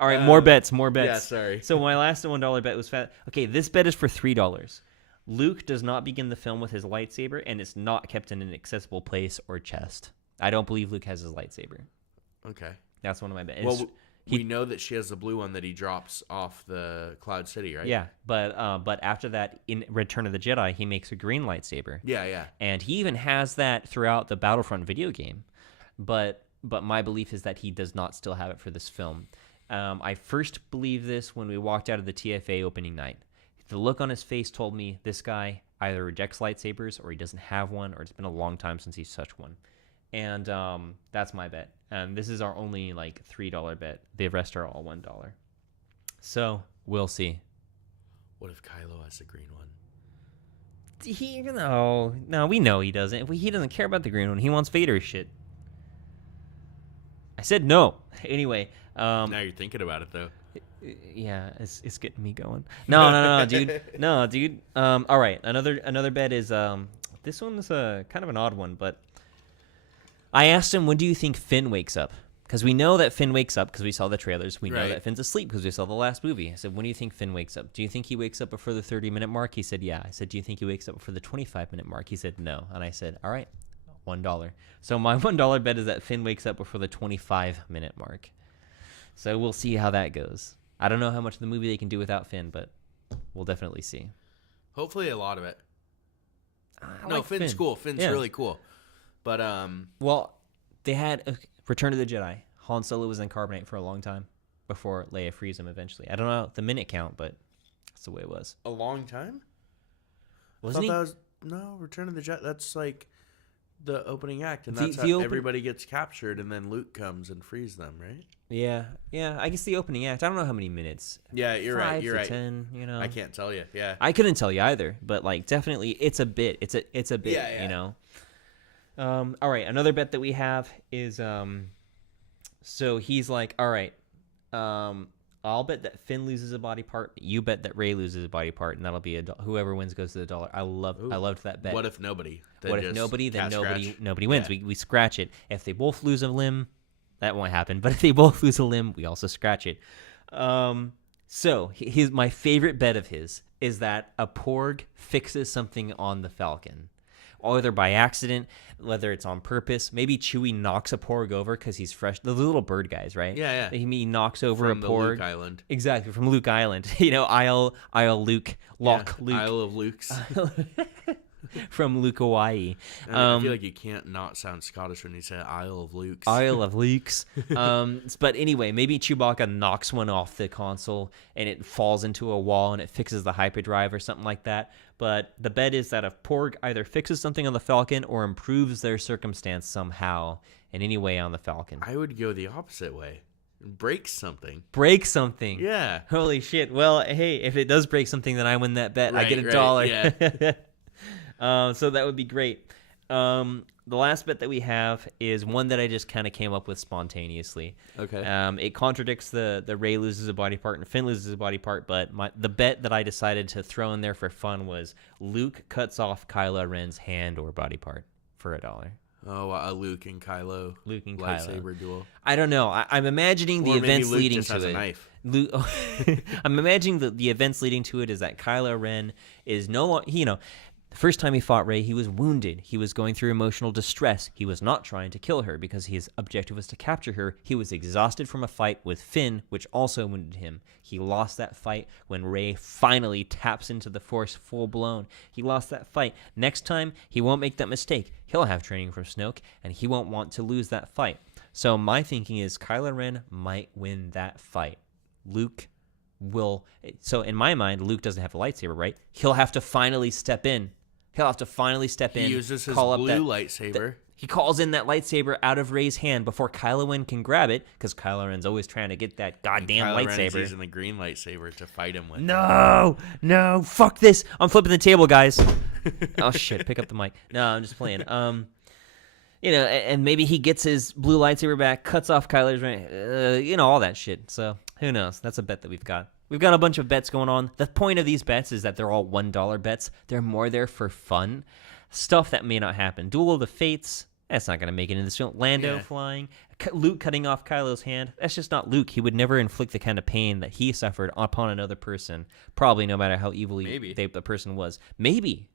All right, more bets. Yeah, sorry. So my last $1 bet was fat. Okay, this bet is for $3. Luke does not begin the film with his lightsaber, and it's not kept in an accessible place or chest. I don't believe Luke has his lightsaber. Okay. That's one of my bets. Well, We know that she has the blue one that he drops off the Cloud City, right? Yeah, but after that, in Return of the Jedi, he makes a green lightsaber. Yeah. And he even has that throughout the Battlefront video game. But my belief is that he does not still have it for this film. I first believed this when we walked out of the TFA opening night. The look on his face told me this guy either rejects lightsabers or he doesn't have one, or it's been a long time since he's touched one. And that's my bet. And this is our only like $3 bet. The rest are all $1. So we'll see. What if Kylo has the green one? No, we know he doesn't. He doesn't care about the green one. He wants Vader's shit. I said no. Anyway. Now you're thinking about it though. Yeah, it's getting me going. No, dude. No, dude. All right. Another bet is this one's kind of an odd one, but I asked him, when do you think Finn wakes up? Because we know that Finn wakes up because we saw the trailers. We know that Finn's asleep because we saw the last movie. I said, when do you think Finn wakes up? Do you think he wakes up before the 30-minute mark? He said, yeah. I said, do you think he wakes up before the 25-minute mark? He said, no. And I said, all right, $1. So my $1 bet is that Finn wakes up before the 25-minute mark. So we'll see how that goes. I don't know how much of the movie they can do without Finn, but we'll definitely see. Hopefully a lot of it. Like Finn's cool. Finn's really cool. But well, they had Return of the Jedi. Han Solo was in carbonite for a long time before Leia frees him eventually. I don't know the minute count, but that's the way it was. A long time? Wasn't he? No, Return of the Jedi. That's like the opening act, and that's how everybody gets captured, and then Luke comes and frees them, right? Yeah. I guess the opening act. I don't know how many minutes. Yeah, you're right. 10. You know, I can't tell you. Yeah, I couldn't tell you either. But like, definitely, it's a bit. It's a bit. Yeah. You know. All right. Another bet that we have is so he's like, all right, I'll bet that Finn loses a body part. You bet that Rey loses a body part, and that'll be whoever wins goes to the $1. I loved that bet. What if nobody? What if nobody? Then nobody wins. Yeah. We scratch it. If they both lose a limb, that won't happen. But if they both lose a limb, we also scratch it. So my favorite bet of his is that a Porg fixes something on the Falcon. Either by accident, whether it's on purpose. Maybe Chewie knocks a Porg over because he's fresh. The little bird guys, right? Yeah. He knocks over from a Porg. Luke Island. Exactly, from Luke Island. You know, Isle Luke, Loch Luke. Isle of Luke's. From Luke, Hawaii. I feel like you can't not sound Scottish when you say Isle of Luke's. Isle of Luke's. But anyway, maybe Chewbacca knocks one off the console and it falls into a wall and it fixes the hyperdrive or something like that. But the bet is that if Porg either fixes something on the Falcon or improves their circumstance somehow in any way on the Falcon. I would go the opposite way. Break something. Yeah. Holy shit. Well, hey, if it does break something, then I win that bet. I get $1. Yeah. So that would be great. The last bet that we have is one that I just kind of came up with spontaneously. Okay. It contradicts the Rey loses a body part and Finn loses a body part, but the bet that I decided to throw in there for fun was Luke cuts off Kylo Ren's hand or body part for $1. Oh, Luke and Kylo lightsaber duel. I don't know. I'm imagining the events Luke leading just to has it. A knife. I'm imagining the events leading to it is that Kylo Ren is the first time he fought Rey, he was wounded. He was going through emotional distress. He was not trying to kill her because his objective was to capture her. He was exhausted from a fight with Finn, which also wounded him. He lost that fight when Rey finally taps into the Force full blown. He lost that fight. Next time, he won't make that mistake. He'll have training from Snoke, and he won't want to lose that fight. So my thinking is Kylo Ren might win that fight. Luke will. So in my mind, Luke doesn't have a lightsaber, right? He'll have to finally step in. He uses his blue lightsaber. He calls in that lightsaber out of Rey's hand before Kylo Ren can grab it, because Kylo Ren's always trying to get that goddamn Kylo lightsaber. Ren's using the green lightsaber to fight him with. No, fuck this! I'm flipping the table, guys. Oh shit! Pick up the mic. No, I'm just playing. And maybe he gets his blue lightsaber back, cuts off Kylo's Ren, all that shit. So who knows? That's a bet that we've got. We've got a bunch of bets going on. The point of these bets is that they're all $1 bets. They're more there for fun. Stuff that may not happen. Duel of the Fates. That's not going to make it in this film. Lando flying. Luke cutting off Kylo's hand. That's just not Luke. He would never inflict the kind of pain that he suffered upon another person. Probably no matter how evil the person was. Maybe.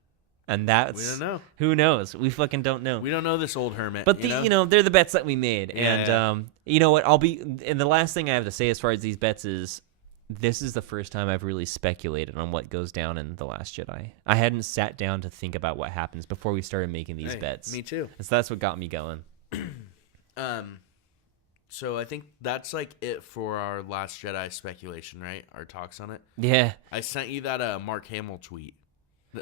And that's we don't know. Who knows? We fucking don't know. We don't know this old hermit. But they're the bets that we made. Yeah, And you know what? And the last thing I have to say as far as these bets is, this is the first time I've really speculated on what goes down in The Last Jedi. I hadn't sat down to think about what happens before we started making these bets. Me too. So that's what got me going. So I think that's like it for our Last Jedi speculation, right? Our talks on it. Yeah. I sent you that Mark Hamill tweet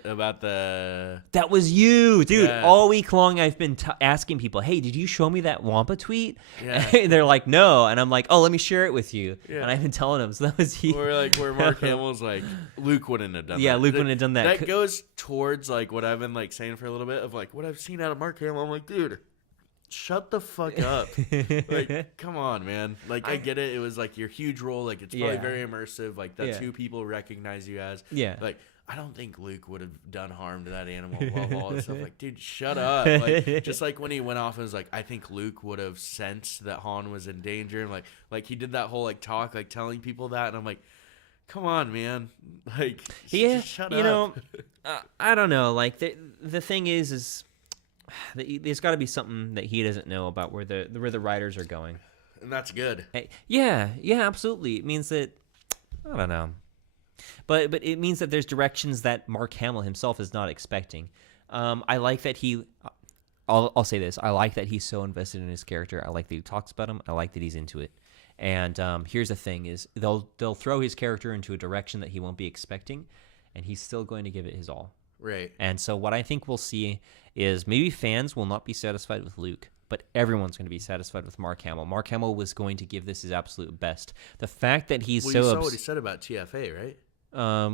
about the... That was you, dude. Yeah. All week long I've been asking people, hey, did you show me that Wampa tweet? Yeah. And they're like, no. And I'm like, oh, let me share it with you. Yeah. And I've been telling them. So that was you. Or like where Mark Hamill's like, Luke wouldn't have done that. Yeah, Luke wouldn't have done that. That goes towards like what I've been like saying for a little bit of like what I've seen out of Mark Hamill. I'm like, dude, shut the fuck up. Like, come on, man. Like, I get it. It was like your huge role. Like, it's probably very immersive. Like, that's who people recognize you as. Yeah. Like, I don't think Luke would have done harm to that animal while all this stuff. Like, dude, shut up. Like, just like when he went off and was like, I think Luke would have sensed that Han was in danger. And like he did that whole like talk, like telling people that. And I'm like, come on, man. Like, just shut up. You know, I don't know. Like, the thing is there's got to be something that he doesn't know about where the writers are going. And that's good. Yeah, absolutely. It means that, I don't know. But it means that there's directions that Mark Hamill himself is not expecting. I like that I'll say this. I like that he's so invested in his character. I like that he talks about him. I like that he's into it. And here's the thing is they'll throw his character into a direction that he won't be expecting, and he's still going to give it his all. Right. And so what I think we'll see is maybe fans will not be satisfied with Luke, but everyone's going to be satisfied with Mark Hamill. Mark Hamill was going to give this his absolute best. The fact that he's you saw what he said about TFA, right?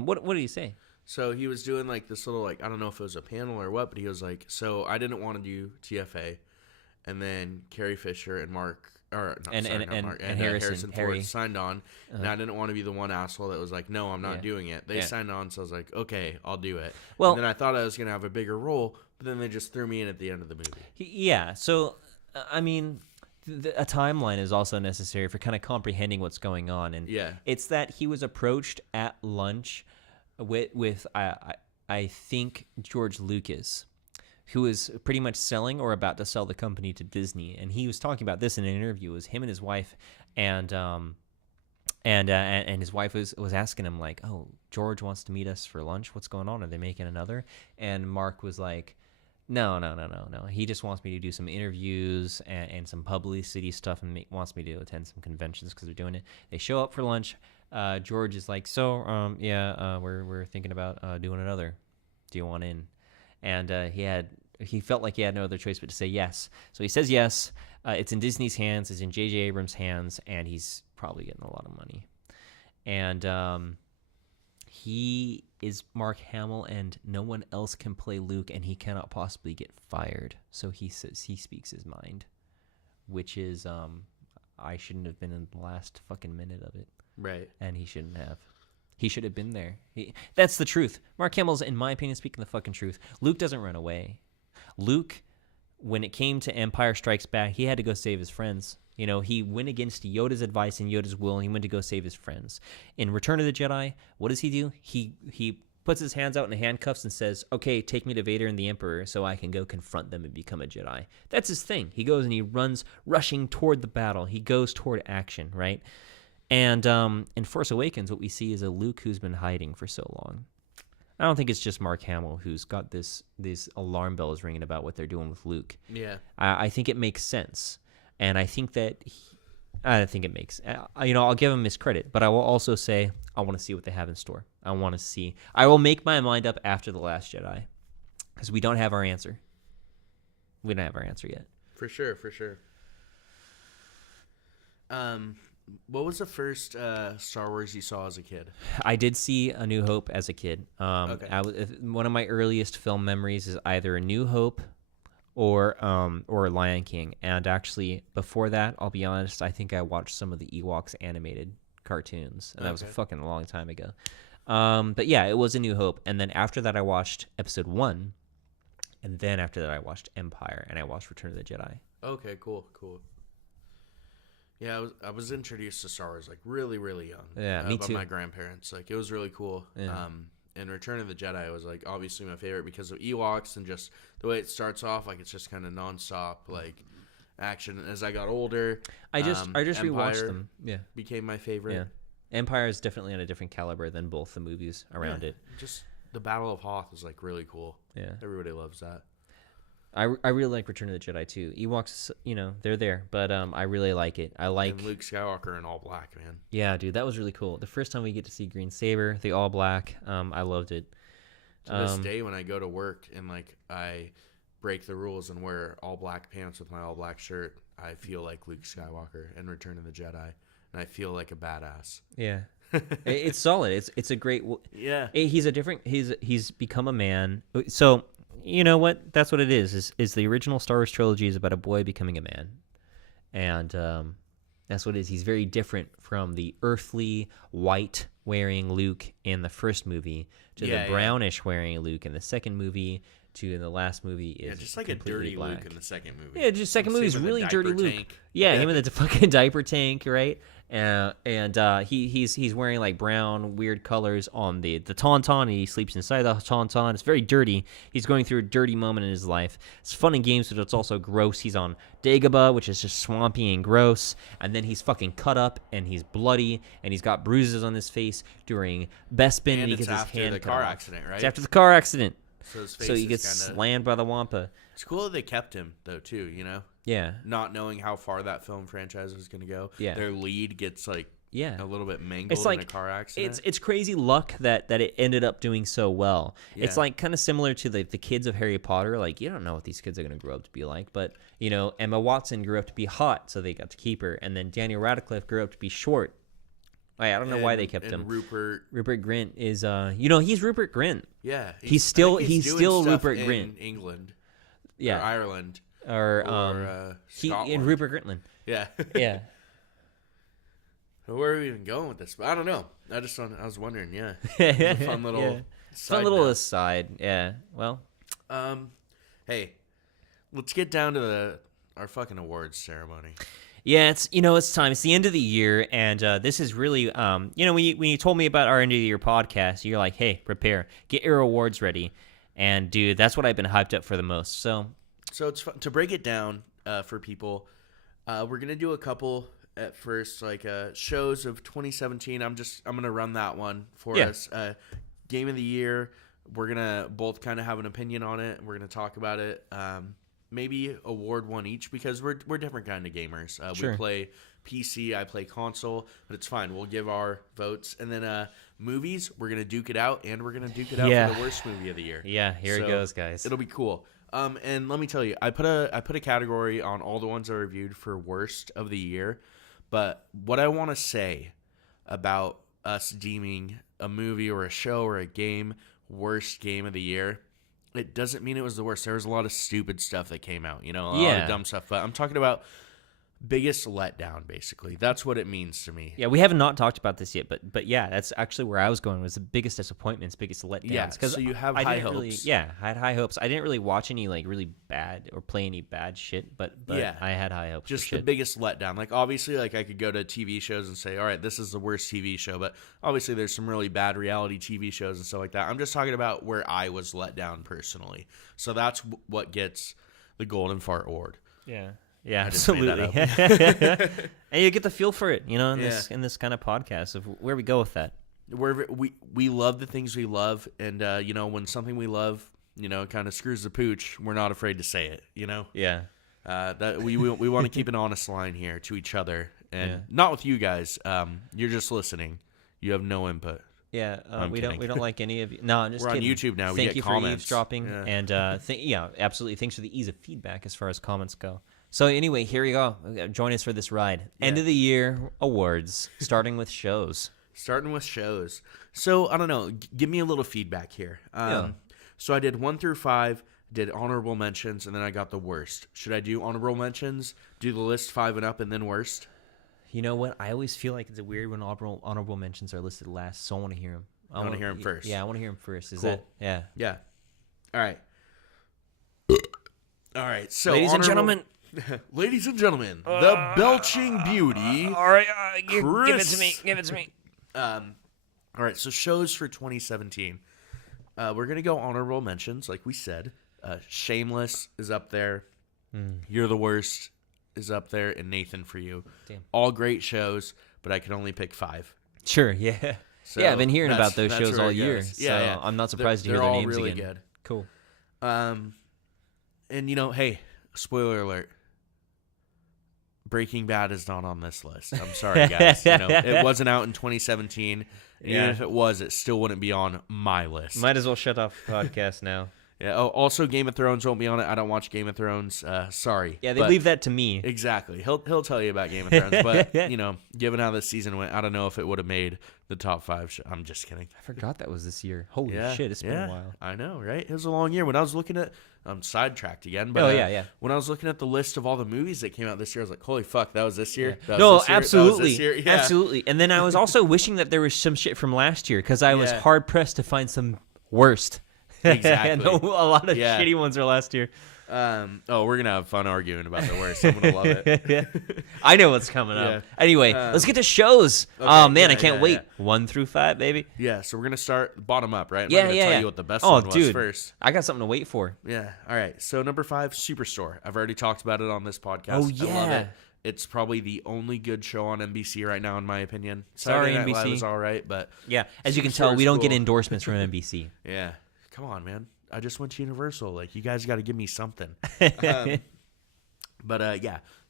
What did he say? So he was doing like this little like I don't know if it was a panel or what, but he was like, so I didn't want to do TFA, and then Carrie Fisher and Harrison Ford signed on, and I didn't want to be the one asshole that was like, no, I'm not doing it. They signed on, so I was like, okay, I'll do it. Well, and then I thought I was gonna have a bigger role, but then they just threw me in at the end of the movie. Yeah. So I mean, a timeline is also necessary for kind of comprehending what's going on, and it's that he was approached at lunch with I think George Lucas, who was pretty much selling or about to sell the company to Disney, and he was talking about this in an interview. It was him and his wife, and his wife was asking him like, "Oh, George wants to meet us for lunch. What's going on? Are they making another?" And Mark was like, No. He just wants me to do some interviews and some publicity stuff, and wants me to attend some conventions because they're doing it. They show up for lunch. George is like, we're thinking about doing another. Do you want in? And he felt like he had no other choice but to say yes. So he says yes. It's in Disney's hands. It's in J.J. Abrams' hands, and he's probably getting a lot of money. And he is Mark Hamill, and no one else can play Luke, and he cannot possibly get fired. So he says he speaks his mind, which is I shouldn't have been in the last fucking minute of it. Right. And he shouldn't have. He should have been there. That's the truth. Mark Hamill's, in my opinion, speaking the fucking truth. Luke doesn't run away. Luke, when it came to Empire Strikes Back, he had to go save his friends. You know, he went against Yoda's advice and Yoda's will, and he went to go save his friends. In Return of the Jedi, what does he do? He puts his hands out in handcuffs and says, okay, take me to Vader and the Emperor so I can go confront them and become a Jedi. That's his thing. He goes and he runs, rushing toward the battle. He goes toward action, right? And in Force Awakens, what we see is a Luke who's been hiding for so long. I don't think it's just Mark Hamill who's got these alarm bells ringing about what they're doing with Luke. Yeah. I think it makes sense. And I think that I think it makes, I'll give him his credit, but I will also say I want to see what they have in store. I want to see. I will make my mind up after The Last Jedi, because we don't have our answer. We don't have our answer yet. For sure. What was the first Star Wars you saw as a kid? I did see A New Hope as a kid. Okay. One of my earliest film memories is either A New Hope or Lion King. And actually, before that, I'll be honest, I think I watched some of the Ewoks animated cartoons, and that was a fucking long time ago. But yeah, it was A New Hope. And then after that, I watched Episode 1. And then after that, I watched Empire, and I watched Return of the Jedi. Okay, cool. Yeah, I was introduced to Star Wars like really, really young. Yeah, me too. By my grandparents. Like, it was really cool. Yeah. And Return of the Jedi was like obviously my favorite because of Ewoks and just the way it starts off. Like it's just kind of nonstop like action. And as I got older, I just rewatched Empire them. Yeah, became my favorite. yeah. Empire is definitely on a different caliber than both the movies around it. Just the Battle of Hoth was like really cool. Yeah, everybody loves that. I really like Return of the Jedi too. Ewoks, they're there, but I really like it. I like and Luke Skywalker in all black, man. Yeah, dude, that was really cool. The first time we get to see Green Saber, the all black, I loved it. To this day, when I go to work and like I break the rules and wear all black pants with my all black shirt, I feel like Luke Skywalker in Return of the Jedi, and I feel like a badass. Yeah, it's solid. It's a great. Yeah, he's become a man. So you know what? That's what it is. Is the original Star Wars trilogy is about a boy becoming a man, and that's what it is. He's very different from the earthly white wearing Luke in the first movie to the brownish wearing Luke in the second movie to in the last movie is just like a dirty black. Luke in the second movie. Yeah, just second movie is really dirty Luke. Tank. Yeah, him in the fucking diaper tank, right? And he's wearing like brown weird colors on the tauntaun. He sleeps inside the tauntaun. It's very dirty. He's going through a dirty moment in his life. It's fun and games, but it's also gross. He's on Dagobah, which is just swampy and gross. And then he's fucking cut up and he's bloody and he's got bruises on his face during Bespin and he gets his hand the cut car off. Accident, right? It's after the car accident. So he gets slammed by the Wampa. It's cool that they kept him though too. You know. Yeah. Not knowing how far that film franchise was going to go. Yeah. Their lead gets like a little bit mangled it's like, in a car accident. It's crazy luck that it ended up doing so well. Yeah. It's like kind of similar to the kids of Harry Potter. Like you don't know what these kids are going to grow up to be like, but Emma Watson grew up to be hot, so they got to keep her, and then Daniel Radcliffe grew up to be short. I don't know why they kept him. Rupert Grint is he's Rupert Grint. Yeah. He's still Rupert in Grint. England. Yeah. Or Ireland. Or Scotland. in Rupert Grintland. Yeah. Yeah. Where are we even going with this? I don't know. I was wondering. Yeah. It was a fun little aside. Yeah. Well. Hey, let's get down to our fucking awards ceremony. Yeah, it's time. It's the end of the year, and this is really when you told me about our end of the year podcast, you're like, hey, prepare, get your awards ready, and dude, that's what I've been hyped up for the most. So it's fun to break it down for people. We're gonna do a couple at first, like shows of 2017. I'm gonna run that one for us. Game of the year. We're gonna both kind of have an opinion on it. We're gonna talk about it. Maybe award one each because we're different kind of gamers. Sure. We play PC, I play console, but it's fine. We'll give our votes. And then movies, we're going to duke it out, and we're going to duke it out for the worst movie of the year. Yeah, here it goes, guys. It'll be cool. And let me tell you, I put a category on all the ones I reviewed for worst of the year. But what I want to say about us deeming a movie or a show or a game worst game of the year, it doesn't mean it was the worst. There was a lot of stupid stuff that came out, a lot of dumb stuff. But I'm talking about biggest letdown, basically. That's what it means to me. Yeah, we have not talked about this yet, but yeah, that's actually where I was going, was the biggest disappointments, biggest letdowns. Yeah, so you have high hopes. I had high hopes. I didn't really watch any like really bad or play any bad shit, but yeah, I had high hopes. Just the biggest letdown. Like obviously, like I could go to TV shows and say, all right, this is the worst TV show, but obviously there's some really bad reality TV shows and stuff like that. I'm just talking about where I was let down personally. So that's what gets the Golden Fart Award. Yeah. Yeah, absolutely. And you get the feel for it, in this kind of podcast of where we go with that. Where we love the things we love, and when something we love, kind of screws the pooch, we're not afraid to say it. Yeah. That we want to keep an honest line here to each other, and not with you guys. You're just listening. You have no input. Yeah, we don't like any of you. No, I'm just kidding. On YouTube now. Thank we get you comments. for eavesdropping, and absolutely. Thanks for the ease of feedback as far as comments go. So anyway, here we go. Join us for this ride. Yeah. End of the year awards, starting with shows. So I don't know. Give me a little feedback here. So I did 1 through 5, did honorable mentions, and then I got the worst. Should I do honorable mentions, do the list 5 and up, and then worst? You know what? I always feel like it's weird when honorable mentions are listed last, so I want to hear them. I want to hear them first. Yeah, I want to hear them first. Is cool. that? Yeah. Yeah. All right. So, ladies and gentlemen, the belching beauty. All right, give Cris. it to me. All right, so shows for 2017. we're going to go honorable mentions, like we said. Shameless is up there. You're the Worst is up there, and Nathan for You. Damn. All great shows, but I can only pick 5. Sure, yeah. So I've been hearing about those that's shows where all it year, goes. so I'm not surprised to hear they're their all names really again. good. Cool. And hey, spoiler alert. Breaking Bad is not on this list. I'm sorry, guys. It wasn't out in 2017. Even if it was, it still wouldn't be on my list. Might as well shut off the podcast now. Yeah. Oh, also, Game of Thrones won't be on it. I don't watch Game of Thrones. Sorry. Yeah, they leave that to me. Exactly. He'll tell you about Game of Thrones. But, given how the season went, I don't know if it would have made the top 5. I'm just kidding. I forgot that was this year. Holy shit, it's been a while. I know, right? It was a long year. When I was looking at... I'm sidetracked again. But, when I was looking at the list of all the movies that came out this year, I was like, holy fuck, that was this year? Yeah. That was this year? Absolutely. That was this year? Yeah. Absolutely. And then I was also wishing that there was some shit from last year because I was hard-pressed to find some worst. Exactly. A lot of shitty ones are last year. We're going to have fun arguing about the worst. I'm going to love it. I know what's coming up. Anyway, let's get to shows. Okay, oh, man, I can't wait. 1 through 5, baby. Yeah, so we're going to start bottom up, right? I'm Yeah, not gonna tell you what the best oh, one was dude, first. I got something to wait for. Yeah, all right. So number 5, Superstore. I've already talked about it on this podcast. Oh, yeah. I love it. It's probably the only good show on NBC right now, in my opinion. Sorry, Saturday Night NBC. Live is all right, but... Yeah, as you can tell, we don't get endorsements from NBC. Yeah. Come on, man. I just went to Universal. Like, you guys got to give me something. But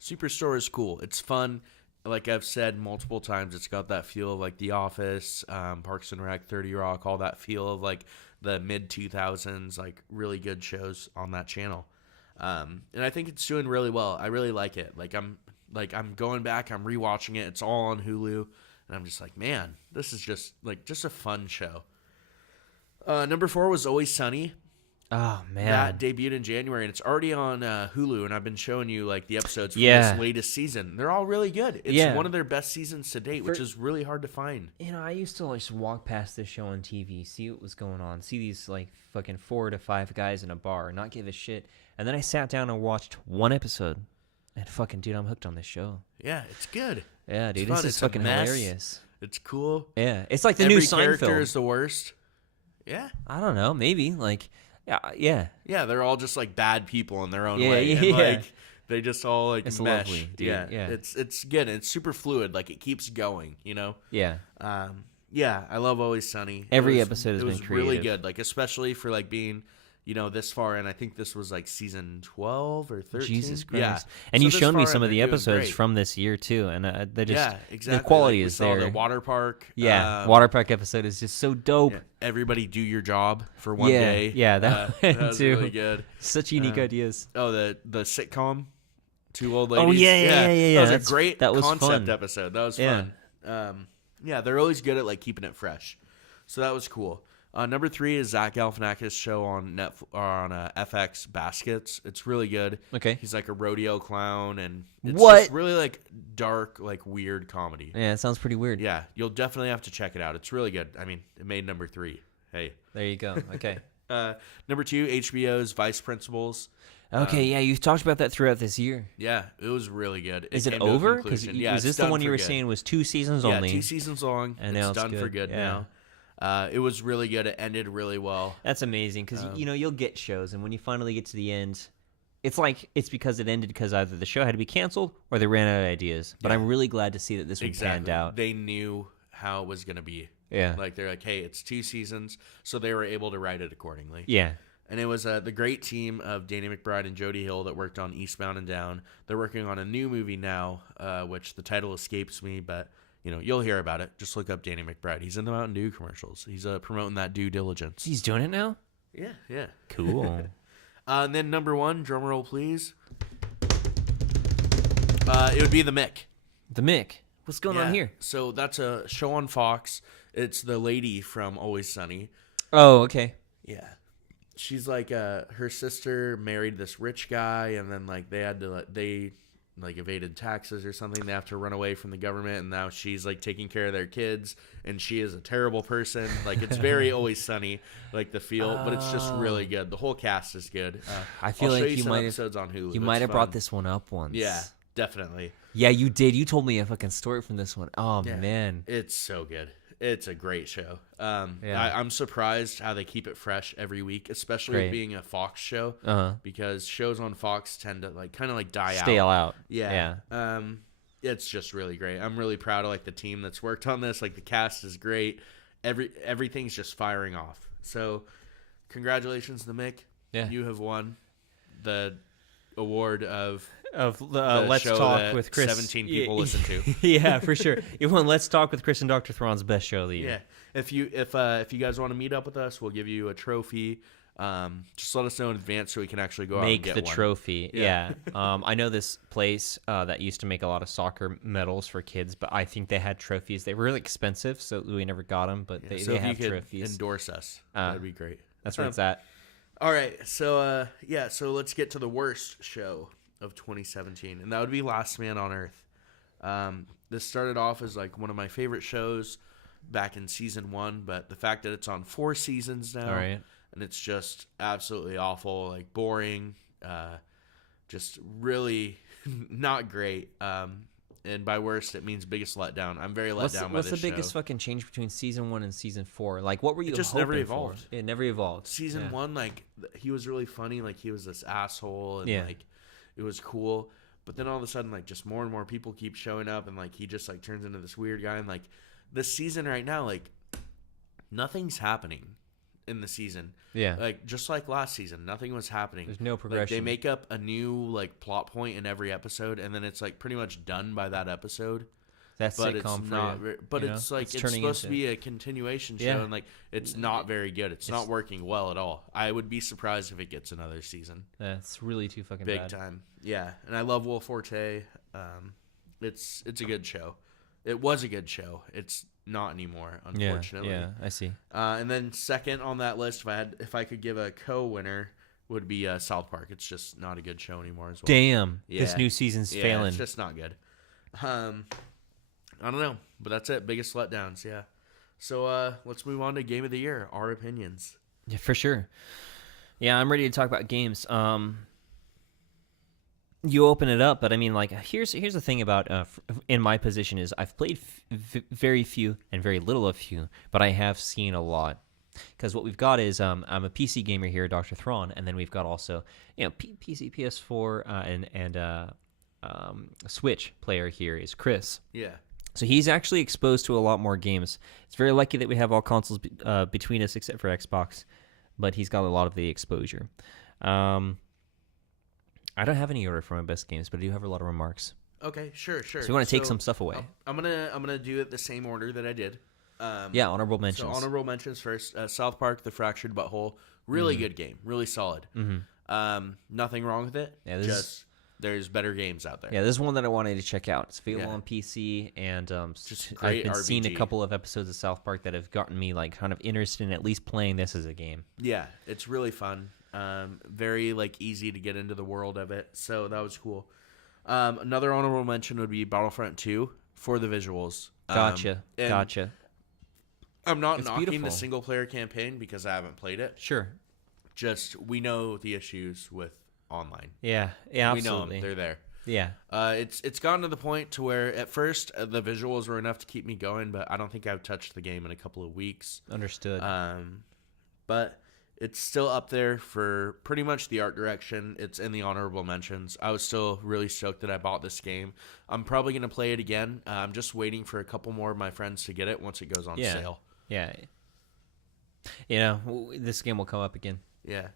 Superstore is cool. It's fun. Like I've said multiple times, it's got that feel of like The Office, Parks and Rec, 30 Rock, all that feel of like the mid-2000s, like really good shows on that channel. And I think it's doing really well. I really like it. I'm going back, I'm rewatching it. It's all on Hulu, and I'm just like, man, this is just a fun show. Number 4 was Always Sunny. Oh, man. That debuted in January, and it's already on Hulu, and I've been showing you like the episodes from this latest season. They're all really good. It's one of their best seasons to date, which is really hard to find. I used to just walk past this show on TV, see what was going on, see these like fucking 4 to 5 guys in a bar, not give a shit. And then I sat down and watched one episode, and fucking, dude, I'm hooked on this show. Yeah, it's good. Yeah, dude, this is fucking hilarious. It's cool. Yeah, it's like the Every new Seinfeld. character is the worst. Yeah. I don't know, maybe like. Yeah. Yeah, they're all just like bad people in their own way. Yeah. And, like, they just all like it's mesh. Lovely, dude. Yeah. Yeah. It's good. It's super fluid. Like it keeps going, Yeah. I love Always Sunny. Every episode has been creative. creative. Really good. Like especially for like being, this far in. I think this was like season 12 or 13. Jesus Christ. Yeah. And So you this showed me far some in, of the they're doing episodes great. from this year too, and they're just exactly. the quality like, we is saw there. The water park. Yeah, water park episode is just so dope. Yeah. Everybody do your job for one day. Yeah, that was too. really good. Such unique ideas. Oh, the sitcom, Two Old Ladies. Oh yeah. That was a great concept fun. episode. That was fun. They're always good at like keeping it fresh. So that was cool. Number 3 is Zach Galifianakis' show on FX, Baskets. It's really good. Okay. He's like a rodeo clown, and it's just really like dark, like weird comedy. Yeah, it sounds pretty weird. Yeah, you'll definitely have to check it out. It's really good. I mean, it made number 3. Hey. There you go. Okay. Number 2, HBO's Vice Principals. Okay, you've talked about that throughout this year. Yeah, it was really good. Is it over? Because was this the one you were saying was 2 seasons only? Yeah, 2 seasons long. And it's now it's done for good now. It was really good. It ended really well. That's amazing because you'll get shows, and when you finally get to the end, it's like it's because it ended because either the show had to be canceled or they ran out of ideas. But I'm really glad to see that this one panned out. They knew how it was going to be. Yeah, like they're like, hey, it's 2 seasons, so they were able to write it accordingly. Yeah. And it was the great team of Danny McBride and Jody Hill that worked on Eastbound and Down. They're working on a new movie now, which the title escapes me, but you'll hear about it. Just look up Danny McBride. He's in the Mountain Dew commercials. He's promoting that due diligence. He's doing it now? Yeah. Cool. And then number 1, drum roll please. It would be The Mick. The Mick. What's going on here? So that's a show on Fox. It's the lady from Always Sunny. Oh, okay. Yeah. She's like her sister married this rich guy, and then like they evaded taxes or something. They have to run away from the government, and now she's like taking care of their kids, and she is a terrible person. Like it's very Always Sunny, like the feel, but it's just really good. The whole cast is good. I feel like you might episodes on Hulu. You might have brought this one up once. Yeah, definitely. Yeah, you did. You told me a fucking story from this one. Oh man, it's so good. It's a great show. Yeah. I'm surprised how they keep it fresh every week, especially it being a Fox show, because shows on Fox tend to like kind of like die out. Stale out. Yeah. It's just really great. I'm really proud of like the team that's worked on this. Like the cast is great. Everything's just firing off. So, congratulations to Mick. Yeah. You have won the award of Let's show Talk that with Cris. 17 people listen to. Yeah, for sure. You won Let's Talk with Cris and Dr. Thrawn's best show of the year. Yeah. If you guys want to meet up with us, we'll give you a trophy. Just let us know in advance so we can actually go out and get the one. trophy. Yeah. I know this place that used to make a lot of soccer medals for kids, but I think they had trophies. They were really expensive, so we never got them, but they if have you could trophies. endorse us, that'd be great. That's where it's at. All right, so so let's get to the worst show of 2017, and that would be Last Man on Earth. This started off as like one of my favorite shows back in season 1, but the fact that it's on 4 seasons now, and it's just absolutely awful, like boring, just really not great. And by worst, it means biggest letdown. I'm very let down by this show. What's the biggest fucking change between season 1 and season 4? Like, what were you just hoping never evolved. For? It never evolved. Season 1, like, he was really funny. Like, he was this asshole, and, like, it was cool. But then all of a sudden, like, just more and more people keep showing up, and, like, he just, like, turns into this weird guy. And, like, this season right now, like, nothing's happening in the season. Yeah. Like, just like last season, nothing was happening. There's no progression. Like, they make up a new, like, plot point in every episode, and then it's, like, pretty much done by that episode. That's but sitcom it's for not, you, but you it's know? like it's supposed to be a continuation show, and like it's not very good. It's not working well at all. I would be surprised if it gets another season. That's really too fucking big bad. Time. Yeah, and I love Will Forte. It's a good show. It was a good show. It's not anymore, unfortunately. Yeah, I see. And then second on that list, if I could give a co-winner, would be South Park. It's just not a good show anymore as well. Damn, this new season's failing. It's just not good. I don't know, but that's it. Biggest letdowns, yeah. So let's move on to Game of the Year, our opinions. Yeah, for sure. Yeah, I'm ready to talk about games. You open it up, but I mean, like, here's the thing about in my position is I've played very few and very little of few, but I have seen a lot. Because what we've got is I'm a PC gamer here, Dr. Thrawn, and then we've got also PC, PS4, and Switch player here is Cris. Yeah. So he's actually exposed to a lot more games. It's very lucky that we have all consoles between us except for Xbox, but he's got a lot of the exposure. I don't have any order for my best games, but I do have a lot of remarks. Okay, sure. So you want to take some stuff away? I'm gonna do it the same order that I did. Honorable mentions. So honorable mentions first. South Park: The Fractured But Whole. Really good game. Really solid. Nothing wrong with it. Yeah, there's better games out there. Yeah, this is one that I wanted to check out. It's available on PC, and just great I've been RPG. seeing a couple of episodes of South Park that have gotten me like kind of interested in at least playing this as a game. Yeah, it's really fun. Very like easy to get into the world of it, so that was cool. Another honorable mention would be Battlefront 2 for the visuals. Gotcha. I'm not it's knocking beautiful. the single player campaign because I haven't played it. Sure. Just we know the issues with online. Yeah, absolutely. We know them. They're there. Yeah. It's gotten to the point to where at first the visuals were enough to keep me going, but I don't think I've touched the game in a couple of weeks. Understood. But it's still up there for pretty much the art direction. It's in the honorable mentions. I was still really stoked that I bought this game. I'm probably going to play it again. I'm just waiting for a couple more of my friends to get it once it goes on sale. Yeah. You know, this game will come up again. Yeah.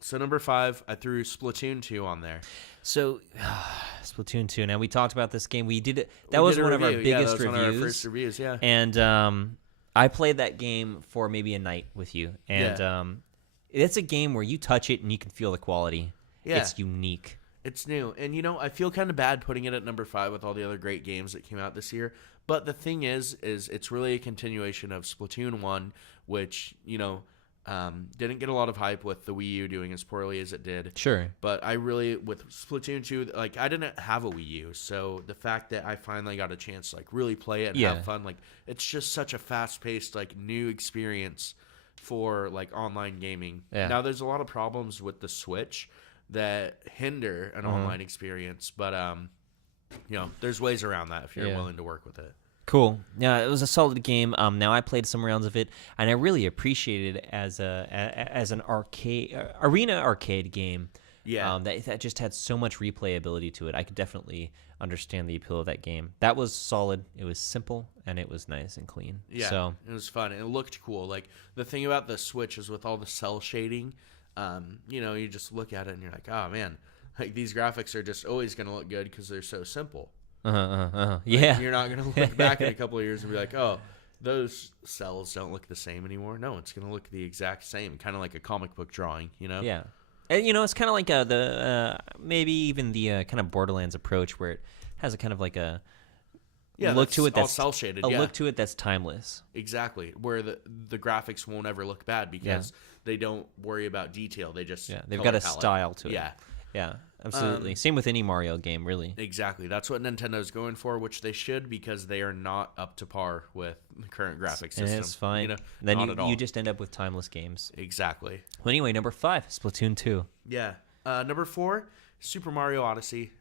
So number 5, I threw Splatoon 2 on there. So Splatoon 2. Now we talked about this game. We did it. That was one of our biggest reviews. One of our first reviews. Yeah. And I played that game for maybe a night with you, and it's a game where you touch it and you can feel the quality. Yeah. It's unique. It's new, and you know I feel kind of bad putting it at number 5 with all the other great games that came out this year. But the thing is it's really a continuation of Splatoon 1, which didn't get a lot of hype with the Wii U doing as poorly as it did. Sure. But I really, with Splatoon 2, like, I didn't have a Wii U. So the fact that I finally got a chance to, like, really play it and have fun, like, it's just such a fast-paced, like, new experience for, like, online gaming. Yeah. Now, there's a lot of problems with the Switch that hinder an online experience. But, there's ways around that if you're willing to work with it. Cool. Yeah, it was a solid game. Now I played some rounds of it, and I really appreciated it as an arcade arena arcade game. Yeah. That just had so much replayability to it. I could definitely understand the appeal of that game. That was solid. It was simple, and it was nice and clean. Yeah, So it was fun. It looked cool. Like, the thing about the Switch is with all the cell shading, you just look at it and you're like, oh, man, like, these graphics are just always going to look good because they're so simple. Yeah. Like, you're not going to look back in a couple of years and be like, oh, those cells don't look the same anymore. No, it's going to look the exact same, kind of like a comic book drawing, Yeah. And, it's kind of like maybe even the kind of Borderlands approach where it has a kind of like a look to it that's cell shaded. Look to it that's timeless. Exactly, where the graphics won't ever look bad because they don't worry about detail. They just they've got a style to it. Yeah, absolutely. Same with any Mario game, really. Exactly. That's what Nintendo's going for, which they should, because they are not up to par with the current graphics system. And it's fine. Then you just end up with timeless games. Exactly. Well, anyway, number 5, Splatoon 2. Yeah. Number 4, Super Mario Odyssey.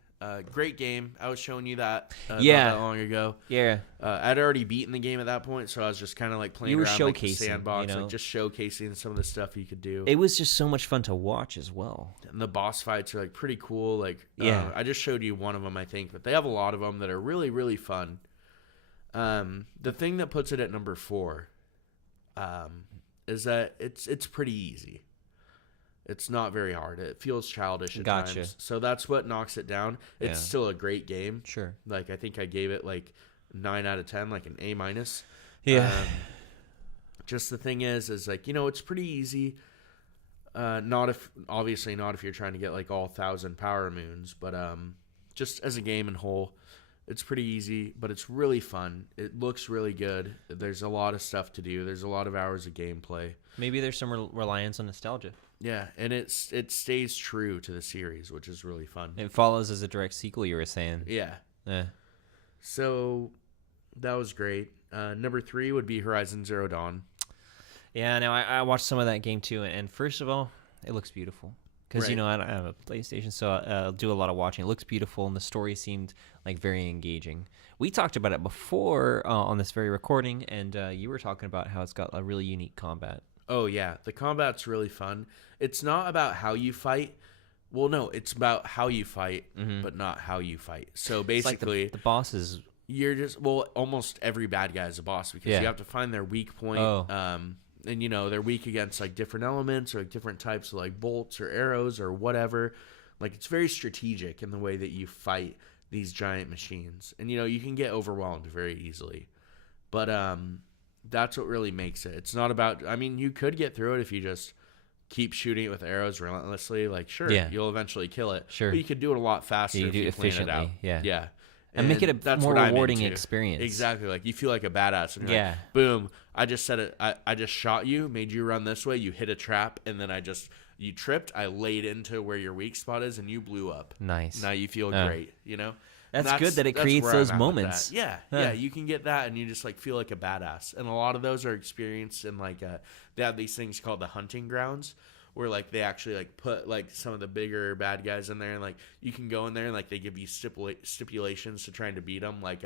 Great game. I was showing you that not that long ago. Yeah. I'd already beaten the game at that point, so I was just kind of like playing around like the sandbox, like just showcasing some of the stuff you could do. It was just so much fun to watch as well. And the boss fights are like pretty cool. Like, I just showed you one of them, I think, but they have a lot of them that are really, really fun. The thing that puts it at number 4 is that it's pretty easy. It's not very hard. It feels childish at times. So that's what knocks it down. It's still a great game. Sure. Like, I think I gave it like 9 out of 10, like an A-. Yeah. Just the thing is like, it's pretty easy. Obviously not if you're trying to get like all 1,000 power moons, but just as a game in whole, it's pretty easy, but it's really fun. It looks really good. There's a lot of stuff to do. There's a lot of hours of gameplay. Maybe there's some reliance on nostalgia. Yeah, and it stays true to the series, which is really fun. It follows as a direct sequel, you were saying. Yeah. So that was great. Number 3 would be Horizon Zero Dawn. Yeah, no, I watched some of that game too, and first of all, it looks beautiful. Because, I don't have a PlayStation, so I'll do a lot of watching. It looks beautiful, and the story seemed like very engaging. We talked about it before on this very recording, and you were talking about how it's got a really unique combat. Oh, yeah. The combat's really fun. It's not about how you fight. Well, no, it's about how you fight, but not how you fight. So basically, like the bosses. You're just, almost every bad guy is a boss because you have to find their weak point. And, they're weak against like different elements or like different types of like bolts or arrows or whatever. Like, it's very strategic in the way that you fight these giant machines. And, you can get overwhelmed very easily. But that's what really makes it. It's not about, you could get through it if you just keep shooting it with arrows relentlessly. Like, sure, you'll eventually kill it. Sure. But you could do it a lot faster if you plan it out. Yeah. And make it a more rewarding experience. Exactly. Like, you feel like a badass. And you're like, boom, I just said it. I just shot you, made you run this way. You hit a trap, and then you tripped. I laid into where your weak spot is, and you blew up. Nice. Now you feel great, That's good that it creates those moments. Yeah, you can get that, and you just like feel like a badass. And a lot of those are experienced in like they have these things called the hunting grounds, where like they actually like put like some of the bigger bad guys in there, and like you can go in there and like they give you stipulations to trying to beat them, like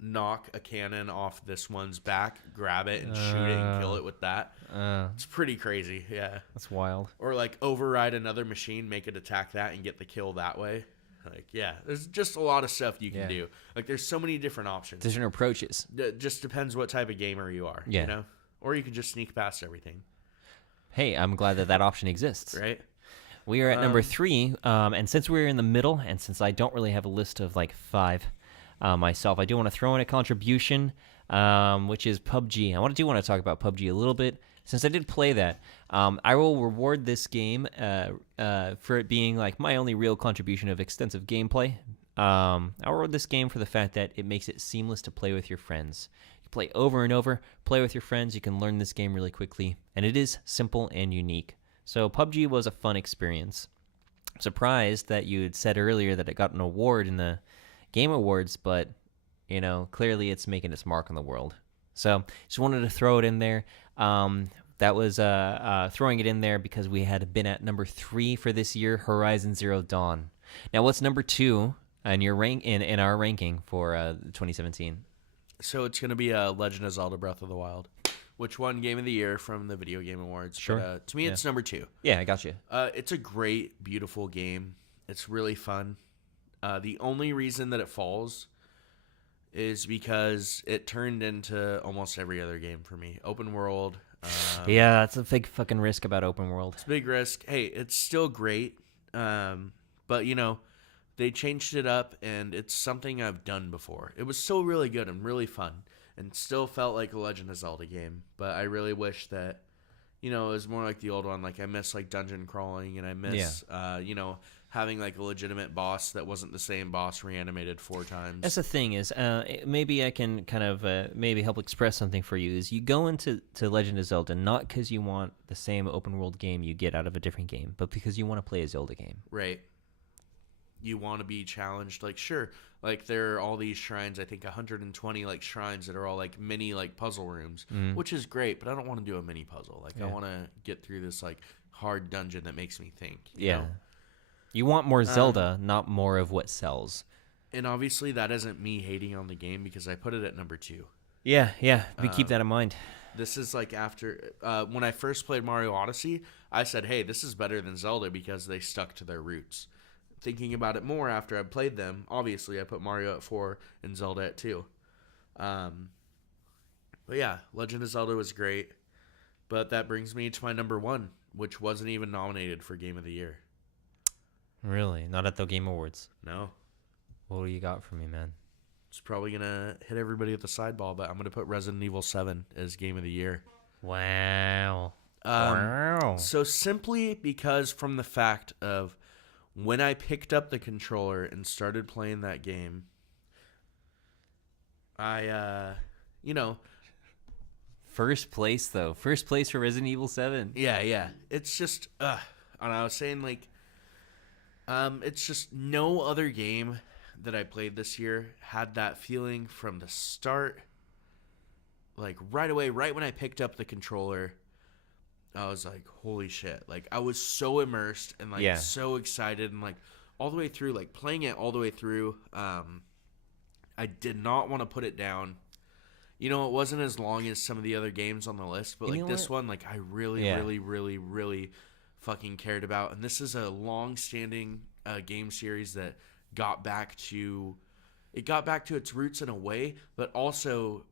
knock a cannon off this one's back, grab it and shoot it and kill it with that. It's pretty crazy. Yeah, that's wild. Or like override another machine, make it attack that and get the kill that way. Like, there's just a lot of stuff you can do. Like, there's so many different options. Different approaches. It just depends what type of gamer you are, Or you can just sneak past everything. Hey, I'm glad that option exists. Right? We are at number 3, and since we're in the middle, and since I don't really have a list of, like, 5 myself, I do want to throw in a contribution, which is PUBG. I do want to talk about PUBG a little bit. Since I did play that, I will reward this game for it being like my only real contribution of extensive gameplay. I'll reward this game for the fact that it makes it seamless to play with your friends. You play over and over, play with your friends, you can learn this game really quickly, and it is simple and unique. So PUBG was a fun experience. I'm surprised that you had said earlier that it got an award in the Game Awards, but, clearly it's making its mark on the world. So just wanted to throw it in there. That was throwing it in there because we had been at number 3 for this year, Horizon Zero Dawn. Now, what's number 2 in your in our ranking for 2017? So it's going to be Legend of Zelda Breath of the Wild, which won Game of the Year from the Video Game Awards. Sure. But, to me, it's number 2. Yeah, I got you. It's a great, beautiful game. It's really fun. The only reason that it falls is because it turned into almost every other game for me. Open world. Yeah, that's a big fucking risk about open world. It's a big risk. Hey, it's still great. But, they changed it up, and it's something I've done before. It was still really good and really fun, and still felt like a Legend of Zelda game. But I really wish that, it was more like the old one. Like, I miss, like, dungeon crawling, and I miss, having, like, a legitimate boss that wasn't the same boss reanimated 4 times. That's the thing is, maybe I can kind of maybe help express something for you. Is you go into Legend of Zelda not because you want the same open world game you get out of a different game, but because you want to play a Zelda game. Right. You want to be challenged. Like, sure, like, there are all these shrines, I think 120, like, shrines that are all, like, mini, like, puzzle rooms, which is great, but I don't want to do a mini puzzle. Like, I want to get through this, like, hard dungeon that makes me think. You know? You want more Zelda, not more of what sells. And obviously that isn't me hating on the game because I put it at number 2. Yeah, we keep that in mind. This is like after, when I first played Mario Odyssey, I said, hey, this is better than Zelda because they stuck to their roots. Thinking about it more after I played them, obviously I put Mario at 4 and Zelda at 2. But yeah, Legend of Zelda was great. But that brings me to my number 1, which wasn't even nominated for Game of the Year. Really? Not at the Game Awards? No. What do you got for me, man? It's probably going to hit everybody at the sideball, but I'm going to put Resident Evil 7 as Game of the Year. Wow. So simply because from the fact of when I picked up the controller and started playing that game, I, First place, though. First place for Resident Evil 7. Yeah. It's just, and I was saying, like, it's just no other game that I played this year had that feeling from the start. Like, right away, right when I picked up the controller, I was like, holy shit. Like, I was so immersed and, like, so excited. And, like, all the way through, like, playing it all the way through, I did not want to put it down. It wasn't as long as some of the other games on the list. But, like, this one, like, I really, really fucking cared about. And this is a long-standing game series that got back to its roots in a way, but also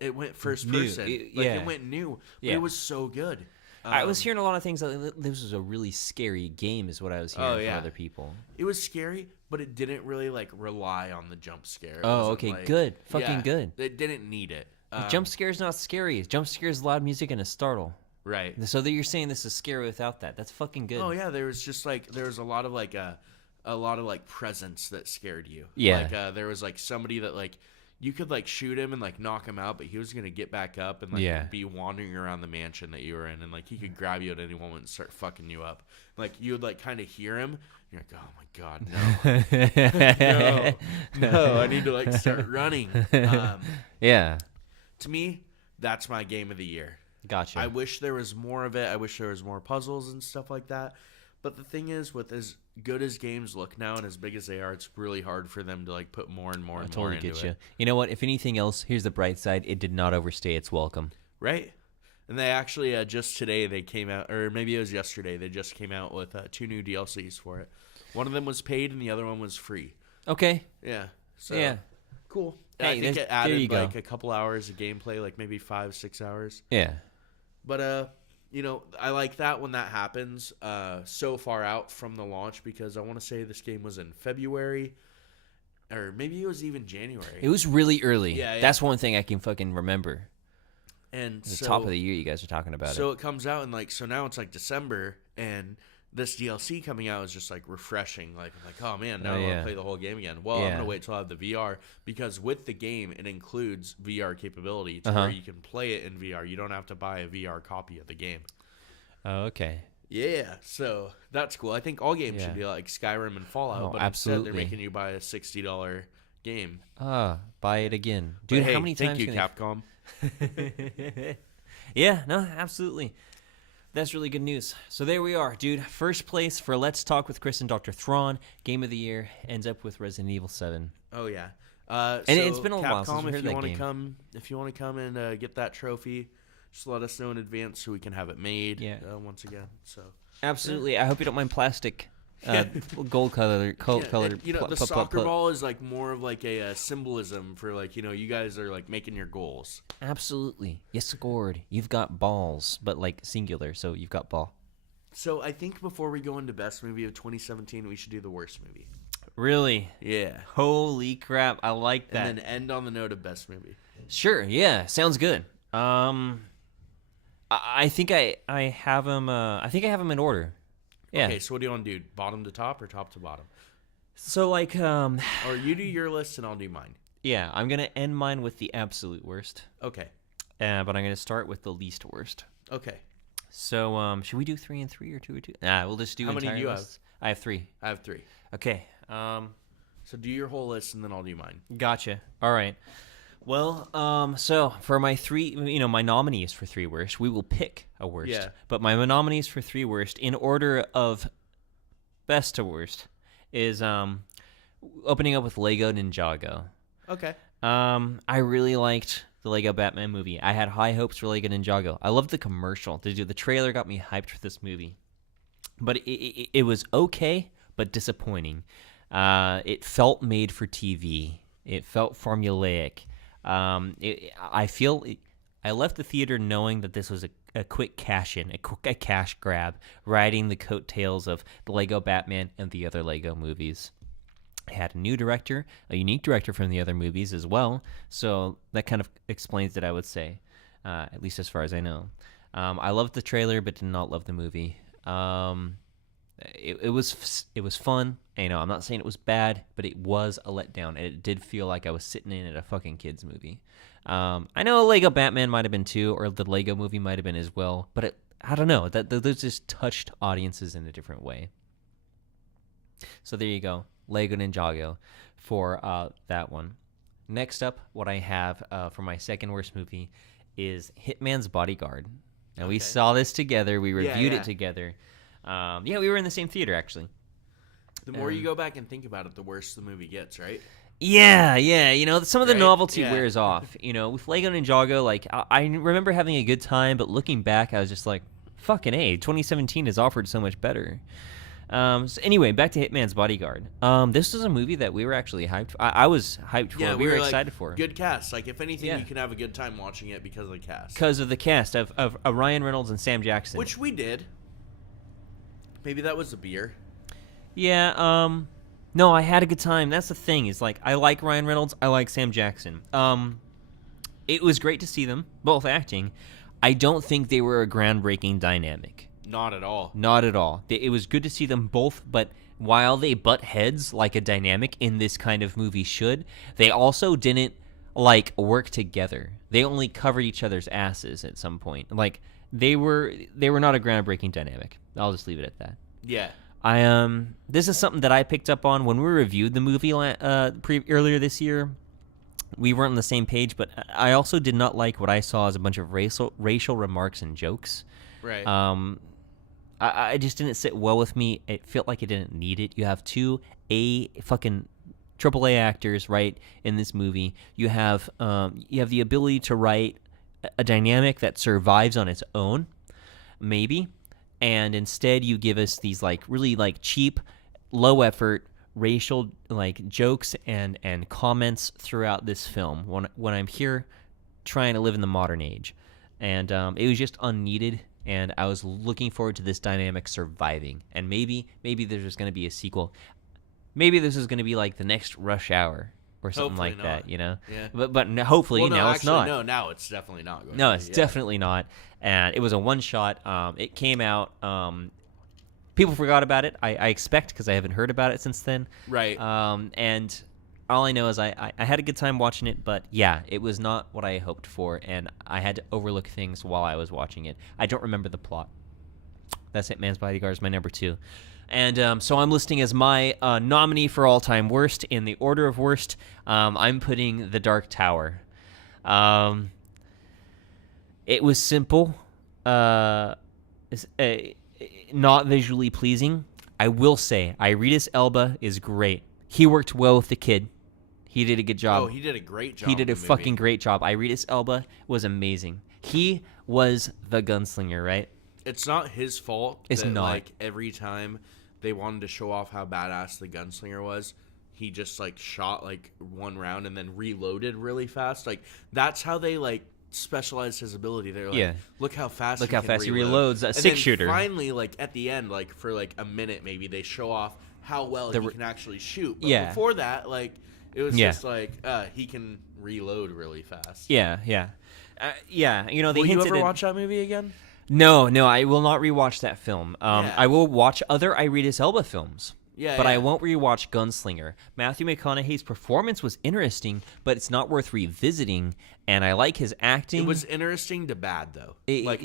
it went first person. It went new. But it was so good. I was hearing a lot of things. This was a really scary game, is what I was hearing from other people. It was scary, but it didn't really like rely on the jump scare. Okay, good, fucking good. It didn't need it. Jump scare's not scary. Jump scare's loud music and a startle. Right. So that you're saying this is scary without that. That's fucking good. Oh yeah, there was a lot of like presence that scared you. Yeah. Like there was like somebody that like you could like shoot him and like knock him out, but he was gonna get back up and like be wandering around the mansion that you were in, and like he could grab you at any moment and start fucking you up. Like you would like kind of hear him. And you're like, oh my god, no, I need to like start running. To me, that's my game of the year. Gotcha. I wish there was more of it. I wish there was more puzzles and stuff like that. But the thing is, with as good as games look now and as big as they are, it's really hard for them to like put more and more and more into it. You know what? If anything else, here's the bright side. It did not overstay its welcome. Right. And they actually, just today, they came out, or maybe it was yesterday, they just came out with 2 new DLCs for it. One of them was paid and the other one was free. Okay. Yeah. So, cool. Hey, I think it added like a couple hours of gameplay, like maybe 5-6 hours. Yeah. But, I like that when that happens so far out from the launch, because I want to say this game was in February, or maybe it was even January. It was really early. Yeah. That's one thing I can fucking remember. And the top of the year you guys are talking about it. So it comes out, and so now it's like December, and this DLC coming out is just like refreshing. Like, oh man, now I want to play the whole game again. Well, I'm going to wait till I have the VR, because with the game, it includes VR capability to where you can play it in VR. You don't have to buy a VR copy of the game. Oh, okay. Yeah, so that's cool. I think all games should be like Skyrim and Fallout, but absolutely. instead they're making you buy a $60 game. Buy it again. Dude, how many times thank you, Capcom. Yeah, no, absolutely. That's really good news. So there we are, dude. First place for Let's Talk with Cris and Dr. Thrawn. Game of the Year ends up with Resident Evil 7. Oh, yeah. And so it's been a while since Capcom, we heard if you that want to game. if you want to come and get that trophy, just let us know in advance so we can have it made. Yeah. Once again. So Absolutely. I hope you don't mind plastic. Gold color. and, the soccer ball is like more of like a symbolism for like you guys are like making your goals. Absolutely. You scored. You've got balls, but like singular, so you've got ball. So I think before we go into best movie of 2017, we should do the worst movie. Really? Yeah. Holy crap! I like that. And then end on the note of best movie. Sure. Yeah. Sounds good. I think I have them. I think I have them in order. Yeah. Okay. So what do you want to do? Bottom to top or top to bottom? So like Or you do your list and I'll do mine. Yeah, I'm gonna end mine with the absolute worst. Okay. But I'm gonna start with the least worst. Okay. So should we do 3 and 3 or 2 or 2? Nah, we'll just do. How many do you lists. I have 3. I have 3. Okay. So do your whole list and then I'll do mine. Gotcha. All right. Well, so for my 3, my nominees for 3 worst, we will pick a worst. Yeah. But my nominees for 3 worst, in order of best to worst, is opening up with Lego Ninjago. Okay. I really liked the Lego Batman movie. I had high hopes for Lego Ninjago. I loved the commercial. The trailer got me hyped for this movie. But it was okay, but disappointing. It felt made for TV. It felt formulaic. I left the theater knowing that this was a quick cash-in, a cash grab, riding the coattails of the Lego Batman and the other Lego movies. It had a new director, a unique director from the other movies as well, so that kind of explains it, I would say, at least as far as I know. I loved the trailer, but did not love the movie. It was fun. I'm not saying it was bad, but it was a letdown, and it did feel like I was sitting in at a fucking kids movie. I know a Lego Batman might have been too, or the Lego movie might have been as well, but I don't know. Those just touched audiences in a different way. So there you go, Lego Ninjago for that one. Next up, what I have for my second worst movie is Hitman's Bodyguard. Now we saw this together. We reviewed it together. We were in the same theater, actually. The more you go back and think about it, the worse the movie gets, right? Yeah. Some of the novelty Yeah. wears off. With Lego Ninjago, like, I remember having a good time, but looking back, I was just like, fucking A, 2017 has offered so much better. So anyway, back to Hitman's Bodyguard. This was a movie that we were actually hyped for. I was hyped for. Yeah, we were like, excited for. Good cast. Like, if anything, Yeah. you can have a good time watching it because of the cast. Because of the cast of Ryan Reynolds and Sam Jackson. Which we did. Maybe that was a beer. Yeah, no, I had a good time. That's the thing, is like, I like Ryan Reynolds, I like Sam Jackson. It was great to see them both acting. I don't think they were a groundbreaking dynamic. Not at all. Not at all. It was good to see them both, but while they butt heads like a dynamic in this kind of movie should, they also didn't, like, work together. They only covered each other's asses at some point. Like, they were not a groundbreaking dynamic. I'll just leave it at that. Yeah. This is something that I picked up on when we reviewed the movie earlier this year. We weren't on the same page, but I also did not like what I saw as a bunch of racial remarks and jokes. Right. I just didn't sit well with me. It felt like it didn't need it. You have two fucking AAA actors, right, in this movie. You have the ability to write a dynamic that survives on its own, maybe. And instead you give us these like really like cheap, low effort racial like jokes and comments throughout this film when I'm here trying to live in the modern age. And it was just unneeded, and I was looking forward to this dynamic surviving. And maybe there's just going to be a sequel. Maybe this is going to be like the next Rush Hour or something Hopefully like not. that, Yeah. But hopefully it's not. No, now it's definitely not going No, to it's be, definitely not. And it was a one-shot. It came out. People forgot about it. I expect, because I haven't heard about it since then. Right. And all I know is I had a good time watching it, but yeah, it was not what I hoped for, and I had to overlook things while I was watching it. I don't remember the plot. That's Hitman's Bodyguard is my number 2. And so I'm listing as my nominee for all-time worst. In the order of worst, I'm putting The Dark Tower. It was simple, not visually pleasing. I will say, Idris Elba is great. He worked well with the kid. He did a good job. Oh, he did a great job. He did in a the movie. fucking great job. Idris Elba was amazing. He was the gunslinger, right? It's not his fault. It's not. Like, every time they wanted to show off how badass the gunslinger was, he just, like, shot, like, one round and then reloaded really fast. Like, that's how they, like, specialized his ability. They're like, look how fast he reload. reloads. A and 6-shooter. Finally, like, at the end, like, for, like, a minute maybe, they show off how well he can actually shoot. But before that, like, it was just like, he can reload really fast. Yeah. You know, they Will you hinted ever watch that movie again? No, I will not rewatch that film. I will watch other Idris Elba films. But I won't rewatch Gunslinger. Matthew McConaughey's performance was interesting, but it's not worth revisiting. And I like his acting. It was interesting to bad though. It was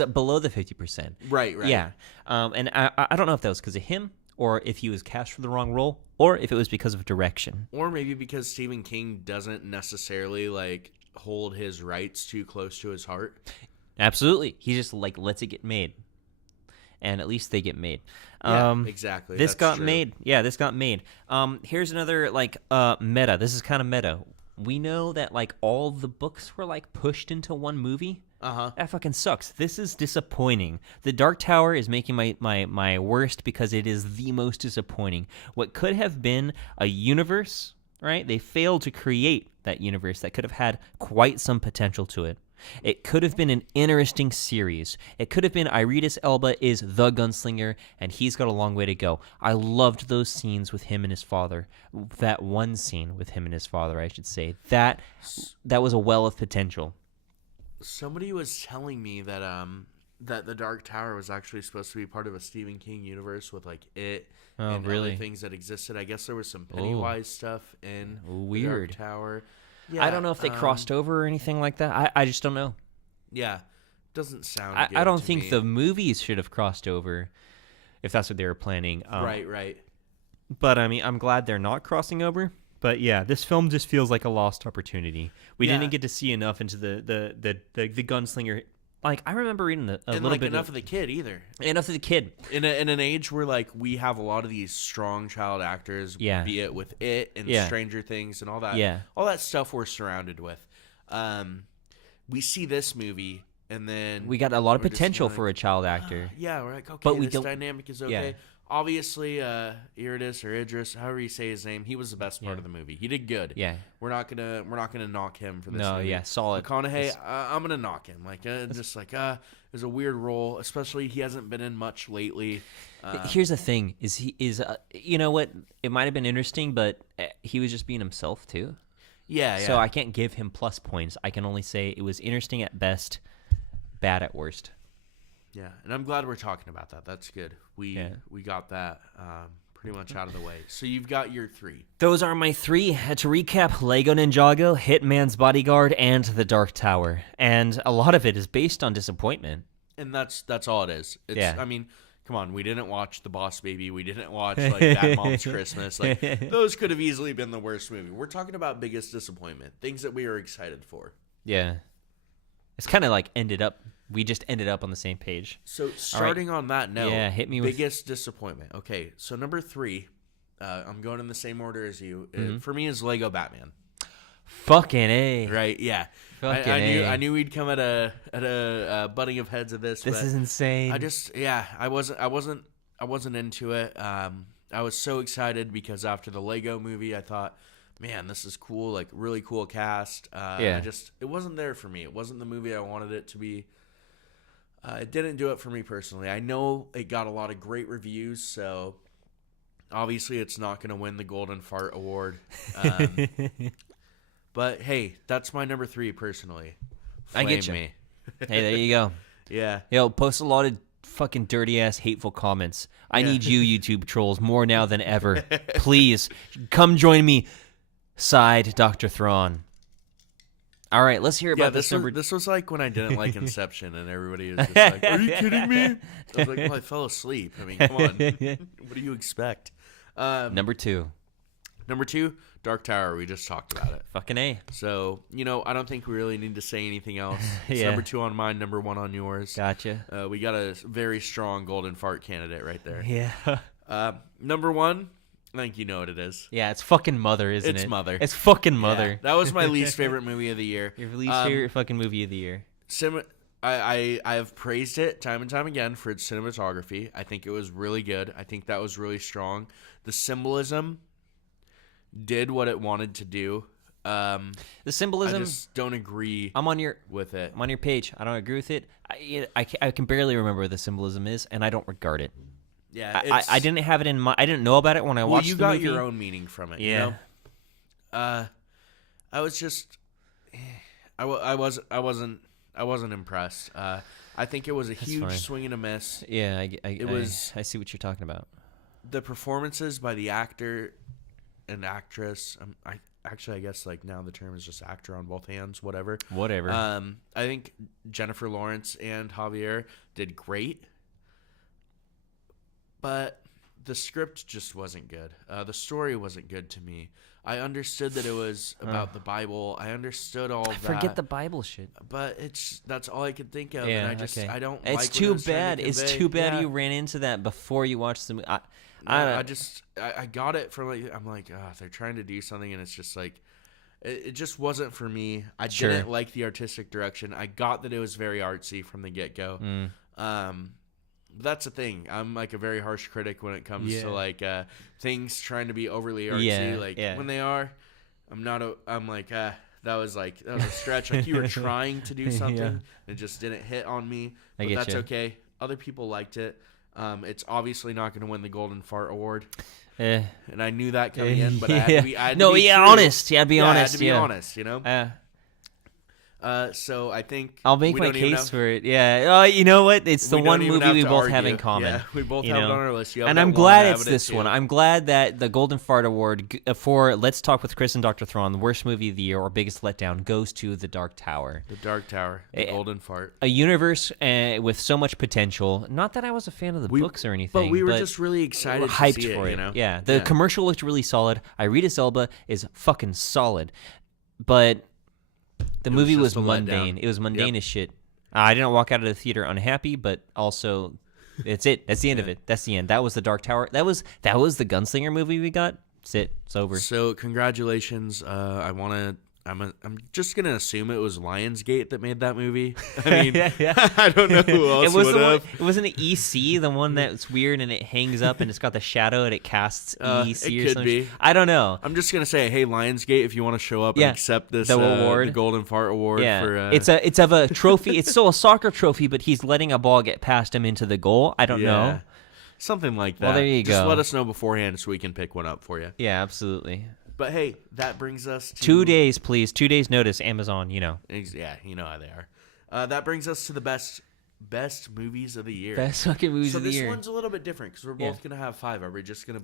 below the 50%. Right. Yeah. And I don't know if that was because of him, or if he was cast for the wrong role, or if it was because of direction, or maybe because Stephen King doesn't necessarily like hold his rights too close to his heart. Absolutely, he just like lets it get made. And at least they get made. Exactly. This That's got true. made. Yeah, this got made. Here's another like meta. This is kind of meta. We know that like all the books were like pushed into one movie. That fucking sucks. This is disappointing. The Dark Tower is making my worst because it is the most disappointing. What could have been a universe, right? They failed to create that universe that could have had quite some potential to it. It could have been an interesting series. It could have been Idris Elba is the gunslinger, and he's got a long way to go. I loved those scenes with him and his father. That one scene with him and his father, I should say. That was a well of potential. Somebody was telling me that that the Dark Tower was actually supposed to be part of a Stephen King universe with like it and really? other things that existed. I guess there was some Pennywise stuff in the Dark Tower. Yeah, I don't know if they crossed over or anything like that. I just don't know. Yeah, doesn't sound good I don't to think me. the movies should have crossed over if that's what they were planning. Right. But I mean, I'm glad they're not crossing over. But yeah, this film just feels like a lost opportunity. We didn't get to see enough into the gunslinger. Like, I remember reading a little bit enough of the kid either. Enough of the kid. In an age where like we have a lot of these strong child actors, be it with It and Stranger Things and all that, all that stuff we're surrounded with. We see this movie and then we got a lot of potential for a child actor. Yeah, we're like, okay, but this dynamic is okay. Obviously, Idris, however you say his name, he was the best part of the movie. He did good. Yeah, we're not gonna knock him for this. No, movie. Solid. McConaughey, I'm gonna knock him. Like, just like, it was a weird role, especially he hasn't been in much lately. Here's the thing: you know what? It might have been interesting, but he was just being himself too. Yeah. So I can't give him plus points. I can only say it was interesting at best, bad at worst. Yeah, and I'm glad we're talking about that. That's good. We got that pretty much out of the way. So you've got your 3. Those are my 3. To recap, Lego Ninjago, Hitman's Bodyguard, and The Dark Tower. And a lot of it is based on disappointment. And that's all it is. I mean, come on, we didn't watch The Boss Baby. We didn't watch like Bad Mom's Christmas. Like, those could have easily been the worst movie. We're talking about biggest disappointment, things that we were excited for. Yeah. It's kind of like we just ended up on the same page. So starting on that note, hit me with biggest disappointment. Okay, so number 3, I'm going in the same order as you. For me is Lego Batman. Fucking A. Right? Yeah. I knew we'd come at a butting of heads of this. This is insane. I wasn't into it. I was so excited because after the Lego movie, I thought, man, this is cool, like really cool cast. It wasn't there for me. It wasn't the movie I wanted it to be. It didn't do it for me personally. I know it got a lot of great reviews, so obviously it's not going to win the Golden Fart Award. But hey, that's my number 3 personally. I get you. Me. Hey, there you go. Yeah. Yo, post a lot of fucking dirty ass hateful comments. I need you YouTube trolls more now than ever. Please come join me. Side Dr. Thrawn. All right, let's hear about this number. This was like when I didn't like Inception, and everybody was just like, "Are you kidding me?" I was like, "Well, I fell asleep. I mean, come on. What do you expect?" Number 2, Dark Tower. We just talked about it. Fucking A. So I don't think we really need to say anything else. It's number 2 on mine, number 1 on yours. Gotcha. We got a very strong Golden Fart candidate right there. Yeah. Number 1. I think you know what it is. Yeah, it's fucking Mother, isn't it? It's Mother. It's fucking Mother. Yeah, that was my least favorite movie of the year. Your least favorite fucking movie of the year. I have praised it time and time again for its cinematography. I think it was really good. I think that was really strong. The symbolism did what it wanted to do. The symbolism. I just don't agree. With it. I'm on your page. I don't agree with it. I can barely remember what the symbolism is, and I don't regard it. Yeah, I didn't have it in my. I didn't know about it when I watched. You the movie. got your own meaning from it. Yeah. You know? I was just. I wasn't impressed. I think it was a huge swing and a miss. Yeah, I see what you're talking about. The performances by the actor and actress. I guess like now the term is just actor on both hands. Whatever. I think Jennifer Lawrence and Javier did great, but the script just wasn't good. The story wasn't good to me. I understood that it was about the Bible. I understood all of that. Forget the Bible shit. But that's all I could think of. Yeah, and I don't it's like too what it was trying bad. to It's convey. too bad Yeah. you ran into that before you watched the movie. I got it from I'm like, they're trying to do something, and it's just like, it just wasn't for me. I didn't like the artistic direction. I got that it was very artsy from the get-go. That's the thing. I'm like a very harsh critic when it comes to like things trying to be overly artsy. When they are, I'm like, that was a stretch. Like you were trying to do something, and it just didn't hit on me. But that's okay. Other people liked it. It's obviously not going to win the Golden Fart Award. And I knew that coming in, but I had to be honest. Yeah, be honest. I had to be honest, you know? So I think I'll make my case for it. Yeah. You know what? It's the one movie we both have in common. Yeah, we both have it on our list. And I'm glad it's this one. I'm glad that the Golden Fart Award for Let's Talk with Cris and Dr. Thrawn, the worst movie of the year or biggest letdown, goes to The Dark Tower. The Dark Tower. The Golden Fart. A universe with so much potential. Not that I was a fan of the books or anything. But we were just really excited hyped to see for it. it. You know? Yeah. The commercial looked really solid. Idris Elba is fucking solid. But the movie was mundane. It was mundane as shit. I didn't walk out of the theater unhappy, but also, it's it. That's the end of it. That's the end. That was The Dark Tower. That was the Gunslinger movie we got. That's it. It's over. So congratulations. I'm just gonna assume it was Lionsgate that made that movie. I mean, I don't know who else would have. It wasn't an EC, the one that's weird and it hangs up and it's got the shadow and it casts EC it or could something. be. I don't know. I'm just gonna say, hey, Lionsgate, if you want to show up and accept this award, the Golden Fart Award for it's of a trophy. It's still a soccer trophy, but he's letting a ball get past him into the goal. I don't know. Something like that. Well, there you go. Just let us know beforehand so we can pick one up for you. Yeah, absolutely. But hey, that brings us to 2 days, please. 2 days notice, Amazon. You know. Yeah, you know how they are. That brings us to the best movies of the year. Best fucking movies of the year. So this one's a little bit different because we're both gonna have 5. Are we just gonna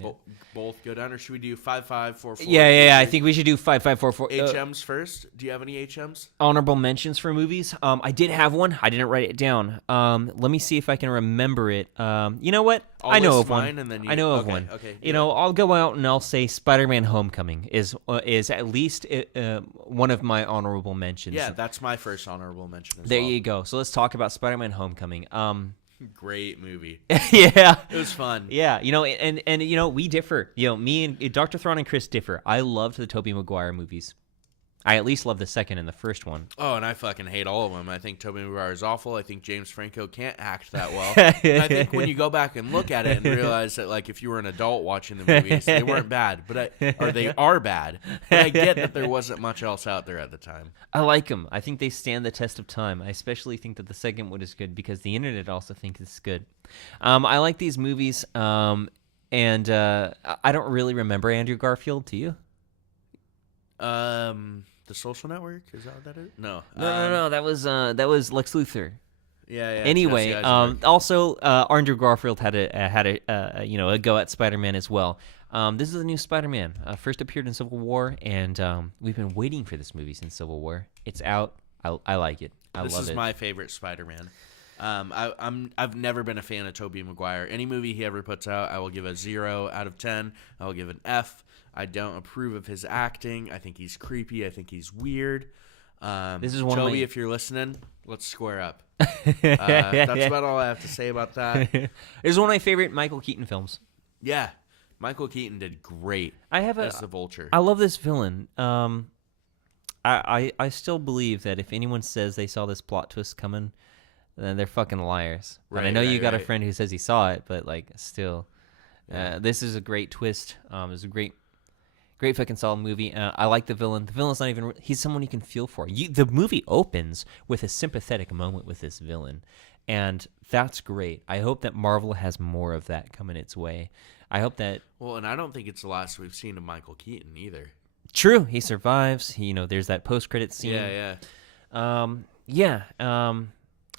both go down, or should we do 5, 5, 4, 4? Yeah. I think we should do 5, 5, 4, 4. HMs first. Do you have any HMs? Honorable mentions for movies. I did have one. I didn't write it down. Let me see if I can remember it. You know what? I know of one. I know of one. Okay. You know, I'll go out and I'll say Spider-Man: Homecoming is at least one of my honorable mentions. Yeah, that's my first honorable mention as well. There you go. So let's talk about Spider-Man: Homecoming. Great movie. Yeah, it was fun. Yeah, you know, and you know, we differ. You know, me and Dr. Thrawn and Cris differ. I loved the Tobey Maguire movies. I at least love the second and the first one. Oh, and I fucking hate all of them. I think Tobey Maguire is awful. I think James Franco can't act that well. And I think when you go back and look at it and realize that, like, if you were an adult watching the movies, they weren't bad, or they are bad. But I get that there wasn't much else out there at the time. I like them. I think they stand the test of time. I especially think that the second one is good because the internet also thinks it's good. I like these movies, and I don't really remember Andrew Garfield. Do you? The Social Network, is that what that is? No. No. That was Lex Luthor. Yeah. Anyway, also Andrew Garfield had a go at Spider-Man as well. This is a new Spider-Man. First appeared in Civil War, and we've been waiting for this movie since Civil War. It's out. I like it. I love it. This is my favorite Spider-Man. I've never been a fan of Tobey Maguire. Any movie he ever puts out, I will give a 0 out of 10. I will give an F. I don't approve of his acting. I think he's creepy. I think he's weird. This is one Toby, of my... if you're listening, let's square up. That's about all I have to say about that. This is one of my favorite Michael Keaton films. Yeah. Michael Keaton did great as the Vulture. I love this villain. I still believe that if anyone says they saw this plot twist coming, then they're fucking liars. But I know you got a friend who says he saw it, but like still, this is a great twist. It's a great fucking solid movie. I like the villain. The villain's not even. He's someone you can feel for. The movie opens with a sympathetic moment with this villain, and that's great. I hope that Marvel has more of that coming its way. I hope that. Well, and I don't think it's the last we've seen of Michael Keaton either. True, he survives. There's that post-credit scene. Yeah. I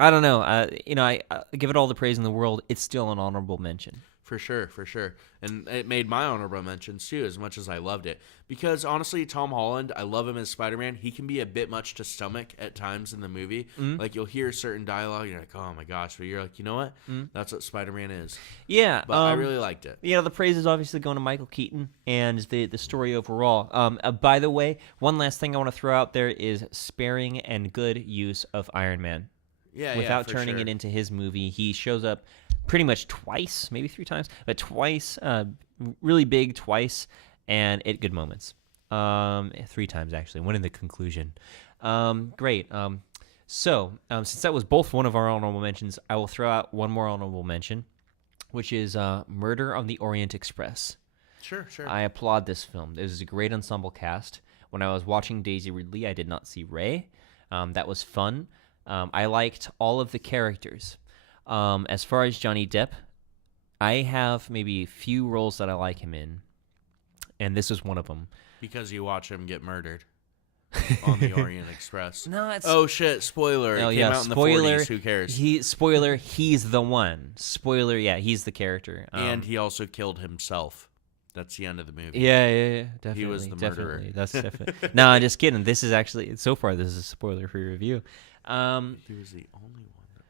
don't know. I give it all the praise in the world. It's still an honorable mention. For sure. And it made my honorable mentions too, as much as I loved it. Because honestly, Tom Holland, I love him as Spider-Man. He can be a bit much to stomach at times in the movie. Mm-hmm. Like, you'll hear certain dialogue, and you're like, oh my gosh. But you're like, you know what? Mm-hmm. That's what Spider-Man is. Yeah. But I really liked it. The praise is obviously going to Michael Keaton and the story overall. By the way, one last thing I want to throw out there is sparing and good use of Iron Man. Without turning it into his movie. He shows up pretty much twice, maybe 3 times, but twice, really big twice, and at good moments. 3 times, actually, one in the conclusion. Great. So, since that was both one of our honorable mentions, I will throw out one more honorable mention, which is Murder on the Orient Express. Sure. I applaud this film. It was a great ensemble cast. When I was watching Daisy Ridley, I did not see Ray. That was fun. I liked all of the characters. As far as Johnny Depp, I have maybe a few roles that I like him in, and this is one of them. Because you watch him get murdered on the Orient Express. No, it's... Oh, shit, spoiler. It came out in the 40s. Who cares? He's the one. Spoiler, he's the character. And he also killed himself. That's the end of the movie. Yeah, definitely. He was the murderer. That's definitely. No, I'm just kidding. This is actually, so far, this is a spoiler-free review. He was the only one that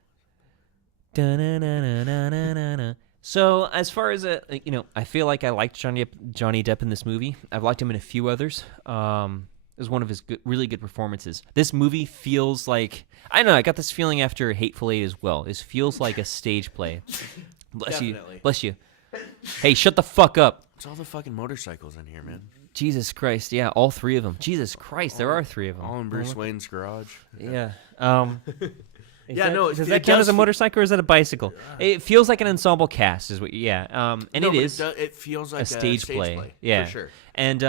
was. So as far as I feel like I liked Johnny Depp in this movie. I've liked him in a few others. It was one of his really good performances. This movie feels like, I don't know, I got this feeling after Hateful Eight as well. This feels like a stage play. Bless you. Hey, shut the fuck up. It's all the fucking motorcycles in here, man. Jesus Christ, yeah, all 3 of them. Jesus Christ, there are 3 of them. All in Bruce Wayne's garage. Yeah. Does that count as a motorcycle or is that a bicycle? It feels like an ensemble cast, is what. It is. It feels like a stage play. Yeah, for sure. And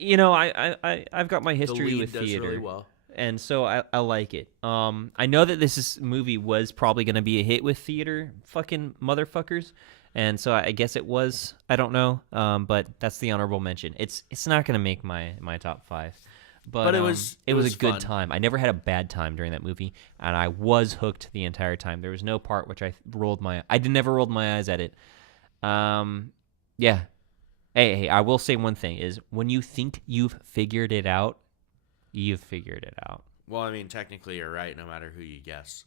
I've got my history with theater. Does really well. And so I like it. I know that this movie was probably going to be a hit with theater fucking motherfuckers. And so I guess it was. I don't know. But that's the honorable mention. It's not going to make my top 5. But it was a good time. I never had a bad time during that movie, and I was hooked the entire time. There was no part which I never rolled my eyes at it. Yeah. Hey, I will say one thing is when you think you've figured it out, you've figured it out. Well, I mean, technically you're right no matter who you guess.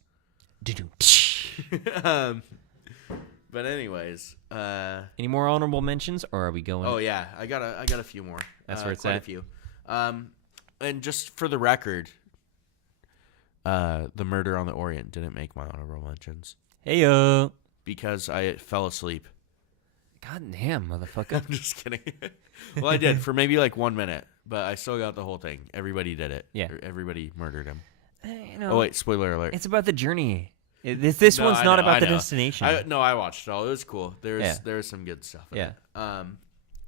But anyways, any more honorable mentions, or are we going? Oh yeah, I got a few more. That's where it's quite at. A few. And just for the record, the Murder on the Orient didn't make my honorable mentions. Heyo. Because I fell asleep. God damn, motherfucker. I'm just kidding. Well, I did for maybe like 1 minute, but I still got the whole thing. Everybody did it. Yeah. Everybody murdered him. Oh wait, spoiler alert. It's about the journey. This one's not about the destination. I watched it all. It was cool. There was some good stuff in it.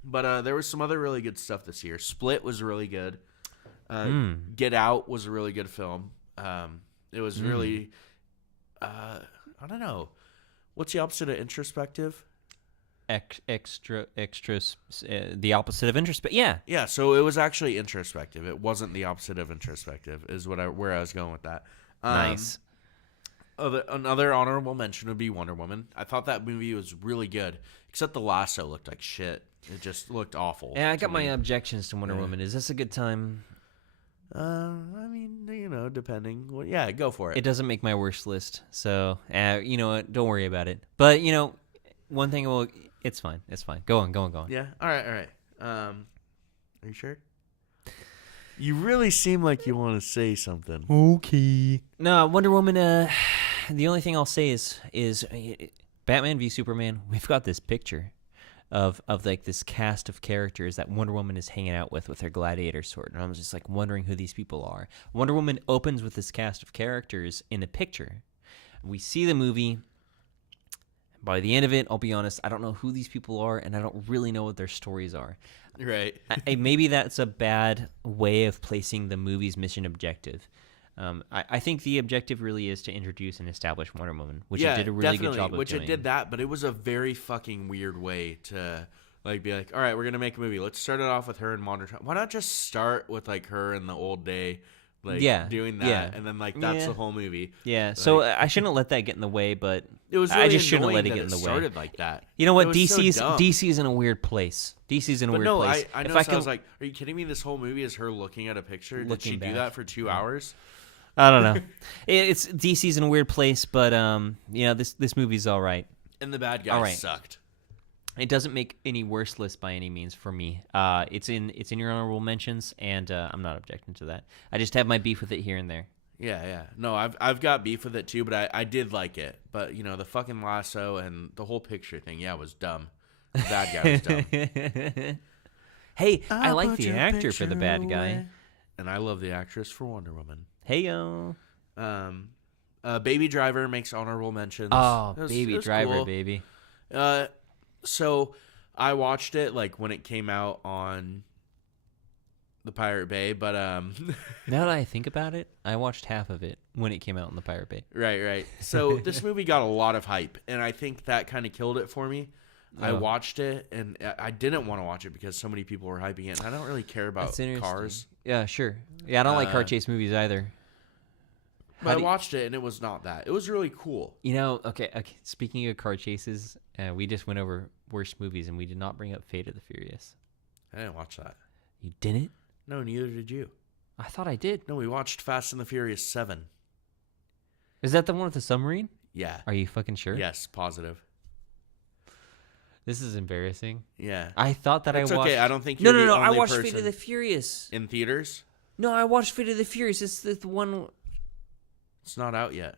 But there was some other really good stuff this year. Split was really good. Get Out was a really good film. It was really, I don't know. What's the opposite of introspective? Extras, the opposite of introspective. Yeah. Yeah, so it was actually introspective. It wasn't the opposite of introspective is where I was going with that. Nice. Another honorable mention would be Wonder Woman. I thought that movie was really good, except the lasso looked like shit. It just looked awful. Yeah, I got my objections to Wonder Woman. Is this a good time? I mean, depending. Well, yeah, go for it. It doesn't make my worst list, so you know what? Don't worry about it. But one thing it's fine. It's fine. Go on. Yeah. All right. Are you sure? You really seem like you want to say something. Okay. No, Wonder Woman. The only thing I'll say is Batman v Superman. We've got this picture. of like this cast of characters that Wonder Woman is hanging out with her gladiator sword, and I was just like wondering who these people are. Wonder Woman opens with this cast of characters in a picture. We see the movie. By the end of it, I'll be honest, I don't know who these people are, and I don't really know what their stories are. Right. Maybe that's a bad way of placing the movie's mission objective. I think the objective really is to introduce and establish Wonder Woman, which it did a really good job of which doing. it did that, but it was a very fucking weird way to like be like, all right, we're gonna make a movie. Let's start it off with her in modern time. Why not just start with like her in the old day, like doing that, and then like that's the whole movie. Yeah. Like, so I shouldn't let that get in the way, but it was. Really I just shouldn't let it that get in the way. Started like that. You know what? So DC's in a weird place. DC's in a weird place. I know. I was like, are you kidding me? This whole movie is her looking at a picture. Did she do that for 2 hours? I don't know. It's DC's in a weird place, but this movie's all right. And the bad guy sucked. It doesn't make any worse list by any means for me. It's in your honorable mentions, and I'm not objecting to that. I just have my beef with it here and there. Yeah. No, I've got beef with it too, but I did like it. But the fucking lasso and the whole picture thing, was dumb. The bad guy was dumb. Hey, I like the actor for the bad guy, and I love the actress for Wonder Woman. Hey yo. Baby Driver makes honorable mentions. Oh, Baby Driver, cool. baby. So I watched it like when it came out on the Pirate Bay, but now that I think about it, I watched half of it when it came out on the Pirate Bay. Right. So this movie got a lot of hype, and I think that kind of killed it for me. I watched it, and I didn't want to watch it because so many people were hyping it, and I don't really care about cars. Yeah, sure. Yeah, I don't like car chase movies either. But I watched it, and it was not that. It was really cool. Okay. Speaking of car chases, we just went over worst movies, and we did not bring up Fate of the Furious. I didn't watch that. You didn't? No, neither did you. I thought I did. No, we watched Fast and the Furious 7. Is that the one with the submarine? Yeah. Are you fucking sure? Yes, positive. This is embarrassing. Yeah. I thought that it's I watched... okay. I don't think you're No. the I only watched person Fate of the Furious. in theaters? No, I watched Fate of the Furious. It's the one... It's not out yet.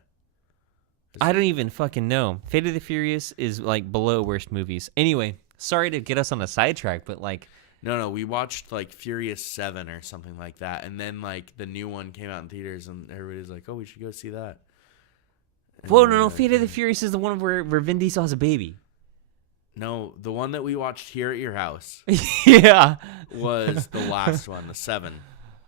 I don't even fucking know. Fate of the Furious is like below worst movies. Anyway, sorry to get us on a sidetrack, but like... No, we watched like Furious 7 or something like that, and then like the new one came out in theaters, and everybody's like, "Oh, we should go see that." And whoa, no, Fate of the Furious is the one where Vin Diesel has a baby. No, the one that we watched here at your house yeah, was the last one, the 7.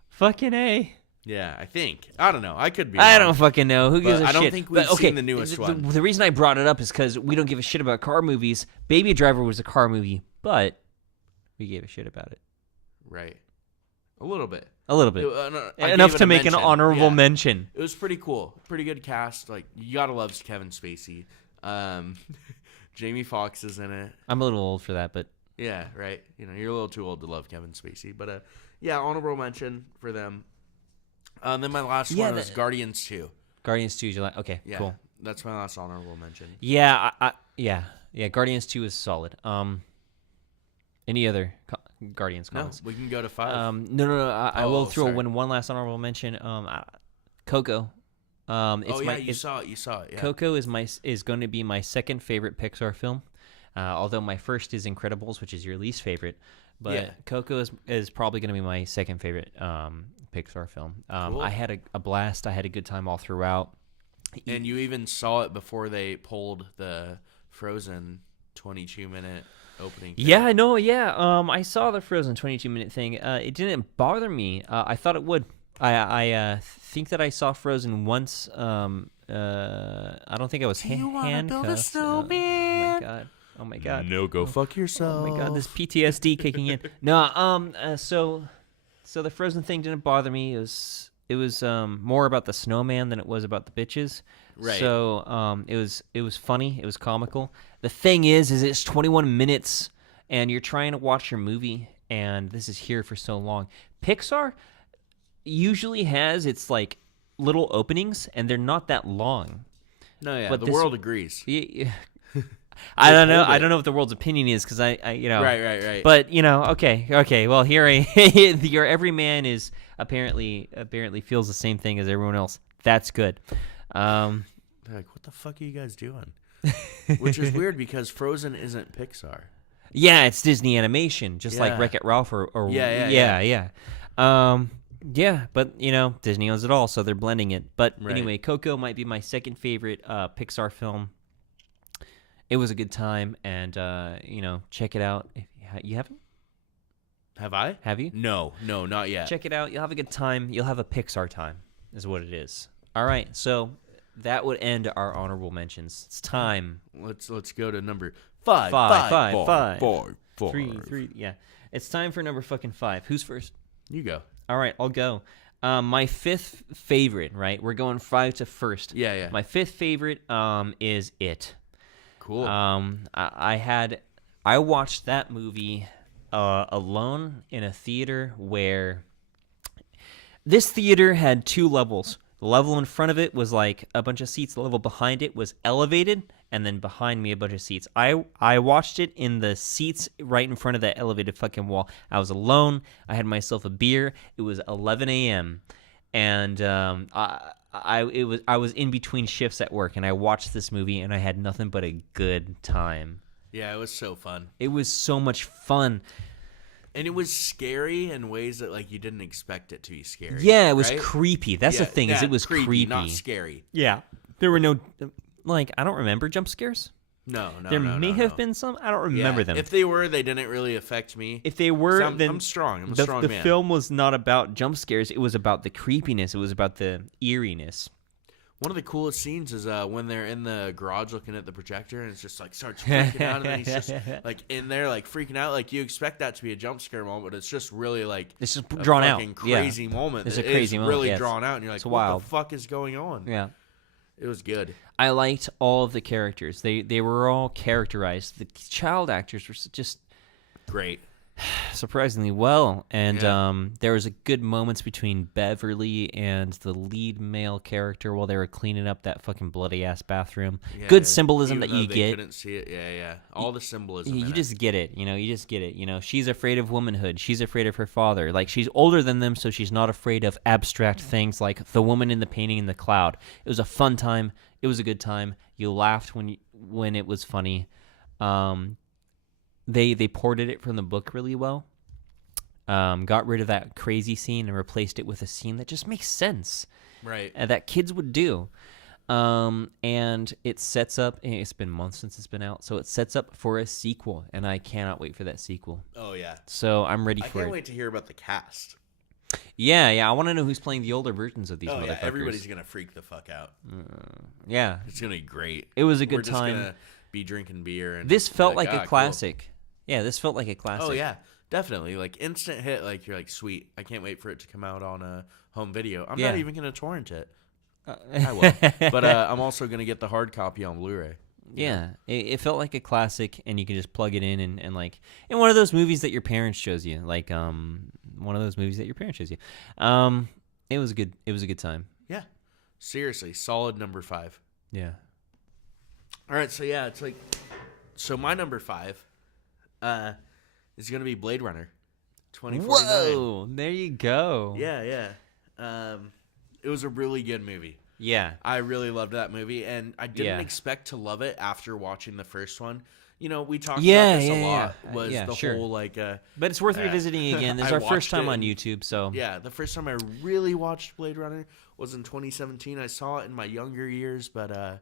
Fucking A. Yeah, I think. I don't know. I could be I wrong. don't fucking know. Who gives a shit? I don't think we've seen the newest one. The reason I brought it up is because we don't give a shit about car movies. Baby Driver was a car movie, but we gave a shit about it. Right. A little bit. Enough to make an honorable mention. It was pretty cool. Pretty good cast. Like, you gotta love Kevin Spacey. Jamie Foxx is in it. I'm a little old for that, but... Yeah, right. You're a little too old to love Kevin Spacey. But, honorable mention for them. Then my last one was Guardians 2. Guardians 2, July. Okay, yeah, cool. That's my last honorable mention. Yeah, yeah. Guardians 2 is solid. Any other Guardians comments? No, we can go to 5. No. I will throw one last honorable mention. Coco. You saw it. Yeah. Coco is going to be my second favorite Pixar film. Although my first is Incredibles, which is your least favorite. But Coco is probably going to be my second favorite Pixar film. Cool. I had a blast. I had a good time all throughout. And you even saw it before they pulled the Frozen 22-minute opening thing. Yeah, I know. Yeah, I saw the Frozen 22-minute thing. It didn't bother me. I thought it would. I think that I saw Frozen once. I don't think I was handcuffed. Oh my god. No, go fuck yourself. Oh my god, this PTSD kicking in. No, so the Frozen thing didn't bother me. It was more about the snowman than it was about the bitches. Right. So it was funny. It was comical. The thing is it's 21 minutes, and you're trying to watch your movie, and this is here for so long. Pixar usually has its like little openings, and they're not that long. No, yeah, but the world agrees. Yeah. I don't know. I don't know what the world's opinion is because I Right. But okay. Well, here your every man is apparently feels the same thing as everyone else. That's good. They're like, what the fuck are you guys doing? Which is weird because Frozen isn't Pixar. Yeah, it's Disney animation, just like Yeah. Wreck-It Ralph or Yeah. Yeah, but Disney owns it all, so they're blending it. But Right. anyway, Coco might be my second favorite Pixar film. It was a good time, and check it out if you haven't. Have I? Have you? No, not yet. Check it out. You'll have a good time. You'll have a Pixar time, is what it is. All right, so that would end our honorable mentions. It's time. Let's go to number five. Five. Four. Three. Yeah, it's time for number fucking 5. Who's first? You go. All right, I'll go. My 5th favorite. Right, we're going 5 to first. Yeah. My 5th favorite is It. Cool. I watched that movie alone in a theater where this theater had 2 levels. The level in front of it was like a bunch of seats. The level behind it was elevated, and then behind me a bunch of seats. I watched it in the seats right in front of that elevated fucking wall. I was alone. I had myself a beer. It was 11 a.m. and I was in between shifts at work, and I watched this movie, and I had nothing but a good time. Yeah, it was so fun. It was so much fun. And it was scary in ways that like you didn't expect it to be scary. Yeah, it was right? creepy. That's the thing, is it was creepy. Not scary. Yeah. There were no, I don't remember jump scares. No. There may have been some. I don't remember them. If they were, they didn't really affect me. If they were, then I'm strong. I'm a strong the man. film was not about jump scares. It was about the creepiness. It was about the eeriness. One of the coolest scenes is when they're in the garage looking at the projector, and it's just like starts freaking out, and then he's just like in there like freaking out. Like you expect that to be a jump scare moment, but it's just really like It's just drawn out. crazy moment. It's a It crazy is moment. really Yeah, drawn out, and you're like, it's what wild. the fuck is going on? Yeah. It was good. I liked all of the characters. They were all characterized. The child actors were just Great. surprisingly well, and Yeah. there was a good moments between Beverly and the lead male character while they were cleaning up that fucking bloody ass bathroom. Yeah, Good symbolism even that though you they get. couldn't see it. Yeah. All the symbolism. You in just get it. You just get it. She's afraid of womanhood. She's afraid of her father. Like, she's older than them, so she's not afraid of abstract things like the woman in the painting in the cloud. It was a fun time. It was a good time. You laughed when it was funny. They ported it from the book really well. Got rid of that crazy scene and replaced it with a scene that just makes sense. Right. That kids would do. And it sets up, it's been months since it's been out, so it sets up for a sequel, and I cannot wait for that sequel. Oh yeah. So I'm ready I for can't it. wait to hear about the cast. Yeah, I want to know who's playing the older versions of these Oh motherfuckers. yeah, everybody's gonna freak the fuck out. Yeah, It's gonna be great. it was a good We're just time. gonna be drinking beer and This be felt like "Ah, a cool." classic. Yeah, this felt like a classic. Oh yeah, definitely. Like instant hit. Like you're like, sweet. I can't wait for it to come out on a home video. I'm Yeah. not even gonna torrent it. I will, but I'm also gonna get the hard copy on Blu-ray. Yeah, it felt like a classic, and you can just plug it in and like in one of those movies that your parents shows you, like one of those movies that your parents shows you. It was good. It was a good time. Yeah, seriously, solid number 5. Yeah. All right, so yeah, it's like, so my number 5, is gonna be Blade Runner, 2049. Whoa! There you go. Yeah. It was a really good movie. Yeah. I really loved that movie, and I didn't Yeah. expect to love it after watching the first one. We talked Yeah, about this yeah, a yeah. lot. Was Yeah, the sure. whole like, But it's worth revisiting again. This is I our first watched time it on and- YouTube, so yeah, the first time I really watched Blade Runner was in 2017. I saw it in my younger years, but I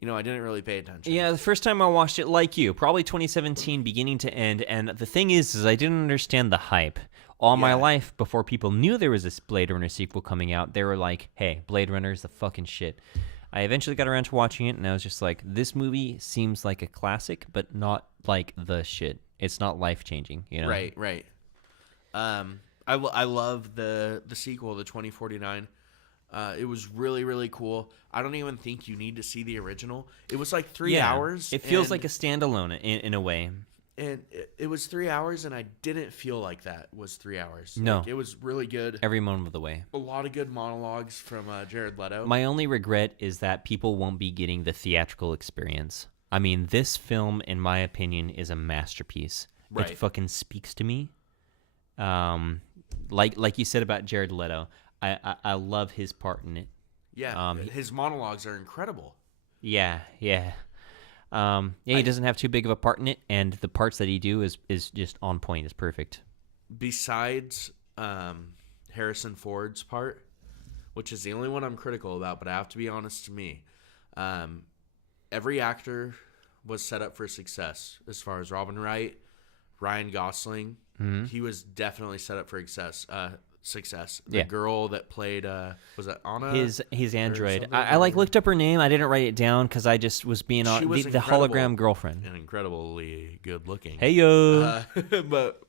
didn't really pay attention. yeah, the first time I watched it, like you, probably 2017, beginning to end. And the thing is I didn't understand the hype. All my Yeah. life, before people knew there was this Blade Runner sequel coming out, they were like, "Hey, Blade Runner's the fucking shit." I eventually got around to watching it, and I was just like, "This movie seems like a classic, but not like the shit. It's not life changing, you know?" Right. I love the sequel, the 2049. It was really, really cool. I don't even think you need to see the original. It was like 3 hours. It feels and- like a standalone in a way. And it was 3 hours, and I didn't feel like that was 3 hours. No. Like, it was really good. Every moment of the way. A lot of good monologues from Jared Leto. My only regret is that people won't be getting the theatrical experience. I mean, this film, in my opinion, is a masterpiece. Right. It fucking speaks to me. Like you said about Jared Leto, I love his part in it. Yeah, he- his monologues are incredible. Yeah. He doesn't have too big of a part in it, and the parts that he do is just on point. It's perfect. Besides Harrison Ford's part, which is the only one I'm critical about, but I have to be honest to me, every actor was set up for success. As far as Robin Wright, Ryan Gosling, he was definitely set up for success. The girl that played, was that Anna? His android. I looked up her name. I didn't write it down because I just was being on the hologram girlfriend. And incredibly good looking. Hey yo. But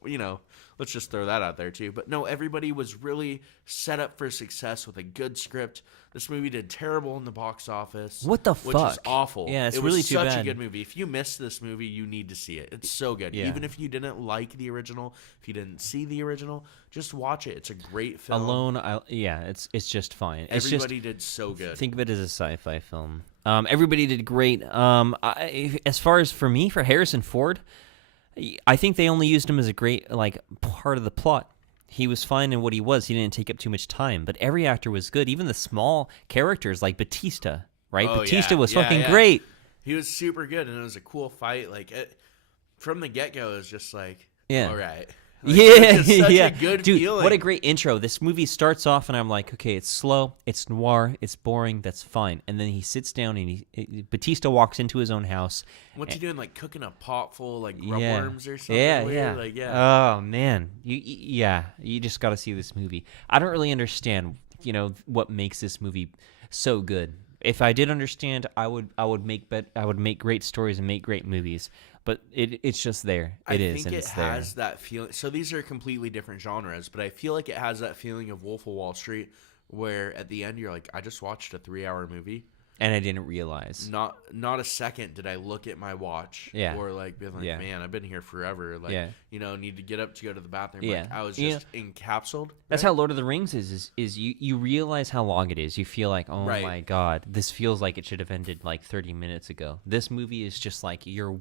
let's just throw that out there too. But no, everybody was really set up for success with a good script. This movie did terrible in the box office. What the fuck? Which is awful. Yeah, it's really too bad. It was such a good movie. If you missed this movie, you need to see it. It's so good. Yeah. Even if you didn't like the original, if you didn't see the original, just watch it. It's a great film. Alone, it's just fine. Everybody did so good. Think of it as a sci-fi film. Everybody did great. As far as for me, for Harrison Ford, I think they only used him as a great part of the plot. He was fine in what he was. He didn't take up too much time. But every actor was good. Even the small characters like Batista, right? Oh, Batista was yeah, fucking yeah. great. He was super good, and it was a cool fight. From the get-go, it was just all right. It was just such a good Dude, feeling. what a great intro. This movie starts off, and I'm like, okay, it's slow, it's noir, it's boring, that's fine. And then he sits down, and Batista walks into his own house. What's he doing, cooking a pot full of, rubworms or something? Yeah. Oh, man. You just got to see this movie. I don't really understand, what makes this movie so good. If I did understand, I would make great stories and make great movies. But it's just there. I think it has that feeling. So these are completely different genres, but I feel like it has that feeling of Wolf of Wall Street, where at the end you're like, I just watched a 3-hour movie. And I didn't realize. Not a second did I look at my watch or be like, man, I've been here forever. Need to get up to go to the bathroom. Yeah. I was just encapsulated. That's how Lord of the Rings is you realize how long it is. You feel like, oh my God, this feels like it should have ended 30 minutes ago. This movie is just you're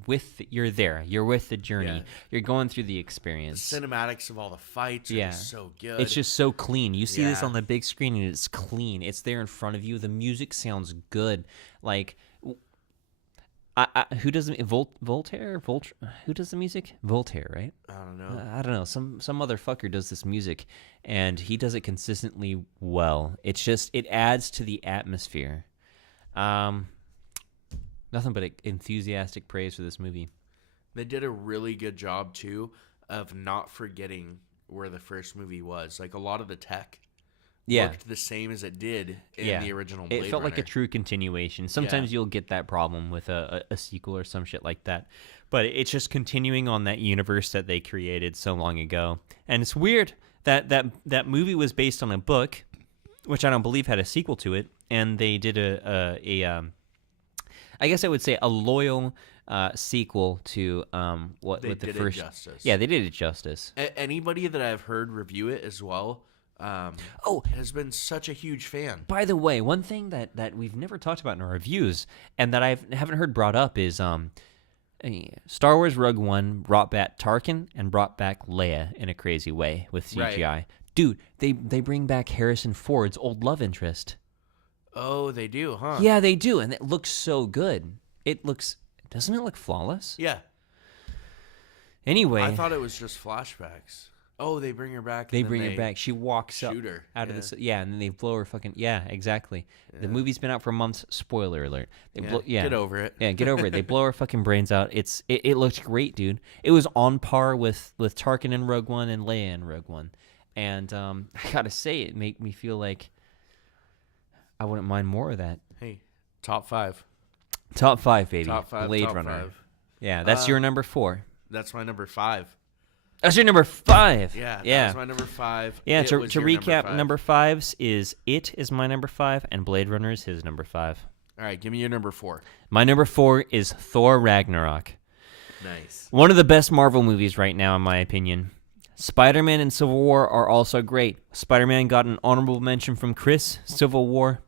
there. You're with the journey. Yeah. You're going through the experience. The cinematics of all the fights are just so good. It's just so clean. You see this on the big screen and it's clean. It's there in front of you. The music sounds good. Who does Voltaire? Who does the music? Voltaire, right? I don't know. I don't know. Some motherfucker does this music, and he does it consistently well. It's just it adds to the atmosphere. Nothing but enthusiastic praise for this movie. They did a really good job too of not forgetting where the first movie was. A lot of the tech. Looked the same as it did in the original Blade It felt Runner. like a true continuation. Sometimes you'll get that problem with a sequel or some shit like that. But it's just continuing on that universe that they created so long ago. And it's weird that movie was based on a book, which I don't believe had a sequel to it. And they did I guess I would say a loyal sequel to the first. Justice. Yeah, they did it justice. Anybody that I've heard review it as well has been such a huge fan. By the way, one thing that we've never talked about in our reviews and that I haven't heard brought up is Star Wars Rogue One brought back Tarkin and brought back Leia in a crazy way with CGI. Right. Dude, they bring back Harrison Ford's old love interest. Oh, they do, huh? Yeah, they do, and it looks so good. Doesn't it look flawless? Yeah. Anyway, I thought it was just flashbacks. Oh, they bring her back. They bring her back. She walks up out of the and then they blow her fucking exactly. Yeah. The movie's been out for months. Spoiler alert. Get over it. Yeah, get over it. They blow her fucking brains out. It looked great, dude. It was on par with Tarkin in Rogue One and Leia in Rogue One, and I gotta say, it made me feel like I wouldn't mind more of that. Hey, top 5. Top 5, baby. Top 5. Blade top Runner. 5. Yeah, that's your number 4. That's my number 5. That's your number 5. Yeah, that's my number 5. Yeah, to recap, number 5's is It is my number 5, and Blade Runner is his number 5. All right, give me your number 4. My number 4 is Thor Ragnarok. Nice. One of the best Marvel movies right now, in my opinion. Spider-Man and Civil War are also great. Spider-Man got an honorable mention from Cris. Civil War,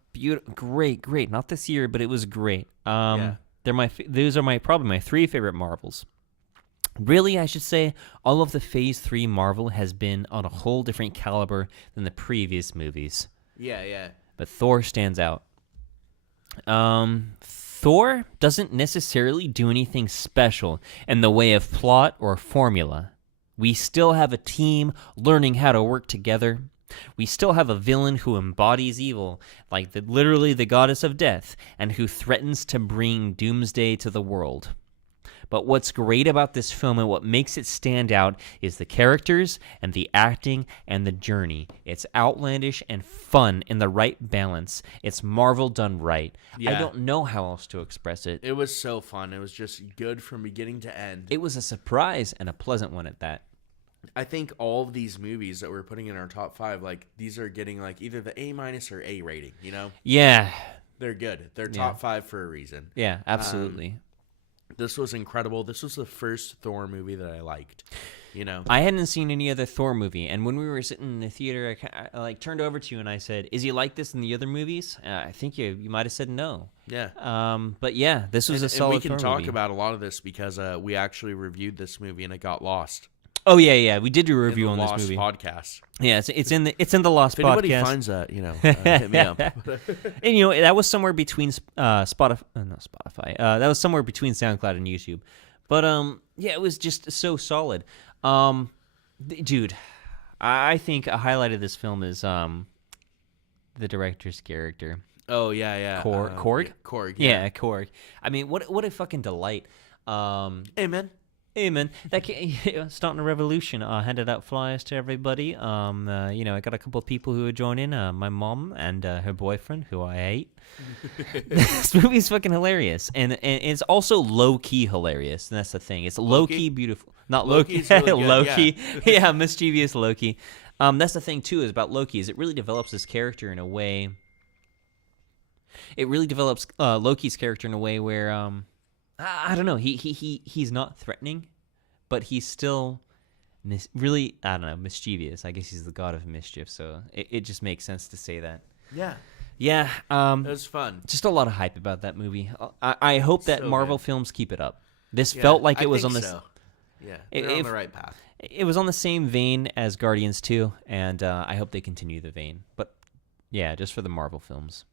great. Not this year, but it was great. Those are probably my 3 favorite Marvels. Really, I should say, all of the Phase 3 Marvel has been on a whole different caliber than the previous movies. Yeah. But Thor stands out. Thor doesn't necessarily do anything special in the way of plot or formula. We still have a team learning how to work together. We still have a villain who embodies evil, like literally the goddess of death, and who threatens to bring doomsday to the world. But what's great about this film and what makes it stand out is the characters and the acting and the journey. It's outlandish and fun in the right balance. It's Marvel done right. Yeah. I don't know how else to express it. It was so fun. It was just good from beginning to end. It was a surprise and a pleasant one at that. I think all of these movies that we're putting in our top 5, like, these are getting, like, either the A- or A rating, you know? Yeah. They're good. They're top 5 for a reason. Yeah, absolutely. This was incredible. This was the first Thor movie that I liked, you know? I hadn't seen any other Thor movie, and when we were sitting in the theater, I like turned over to you and I said, "Is he like this in the other movies?" I think you might have said no. Yeah. But yeah, this was a solid and we can Thor talk movie. about a lot of this because we actually reviewed this movie and it got lost. Oh yeah, we did do a review in on the this Lost movie. podcast. Yeah, it's in the Lost If podcast. anybody finds that, hit me up. And that was somewhere between Spotify, not Spotify. That was somewhere between SoundCloud and YouTube. But yeah, it was just so solid. Dude, I think a highlight of this film is the director's character. Oh yeah. Korg? Korg. Yeah, Korg. I mean, what a fucking delight. Amen. Amen. Starting a revolution. Handed out flyers to everybody. I got a couple of people who are joining. My mom and her boyfriend, who I hate. This movie's fucking hilarious, and it's also low key hilarious. And that's the thing. It's low key beautiful. Not Loki. Really Loki. Yeah, mischievous Loki. That's the thing too. Is about Loki. Is it really develops this character in a way. It really develops Loki's character in a way where I don't know. He's not threatening, but he's still really, I don't know, mischievous. I guess he's the god of mischief, so it just makes sense to say that. Yeah. Yeah. It was fun. Just a lot of hype about that movie. I hope that So Marvel good. films keep it up. This felt like it was on this. So. Yeah, they're on the right path. It was on the same vein as Guardians 2, and I hope they continue the vein. But yeah, just for the Marvel films.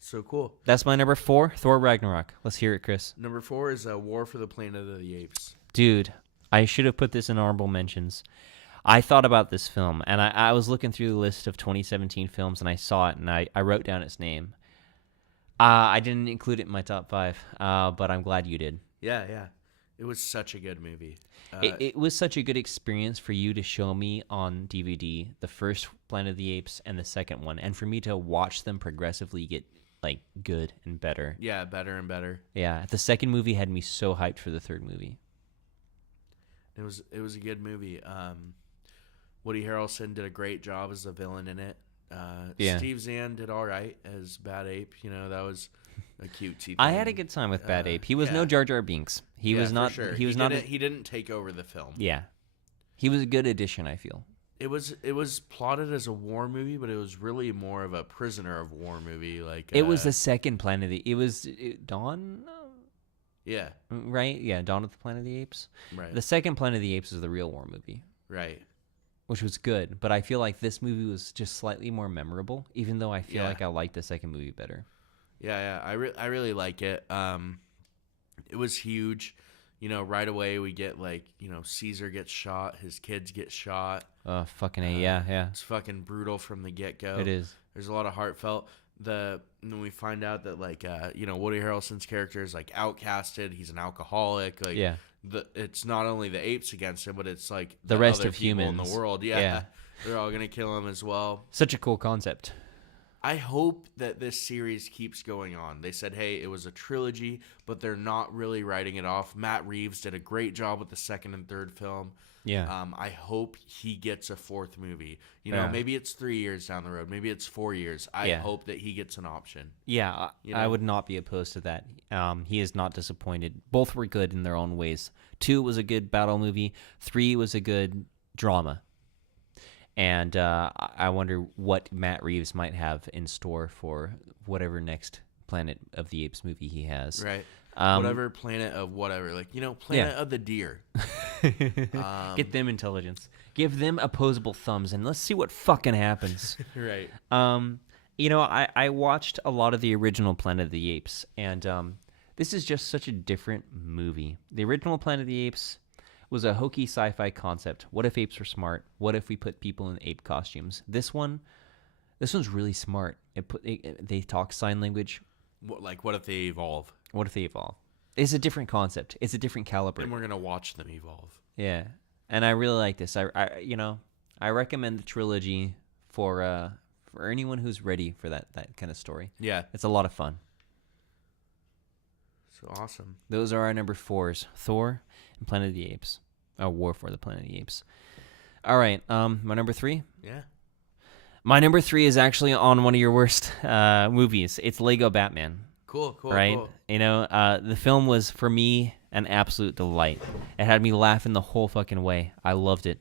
So cool. That's my number 4, Thor Ragnarok. Let's hear it, Chris. Number 4 is War for the Planet of the Apes. Dude, I should have put this in honorable mentions. I thought about this film, and I was looking through the list of 2017 films, and I saw it, and I wrote down its name. I didn't include it in my top 5, but I'm glad you did. Yeah. It was such a good movie. It was such a good experience for you to show me on DVD the first Planet of the Apes and the second one, and for me to watch them progressively get like good and better. Yeah, better and better. Yeah, the second movie had me so hyped for the third movie. It was a good movie. Woody Harrelson did a great job as the villain in it. Steve Zahn did all right as Bad Ape. That was a cutesy thing. I had a good time with Bad Ape. He was no Jar Jar Binks. He was not. For sure. He was not. He didn't take over the film. Yeah, he was a good addition. I feel. It was plotted as a war movie, but it was really more of a prisoner of war movie. Like it was the second Planet of the. It was Dawn. Yeah. Right. Yeah. Dawn of the Planet of the Apes. Right. The second Planet of the Apes is the real war movie. Right. Which was good, but I feel like this movie was just slightly more memorable, even though I feel like I like the second movie better. Yeah. I really like it. It was huge. Right away we get Caesar gets shot, his kids get shot. Oh, fucking A, yeah. It's fucking brutal from the get-go. It is. There's a lot of heartfelt. When we find out that Woody Harrelson's character is outcasted, he's an alcoholic. Yeah. It's not only the apes against him, but it's the rest other of people humans in the world. Yeah. They're all gonna kill him as well. Such a cool concept. I hope that this series keeps going on. They said, hey, it was a trilogy, but they're not really writing it off. Matt Reeves did a great job with the second and third film. Yeah. I hope he gets a fourth movie. Maybe it's 3 years down the road. Maybe it's 4 years. I hope that he gets an option. Yeah, I would not be opposed to that. He is not disappointed. Both were good in their own ways. 2 was a good battle movie. 3 was a good drama. And I wonder what Matt Reeves might have in store for whatever next Planet of the Apes movie he has. Right. Whatever planet of whatever. Planet of the Deer. Get them intelligence. Give them opposable thumbs, and let's see what fucking happens. Right. I watched a lot of the original Planet of the Apes, and This is just such a different movie. The original Planet of the Apes was a hokey sci-fi concept. What if apes were smart? What if we put people in ape costumes? This one's really smart. They talk sign language. What if they evolve? What if they evolve? It's a different concept. It's a different caliber. And we're gonna watch them evolve. Yeah, and I really like this. I recommend the trilogy for anyone who's ready for that kind of story. Yeah, it's a lot of fun. So awesome. Those are our number 4s: Thor and Planet of the Apes. War for the Planet of the Apes. All right, my number 3. Yeah. My number 3 is actually on one of your worst movies. It's Lego Batman. Cool. Right? Cool. The film was, for me, an absolute delight. It had me laughing the whole fucking way. I loved it.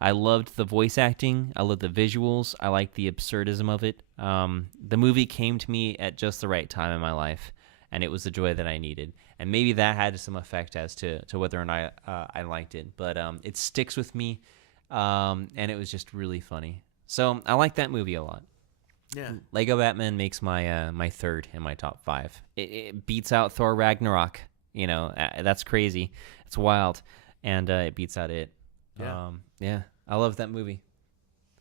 I loved the voice acting. I loved the visuals. I liked the absurdism of it. The movie came to me at just the right time in my life, and it was the joy that I needed. And maybe that had some effect as to whether or not I liked it. But it sticks with me, and it was just really funny. So I like that movie a lot. Yeah. Lego Batman makes my my 3rd in my top 5. It beats out Thor Ragnarok. That's crazy. It's wild. And it beats out it. Yeah. I love that movie.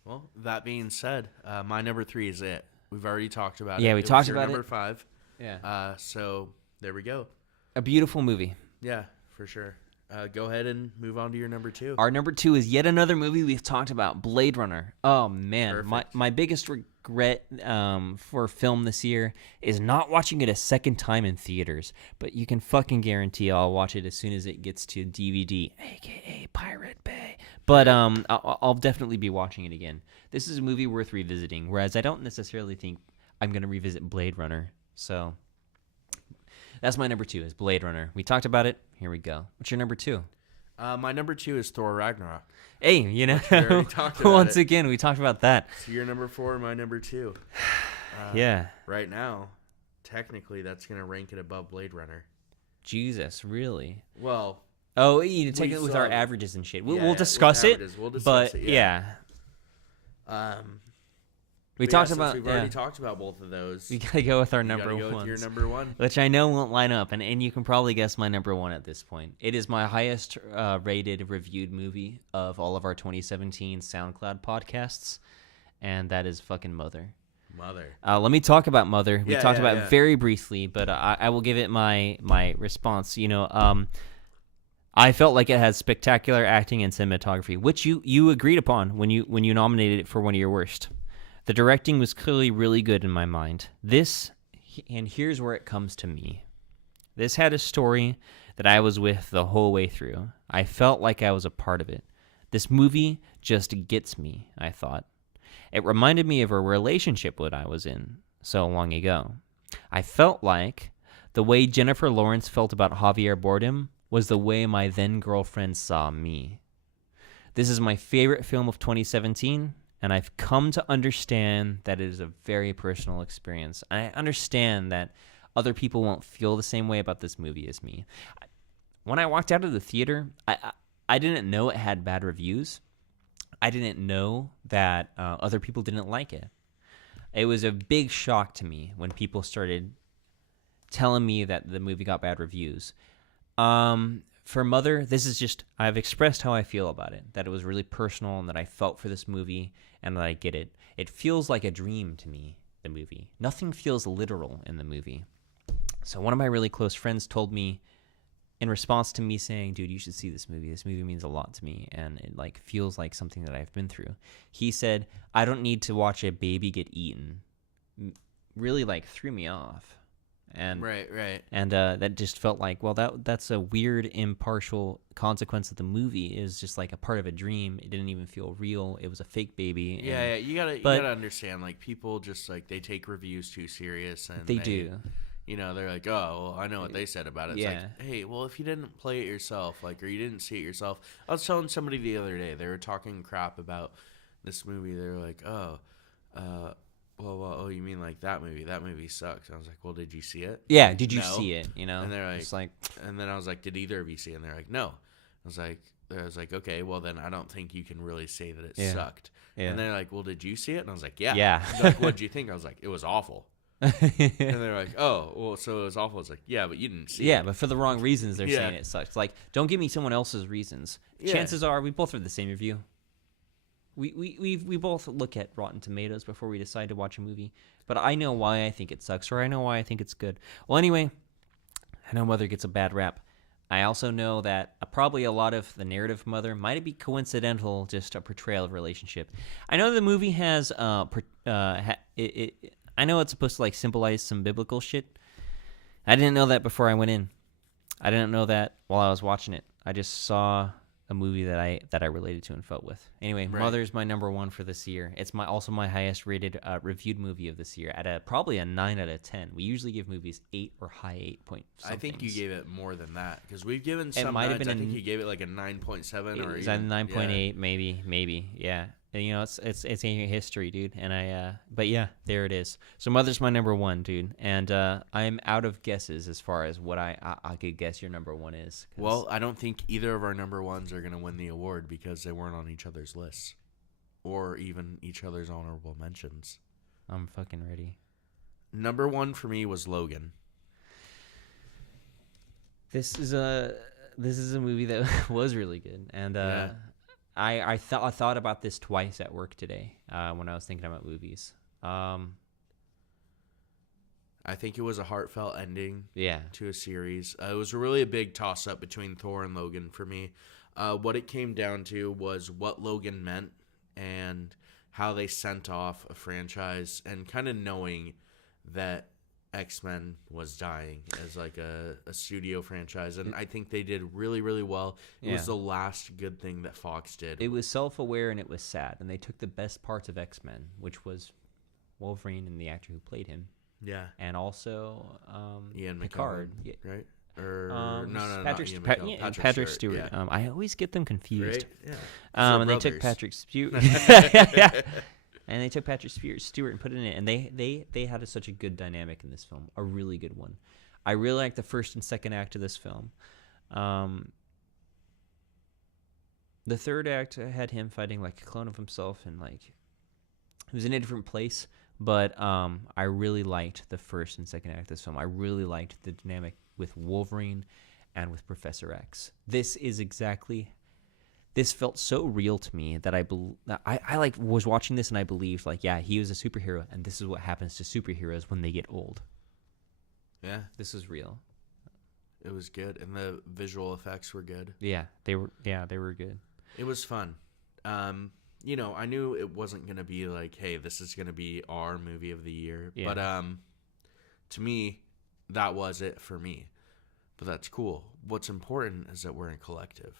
Well, that being said, my number 3 is it. We've already talked about it. Yeah, we talked about number it. 5. Yeah. So there we go. A beautiful movie. Yeah, for sure. Go ahead and move on to your number 2. Our number 2 is yet another movie we've talked about, Blade Runner. Oh, man. Perfect. My biggest regret for film this year is not watching it a second time in theaters. But you can fucking guarantee I'll watch it as soon as it gets to DVD, a.k.a. Pirate Bay. But I'll definitely be watching it again. This is a movie worth revisiting, whereas I don't necessarily think I'm going to revisit Blade Runner. So that's my number 2 is Blade Runner. We talked about it. Here we go. What's your number 2? My number 2 is Thor Ragnarok. Hey, We already talked about once it. again, we talked about that. So your number 4, my number 2. Yeah. Right now, technically, that's going to rank it above Blade Runner. Jesus, really? Well, Oh, you take We it with saw- our averages and shit. We'll yeah, discuss with it. averages, we'll discuss But it, yeah. We but talked since about We've already talked about both of those. we gotta go with our You number gotta go ones, with your number 1. which I know won't line up, and you can probably guess my number 1 at this point. It is my highest rated reviewed movie of all of our 2017 SoundCloud podcasts, and that is fucking Mother. Let me talk about Mother. We talked about it very briefly, but I will give it my response. I felt like it has spectacular acting and cinematography, which you agreed upon when you nominated it for one of your worst. The directing was clearly really good in my mind. And here's where it comes to me. This had a story that I was with the whole way through. I felt like I was a part of it. This movie just gets me, I thought. It reminded me of a relationship that I was in so long ago. I felt like the way Jennifer Lawrence felt about Javier Bardem was the way my then-girlfriend saw me. This is my favorite film of 2017, and I've come to understand that it is a very personal experience. I understand that other people won't feel the same way about this movie as me. When I walked out of the theater, I didn't know it had bad reviews. I didn't know that other people didn't like it. It was a big shock to me when people started telling me that the movie got bad reviews. For Mother, this is just, I've expressed how I feel about it, that it was really personal and that I felt for this movie and that I get it. It feels like a dream to me, the movie. Nothing feels literal in the movie. So one of my really close friends told me, in response to me saying, dude, you should see this movie. This movie means a lot to me, and it feels like something that I've been through. He said, I don't need to watch a baby get eaten. Really threw me off. And Right. And that just felt like, well, that's a weird, impartial consequence of the movie. Is just like a part of a dream. It didn't even feel real. It was a fake baby. Yeah. You gotta understand. People just they take reviews too serious, and they do. They're like, oh, well, I know what they said about it. It's Yeah. hey, well, if you didn't play it yourself, or you didn't see it yourself. I was telling somebody the other day, they were talking crap about this movie. They were like, well, you mean that movie? That movie sucks. And I was like, well, did you see it? Yeah, did you No. see it? And they're It's and then I was like, did either of you see it? And they're like, no. I was like, okay, well, then I don't think you can really say that it sucked. Yeah. And they're like, well, did you see it? And I was like, yeah. Yeah. They're like, what'd you think? I was like, it was awful. And they're like, oh, well, so it was awful. It's like, yeah, but you didn't see it. Yeah, but for the wrong reasons, they're Yeah. saying it sucks. Like, don't give me someone else's reasons. Yeah. Chances are we both read the same review. We both look at Rotten Tomatoes before we decide to watch a movie. But I know why I think it sucks, or I know why I think it's good. Well, anyway, I know Mother gets a bad rap. I also know that probably a lot of the narrative Mother might be coincidental, just a portrayal of relationship. I know the movie has I know it's supposed to like symbolize some biblical shit. I didn't know that before I went in. I didn't know that while I was watching it. I just saw a movie that I related to and felt with. Anyway, Right. Mother's my number one for this year. It's also my highest rated reviewed movie of this year at probably a 9 out of 10. We usually give movies 8 or high 8 point somethings. I think you gave it more than that because we've given some. might have nuts. been I think you gave it like a 9.7 or Is even, that 9.8? Maybe. Yeah. And, you know, it's ancient history, dude. And but yeah, there it is. So Mother's my number one, dude. And I'm out of guesses as far as what I could guess your number one is. Well, I don't think either of our number ones are going to win the award because they weren't on each other's lists or even each other's honorable mentions. I'm fucking ready. Number one for me was Logan. This is a movie that was really good, and Yeah. I thought about this twice at work today when I was thinking about movies. I think it was a heartfelt ending Yeah, to a series. It was really a big toss-up between Thor and Logan for me. What it came down to was what Logan meant and how they sent off a franchise and kind of knowing that X-Men was dying as like a studio franchise. And I think they did really, really well. It was the last good thing that Fox did. it was self-aware and it was sad, and they took the best parts of X-Men, which was Wolverine and the actor who played him, Yeah. and also Ian Picard. McKellen, Yeah. right? Or no, Patrick, not Ian Pa- McKellen. yeah, Patrick Stewart. Yeah. I always get them confused. Right? Yeah. And they took Patrick Stewart. And they took Patrick Stewart and put it in it, and they had such a good dynamic in this film, a really good one. I really liked the first and second act of this film. The third act had him fighting like a clone of himself, and like he was in a different place. But I really liked the first and second act of this film. I really liked the dynamic with Wolverine and with Professor X. This felt so real to me that I like was watching this and I believed like, yeah, he was a superhero, and this is what happens to superheroes when they get old. Yeah. This is real. It was good, and the visual effects were good. Yeah, they were good. It was fun. You know, I knew it wasn't going to be like, hey, this is going to be our movie of the year. Yeah. But to me, that was it for me. But that's cool. What's important is that we're in collective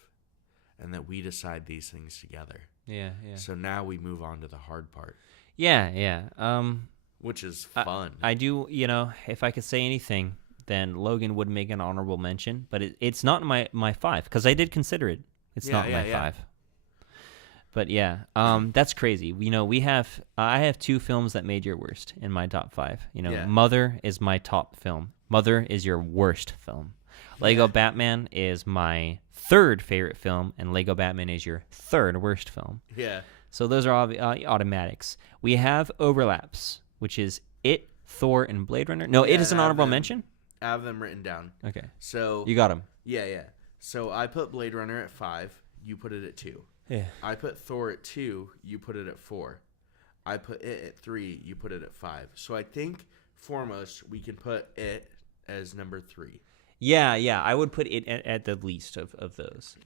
and that we decide these things together. Yeah. So now we move on to the hard part. Yeah. Which is fun. I do, you know, if I could say anything, then Logan would make an honorable mention, but it's not my 5 because I did consider it. It's not my 5. But yeah, that's crazy. You know, I have 2 films that made your worst in my top 5. You know, Mother is my top film. Mother is your worst film. Lego Batman is my 3rd favorite film, and Lego Batman is your 3rd worst film. Yeah. So those are all automatics. We have overlaps, which is It, Thor, and Blade Runner. No, It is an honorable mention? I have them written down. Okay. So You got them. Yeah. So I put Blade Runner at 5. You put it at 2. Yeah. I put Thor at 2. You put it at 4. I put It at 3. You put it at 5. So I think foremost we can put It as number 3. Yeah. I would put It at the least of those.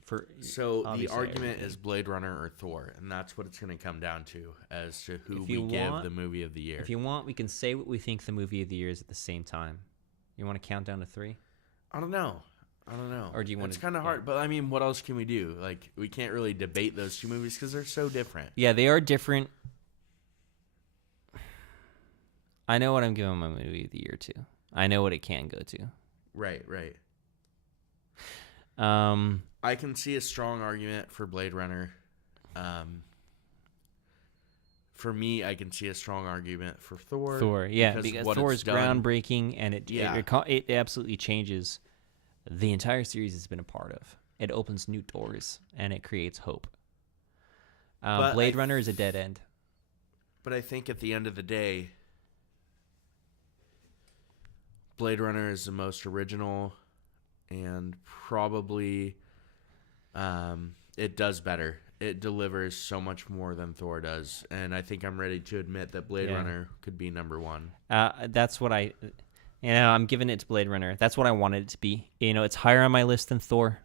So the argument is Blade Runner or Thor, and that's what it's going to come down to as to who we give the movie of the year. If you want, we can say what we think the movie of the year is at the same time. You want to count down to 3? I don't know. Or do you want? It's kind of hard, but I mean, what else can we do? Like, we can't really debate those 2 movies because they're so different. Yeah, they are different. I know what I'm giving my movie of the year to. I know what it can go to. Right. I can see a strong argument for Blade Runner. For me, I can see a strong argument for Thor. Yeah, because Thor is groundbreaking, and it absolutely changes the entire series it's been a part of. It opens new doors, and it creates hope. Blade Runner is a dead end. But I think at the end of the day, Blade Runner is the most original, and probably it does better. It delivers so much more than Thor does, and I think I'm ready to admit that Blade Runner could be number one. That's what I'm giving it to Blade Runner. That's what I wanted it to be. It's higher on my list than Thor.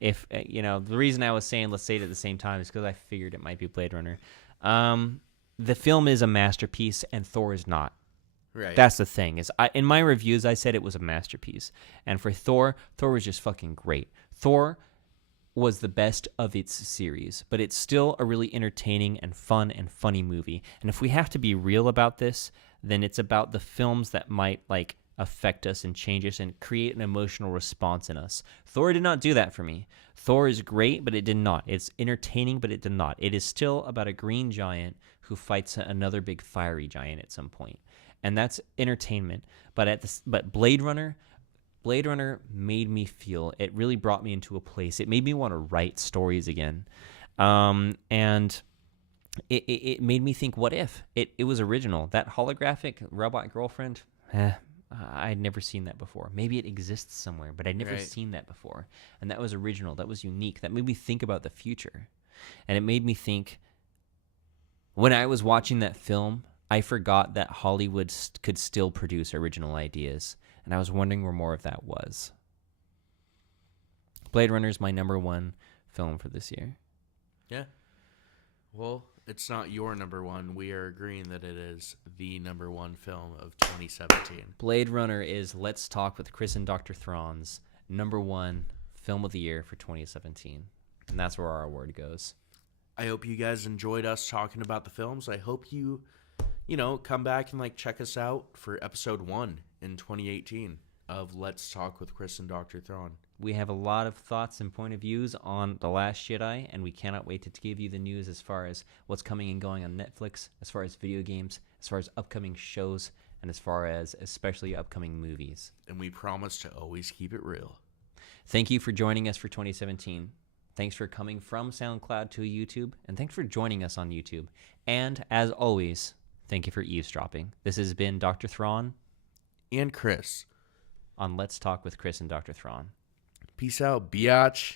If the reason I was saying let's say it at the same time is because I figured it might be Blade Runner. The film is a masterpiece, and Thor is not. Right. That's the thing. In my reviews, I said it was a masterpiece, and for Thor was just fucking great. Thor was the best of its series, but it's still a really entertaining and fun and funny movie. And if we have to be real about this, then it's about the films that might affect us and change us and create an emotional response in us. Thor did not do that for me. Thor is great, but it did not. It's entertaining, but it did not. It is still about a green giant who fights another big fiery giant at some point. And that's entertainment. But Blade Runner made me feel, it really brought me into a place. It made me want to write stories again. And it made me think, what if? It was original. That holographic robot girlfriend, I'd never seen that before. Maybe it exists somewhere, but I'd never seen that before. And that was original. That was unique. That made me think about the future. And it made me think, when I was watching that film, I forgot that Hollywood could still produce original ideas. And I was wondering where more of that was. Blade Runner is my number one film for this year. Yeah. Well, it's not your number one. We are agreeing that it is the number one film of 2017. Blade Runner is Let's Talk with Cris and Dr. Thrawn's number one film of the year for 2017. And that's where our award goes. I hope you guys enjoyed us talking about the films. I hope you come back and check us out for episode 1 in 2018 of Let's Talk with Cris and Dr. Thrawn. We have a lot of thoughts and point of views on The Last Jedi, and we cannot wait to give you the news as far as what's coming and going on Netflix, as far as video games, as far as upcoming shows, and as far as especially upcoming movies. And we promise to always keep it real. Thank you for joining us for 2017. Thanks for coming from SoundCloud to YouTube, and thanks for joining us on YouTube. And as always, thank you for eavesdropping. This has been Dr. Thrawn and Cris on Let's Talk with Cris and Dr. Thrawn. Peace out, biatch.